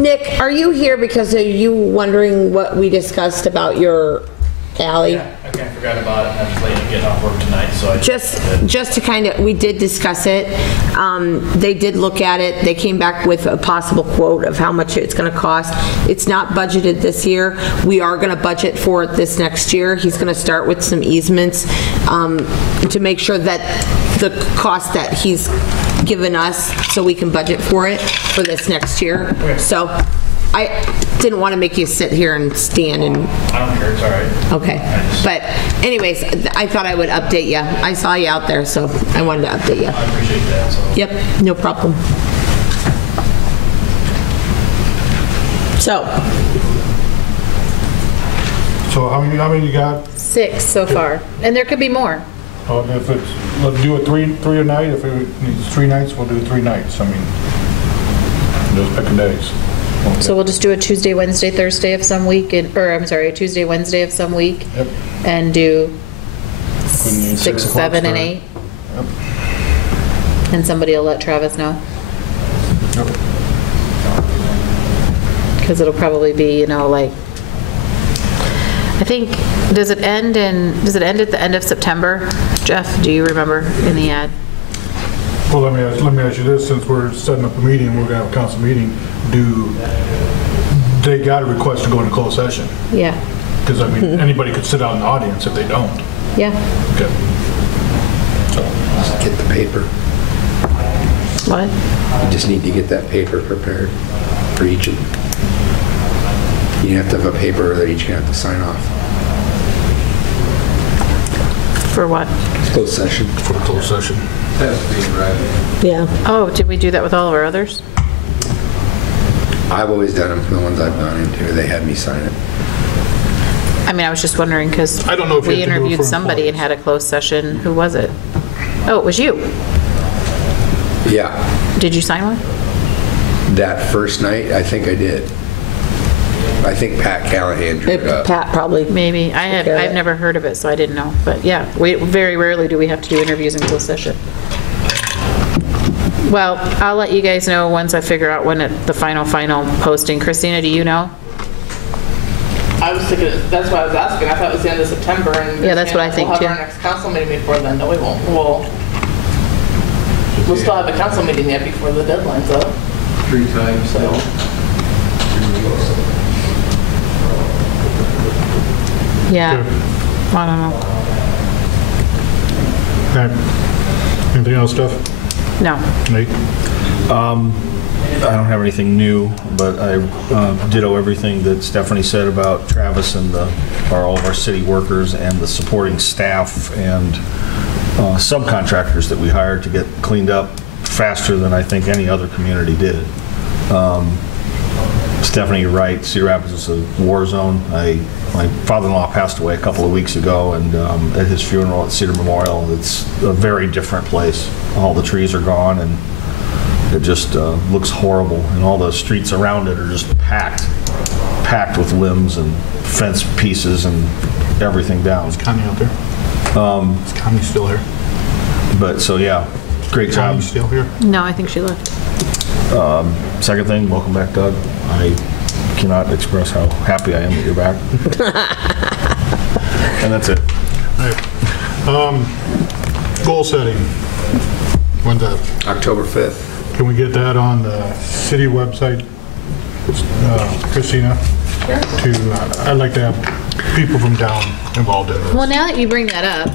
Nick, are you here because are you wondering what we discussed about your alley? Yeah, I kind of forgot about it. I was late getting off work tonight, so just to kind of, we did discuss it. They did look at it. They came back with a possible quote of how much it's going to cost. It's not budgeted this year. We are going to budget for it this next year. He's going to start with some easements to make sure that the cost that he's given us, so we can budget for it for this next year. Okay. So I didn't want to make you sit here and stand and... I don't care, it's all right. Okay. But anyways, I thought I would update you. I saw you out there, so I wanted to update you. I appreciate that. So. Yep, no problem. So how many you got? 6 so far, and there could be more. If it's, let's do it three a night. If it needs 3 nights, we'll do 3 nights. I mean, just pick a days. So we'll just do a Tuesday, Wednesday, Thursday of some week, or I'm sorry, a Tuesday, Wednesday of some week, Yep. and do 6, 6 o'clock 7, and start. 8. Yep. And somebody will let Travis know. Yep. Because it'll probably be, you know, like, I think, does it end at the end of September? Jeff, do you remember in the ad? Well, let me ask you this, since we're setting up a meeting, we're gonna have a council meeting, they got a request to go into closed session? Yeah. Because, I mean, anybody could sit out in the audience if they don't. Yeah. Okay. So, Just get the paper. What? You just need to get that paper prepared for each of them. You have to have a paper that each can have to sign off. For what? Closed session. For the closed session. That's being read. yeah. Oh, did we do that with all of our others? I've always done them for the ones I've gone into. They had me sign it. I mean, I was just wondering, because I don't know if you we have to do it interviewed for somebody and had a closed session. Who was it? Oh, it was you. Yeah. Did you sign one? That first night, I think I did. I think Pat Callahan drew it up. Pat probably. Maybe. I've never heard of it, so I didn't know. But yeah, we very rarely do we have to do interviews in closed session. Well, I'll let you guys know once I figure out when the final posting. Christina, do you know? I was thinking, that's why I was asking. I thought it was the end of September, and Yeah, that's what I think, we'll too. have our next council meeting before then. No, we won't. We'll still have a council meeting yet before the deadline's up. 3 times, so. Yeah. I don't know. Okay. Anything else, Steph? No. Nate? I don't have anything new, but I ditto everything that Stephanie said about Travis and all of our city workers and the supporting staff and subcontractors that we hired to get cleaned up faster than I think any other community did. Stephanie, you're right. Cedar Rapids is a war zone. My father-in-law passed away a couple of weeks ago, and at his funeral at Cedar Memorial, it's a very different place. All the trees are gone, and it just looks horrible. And all the streets around it are just packed with limbs and fence pieces and everything down. Is Connie out there? Is Connie still here? But so yeah, great job. Connie's still here? No, I think she left. Second thing, welcome back, Doug. I cannot express how happy I am that you're back. And that's it. All right. Goal setting. When's that? October 5th. Can we get that on the city website, Christina? I'd like to have people from town involved in this. Well, now that you bring that up,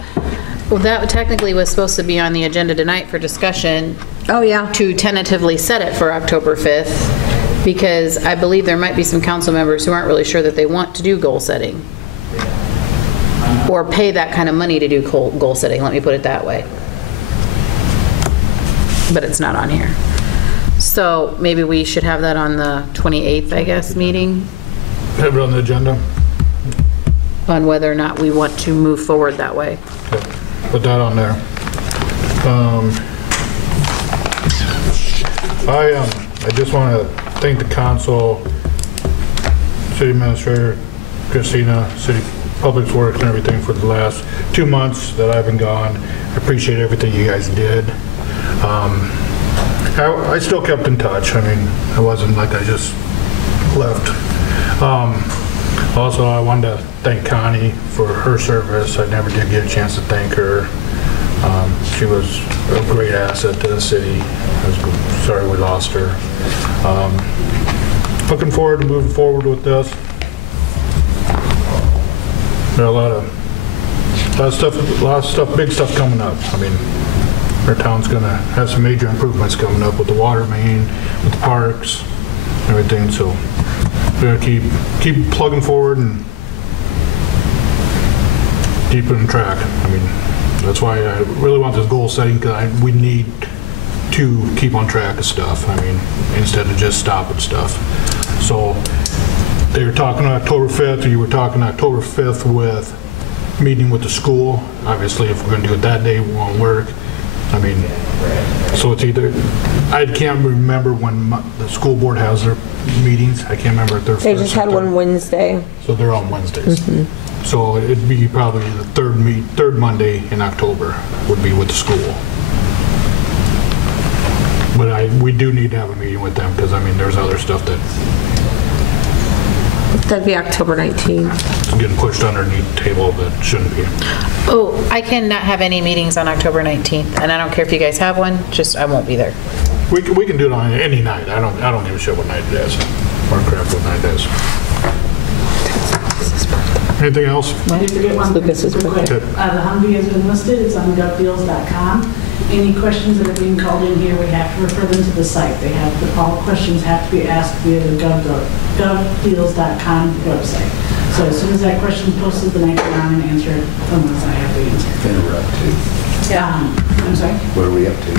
well, that technically was supposed to be on the agenda tonight for discussion. Oh, yeah. To tentatively set it for October 5th, because I believe there might be some council members who aren't really sure that they want to do goal setting or pay that kind of money to do goal setting, let me put it that way. But it's not on here. So maybe we should have that on the 28th, I guess, meeting, Have it on the agenda? on whether or not we want to move forward that way. Okay. Put that on there. I just want to thank the council, city administrator, Christina, city public works and everything for the last 2 months that I've been gone. I appreciate everything you guys did. I still kept in touch. I mean, it wasn't like I just left. Also, I wanted to thank Connie for her service. I never did get a chance to thank her. She was a great asset to the city. I was sorry we lost her. Looking forward to moving forward with this. There are a lot of stuff, big stuff coming up. I mean, our town's gonna have some major improvements coming up with the water main, with the parks, everything. So we're gonna keep plugging forward and keep it on track. I mean, that's why I really want this goal setting, because we need to keep on track of stuff. I mean, instead of just stopping stuff. So they were talking October 5th, or you were talking October 5th with meeting with the school. Obviously, if we're going to do it that day, we won't work. I mean, so it's either, I can't remember when the school board has their meetings. I can't remember if they're They just had one Wednesday. So they're on Wednesdays. So it'd be probably the third Monday in October would be with the school. But we do need to have a meeting with them because, I mean, there's other stuff That'd be October 19th. It's getting pushed underneath the table that shouldn't be. Oh, I cannot have any meetings on October 19th, and I don't care if you guys have one, just I won't be there. We can do it on any night. I don't give a shit what night it is. Or crap what night it is. Anything else? I did forget one thing super quick. The Humvee has been listed. It's on govdeals.com. Any questions that are being called in here, we have to refer them to the site. All questions have to be asked via the govdeals.com website. So as soon as that question is posted, then I can on and answer it unless I have the answer. And we're up to? I'm sorry? What are we up to?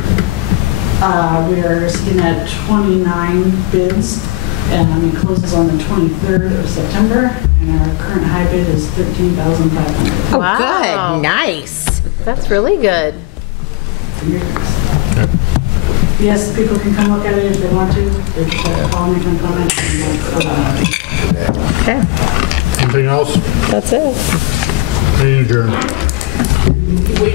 We are sitting at 29 bids, and it closes on the 23rd of September, and our current high bid is $13,500. Oh, Wow. good. Nice. That's really good. Yes, people can come look at it if they want to. They just have to call me, can comment. Okay. Anything else? That's it. Meeting adjourned.